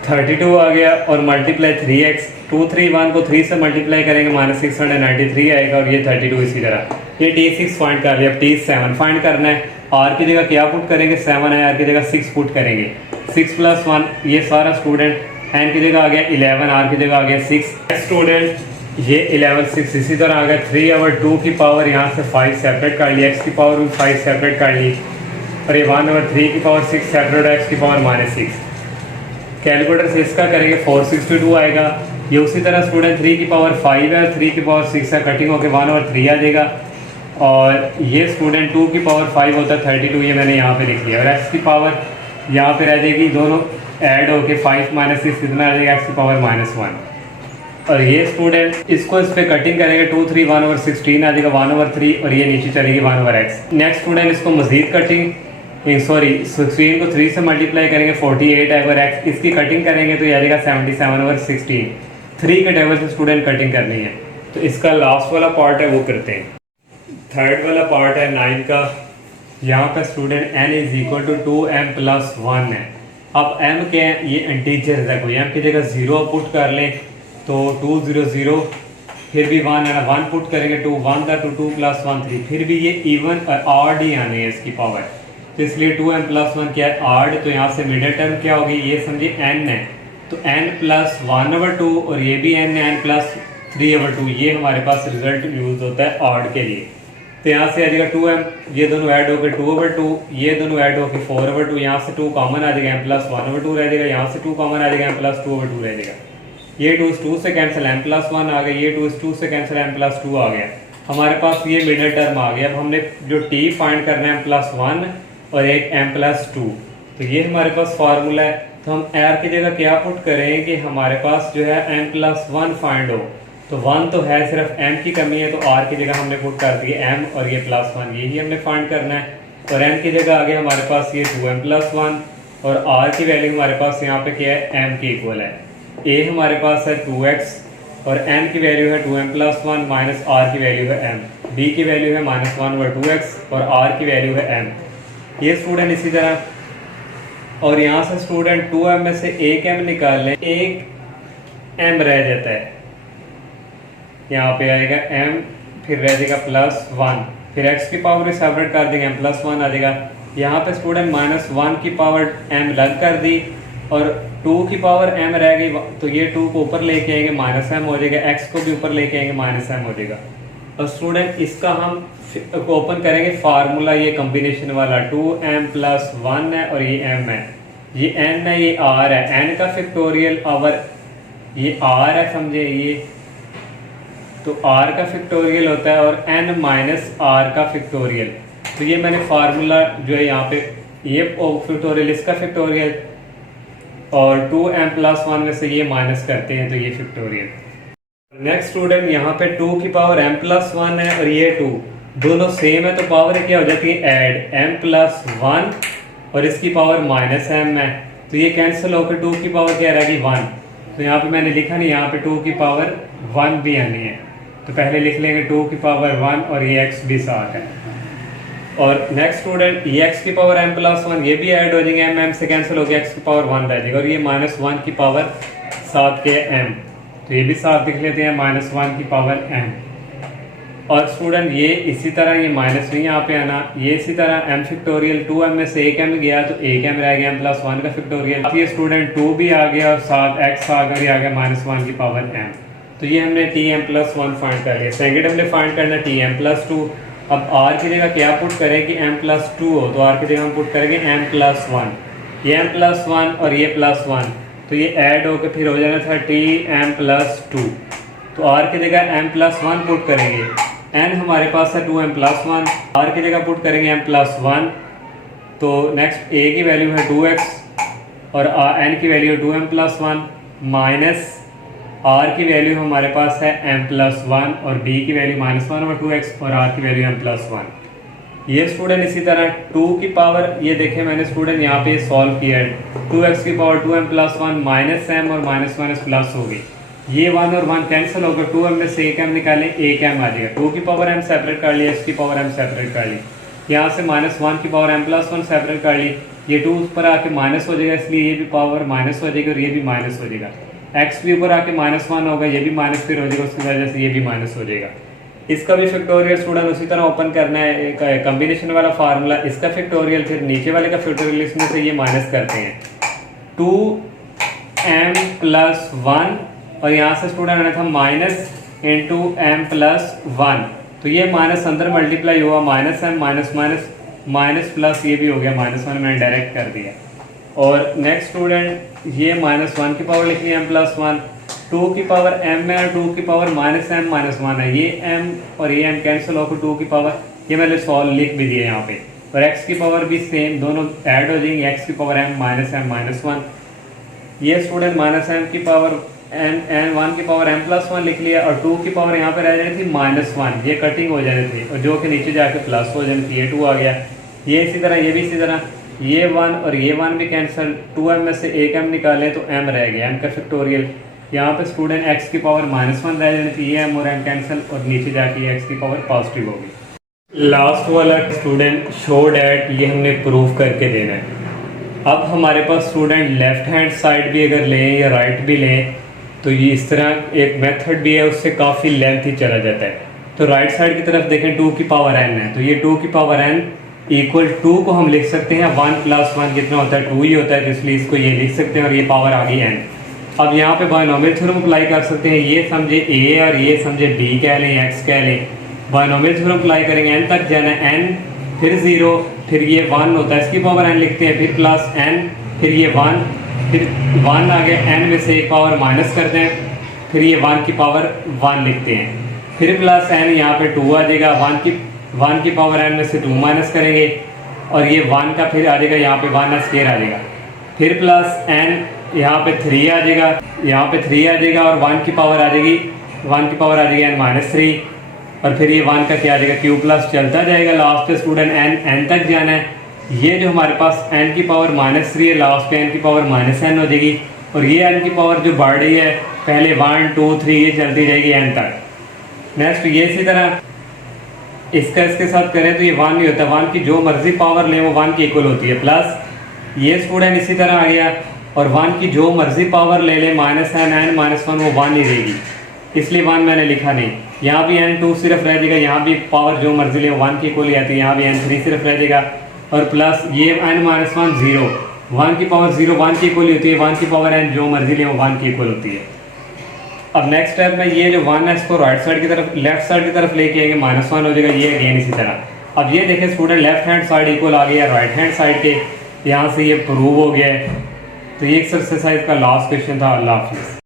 32 आ गया, और मल्टीप्लाई 3x, 2 3 1 को 3 से मल्टीप्लाई करेंगे -693 आएगा, और ये 32 इसी तरह। ये T6 फाइंड कर लिया। अब T7 फाइंड करना है, r की जगह क्या पुट करेंगे, 7 है, r की जगह 6 पुट करेंगे, 6 + 1 ये सारा स्टूडेंट, n की जगह आ गया 11, r की जगह आ गया 6 स्टूडेंट, ये 11 6 इसी तरह आ गया। 3/2 की पावर यहाँ से 5 सेपरेट कर ली, x की पावर भी 5 सेपरेट कर ली, और ये 1/3 की पावर 6 सेपरेट, x की पावर -6। कैलकुलेटर से इसका करेंगे 462 आएगा। ये उसी तरह स्टूडेंट 3 की पावर 5 है, 3 की पावर 6 है, कटिंग होकर 1/3 आ जाएगा, और ये स्टूडेंट 2 की पावर 5 होता है 32, ये मैंने यहाँ पे लिख लिया, और x की पावर यहाँ पे रह जाएगी, दोनों ऐड होके 5 - 6 कितना आ जाएगा, x की पावर -1। और ये स्टूडेंट इसको इस पे कटिंग करेंगे, 2 3 1/16 आ जाएगा 1/3, और ये नीचे चलेगी 1/x। नेक्स्ट स्टूडेंट इसको मजीद कटिंग, सॉरी 16 को 3 से मल्टीप्लाई करेंगे 48/x, इसकी कटिंग करेंगे तो ये आ जाएगा 77/16। 3 के टेबल से स्टूडेंट कटिंग करनी है, तो इसका लास्ट वाला पार्ट है वो करते हैं। थर्ड वाला पार्ट है 9 का, यहाँ पे स्टूडेंट n = 2m + 1 है। अब m क्या है, ये इंटीजर है, कोई m की जगह 0 पुट कर लें तो 2 0 0, फिर भी 1 है ना, 1 पुट करेंगे 2 1 था, 2 2 + 1 3, फिर भी ये इवन और ऑड ही आने हैं इसकी पावर। तो इसलिए 2m+1 क्या है 8। तो यहाँ से मिडिल टर्म क्या होगी, ये समझिए n है, तो n+1/2 और ये भी n है n+3/2। ये हमारे पास रिजल्ट यूज होता है ऑड के लिए। तो यहाँ से आ जाएगा 2m, ये दोनों ऐड हो गए 2/2, ये दोनों ऐड हो गए 4/2, यहाँ से 2 कॉमन आ जाएगा m+1/2 रह जाएगा, यहाँ से 2 कॉमन आ जाएगा m+2/2 रह जाएगा। ये 2 2 से कैंसिल m+1 आ गया, ये 2 2 से कैंसिल m+2 आ गया। हमारे पास ये मिडिल टर्म आ गया। अब हमने जो t फाइंड करना है m+1 और एक m+2, तो ये हमारे पास फार्मूला है। तो हम r की जगह क्या पुट करें कि हमारे पास जो है m+1 फाइंड हो, तो 1 तो है, सिर्फ m की कमी है, तो r की जगह हमने पुट कर दी m और ये +1, यही हमने फाइंड करना है। और n की जगह आ गया हमारे पास ये 2m+1 और r की वैल्यू हमारे पास यहाँ पे क्या है m की इक्वल है। a हमारे पास है 2x और n की वैल्यू है 2m+1 माइनस r की वैल्यू है m, b की वैल्यू है -1/2x और r की वैल्यू है m। ये स्टूडेंट इसी तरह, और यहाँ से स्टूडेंट 2m में से एक m निकाल लें, एक m रह जाता है, यहाँ पे आएगा m, फिर रह जाएगा +1, फिर x की पावर भी सेपरेट कर देंगे m+1 आ जाएगा। यहाँ पे स्टूडेंट -1 की पावर m लग कर दी और 2 की पावर m रह गई, तो ये 2 को ऊपर लेके आएंगे -m हो जाएगा, x को भी ऊपर लेके आएंगे -m हो जाएगा। और स्टूडेंट इसका हम ओपन करेंगे फार्मूला, ये कॉम्बिनेशन वाला 2m+1 है और ये m है, ये n है, ये r है, n का फैक्टोरियल और ये r है, समझे, ये तो r का फैक्टोरियल होता है और n माइनस r का फैक्टोरियल। तो ये मैंने फार्मूला जो है यहाँ पे, ये फैक्टोरियल इसका फैक्टोरियल और 2m+1 में से ये माइनस करते हैं तो ये फैक्टोरियल। नेक्स्ट स्टूडेंट यहाँ पे 2 की पावर m+1 है और ये 2 दोनों सेम है, तो पावर क्या हो जाती है ऐड, m+1 और इसकी पावर -m है, तो ये कैंसिल होकर 2 की पावर क्या रहेगी 1। तो यहाँ पे मैंने लिखा नहीं, यहाँ पे 2 की पावर 1 भी आनी है, तो पहले लिख लेंगे 2 की पावर 1 और ये x भी साथ है। और नेक्स्ट स्टूडेंट ये x की पावर m+1 ये भी ऐड हो जाएंगे, m से कैंसिल हो गया, x की पावर 1 रह जाएगा और ये -1 की पावर 7 के m, तो ये भी साथ लिख लेते हैं -1 की पावर m। और स्टूडेंट ये इसी तरह ये माइनस नहीं यहाँ पे आना, ये इसी तरह m फैक्टोरियल 2m में से एक m गया तो एक m रह गया m+1 का फैक्टोरियल। अब ये स्टूडेंट 2 भी आ गया और साथ x आ गया -1 की पावर m, तो ये हमने tm+1 फाइंड कर लिया। सेकंड हमने फाइंड करना tm+2। अब r की जगह क्या पुट करें कि m+2 हो, तो r की जगह हम पुट करेंगे m+1, ये m+1 और ये +1, तो ये ऐड होकर फिर हो जाना था tm+2। तो r की जगह m+1 पुट करेंगे, n हमारे पास है 2m+1, r की जगह पुट करेंगे m+1, तो नेक्स्ट a की वैल्यू है 2x और n की वैल्यू है 2m+1 माइनस r की वैल्यू हमारे पास है m+1 और b की वैल्यू -1/2x और r की वैल्यू m+1। ये स्टूडेंट इसी तरह 2 की पावर, ये देखें मैंने स्टूडेंट यहाँ पे सॉल्व किया है, 2x की पावर 2m+1 -m और माइनस प्लस हो गई, ये 1 और 1 कैंसिल होकर 2m में से एक m निकालें, एक m आ जाएगा, 2 की पावर m सेपरेट कर लिया, x की पावर m सेपरेट कर ली, यहाँ से -1 की पावर m+1 सेपरेट कर ली, ये 2 ऊपर आके माइनस हो जाएगा, इसलिए ये भी पावर माइनस हो जाएगी और ये भी माइनस हो जाएगा, x भी ऊपर आके -1 होगा, ये भी माइनस फिर हो जाएगा, उसकी वजह से ये भी माइनस हो जाएगा। इसका भी फैक्टोरियल स्टूडेंट उसी तरह ओपन करना है, कॉम्बिनेशन वाला फार्मूला, इसका फैक्टोरियल फिर नीचे वाले का फैक्टोरियल, इसमें से ये माइनस करते हैं 2m+1 और यहाँ से स्टूडेंट आना था -m+1, तो ये माइनस अंदर मल्टीप्लाई हुआ, -m माइनस प्लस ये भी हो गया -1, मैंने डायरेक्ट कर दिया। और नेक्स्ट स्टूडेंट ये -1 की पावर लिख लिया m+1, 2 की पावर m है और 2 की पावर -m-1 है, ये m और ये m कैंसिल होकर 2 की पावर, ये मैंने सॉल्व लिख भी दिया यहाँ पे, और x की पावर भी सेम, दोनों ऐड हो जाएंगे, x की पावर m -m-1, ये स्टूडेंट -m की पावर n1 की पावर m+1 लिख लिया और 2 की पावर यहाँ पे रह जानी थी -1, ये कटिंग हो जानी थी और जो कि नीचे जाके प्लस हो जानी थी, ये 2 आ गया, ये इसी तरह, ये भी इसी तरह, ये 1 और ये 1 भी कैंसिल, 2m में से एक m निकालें तो m रह गया, m का फैक्टोरियल, यहाँ पे स्टूडेंट x की पावर -1 रह जानी थी, ये m और m कैंसिल और नीचे जाके x की पावर पॉजिटिव होगी। लास्ट वाला स्टूडेंट शो डैट, ये हमने प्रूफ करके देना है। अब हमारे पास स्टूडेंट लेफ्ट हैंड साइड भी अगर लें या राइट भी लें तो ये इस तरह एक मेथड भी है, उससे काफ़ी लेंथ ही चला जाता है। तो राइट साइड की तरफ देखें 2 की पावर n है, तो ये 2 की पावर n इक्वल टू को हम लिख सकते हैं 1 + 1 कितना होता है 2 ही होता है, तो इसलिए इसको ये लिख सकते हैं और ये पावर आ गई n। अब यहाँ पे बायनोमियल थ्योरम अप्लाई कर सकते हैं, ये समझे a और ये समझे b कह लें, x कह लें। बायनोमियल थ्योरम अप्लाई करेंगे, n तक जाना है, n फिर 0 फिर ये 1 होता है, इसकी पावर n लिखते हैं, फिर प्लस n फिर ये 1 फिर 1 आ गया, n में से एक पावर माइनस करते हैं, फिर ये 1 की पावर 1 लिखते हैं, फिर प्लस n यहाँ पे 2 आ जाएगा, 1 की पावर n में से 2 माइनस करेंगे और ये 1 का फिर आ जाएगा यहाँ पे 1 स्क्वायर आ जाएगा, फिर प्लस n यहाँ पे 3 आ जाएगा, यहाँ पे 3 आ जाएगा और 1 की पावर आ जाएगी, 1 की पावर आ जाएगी n-3 और फिर ये 1 का क्या आ जाएगा क्यू प्लस चलता जाएगा। लास्ट पे स्टूडेंट n तक जाना है, ये जो हमारे पास n की पावर -3 है, लास्ट पे n की पावर -n हो जाएगी और ये n की पावर जो बढ़ रही है पहले 1 2 3 ये चलती जाएगी n तक। नेक्स्ट ये इसी तरह इसका इसके साथ करें तो ये 1 नहीं होता, 1 की जो मर्जी पावर लें वो 1 की इक्वल होती है। प्लस ये स्टूडेंट इसी तरह आ गया और 1 की जो मर्जी पावर ले लें -n -1 वो 1 ही रहेगी, इसलिए 1 मैंने लिखा नहीं। यहाँ भी n2 सिर्फ रह जाएगा, यहाँ भी पावर जो मर्जी ले 1 की इक्वल ही आती है, यहाँ भी n3 सिर्फ रह जाएगा और प्लस ये n-1 0, 1 की पावर 0 1 की इक्वल होती है, 1 की पावर n जो मर्जी ले वो 1 की इक्वल होती है। अब नेक्स्ट स्टेप में ये जो 1 है इसको राइट साइड की तरफ लेफ्ट साइड की तरफ लेके आएंगे, -1 हो जाएगा, ये अगेन इसी तरह। अब ये देखें student left hand side equal आ गया राइट हैंड साइड के, यहाँ से ये प्रूव हो गया है। तो ये एक्सरसाइज का लास्ट क्वेश्चन था। अल्लाह हाफिज़।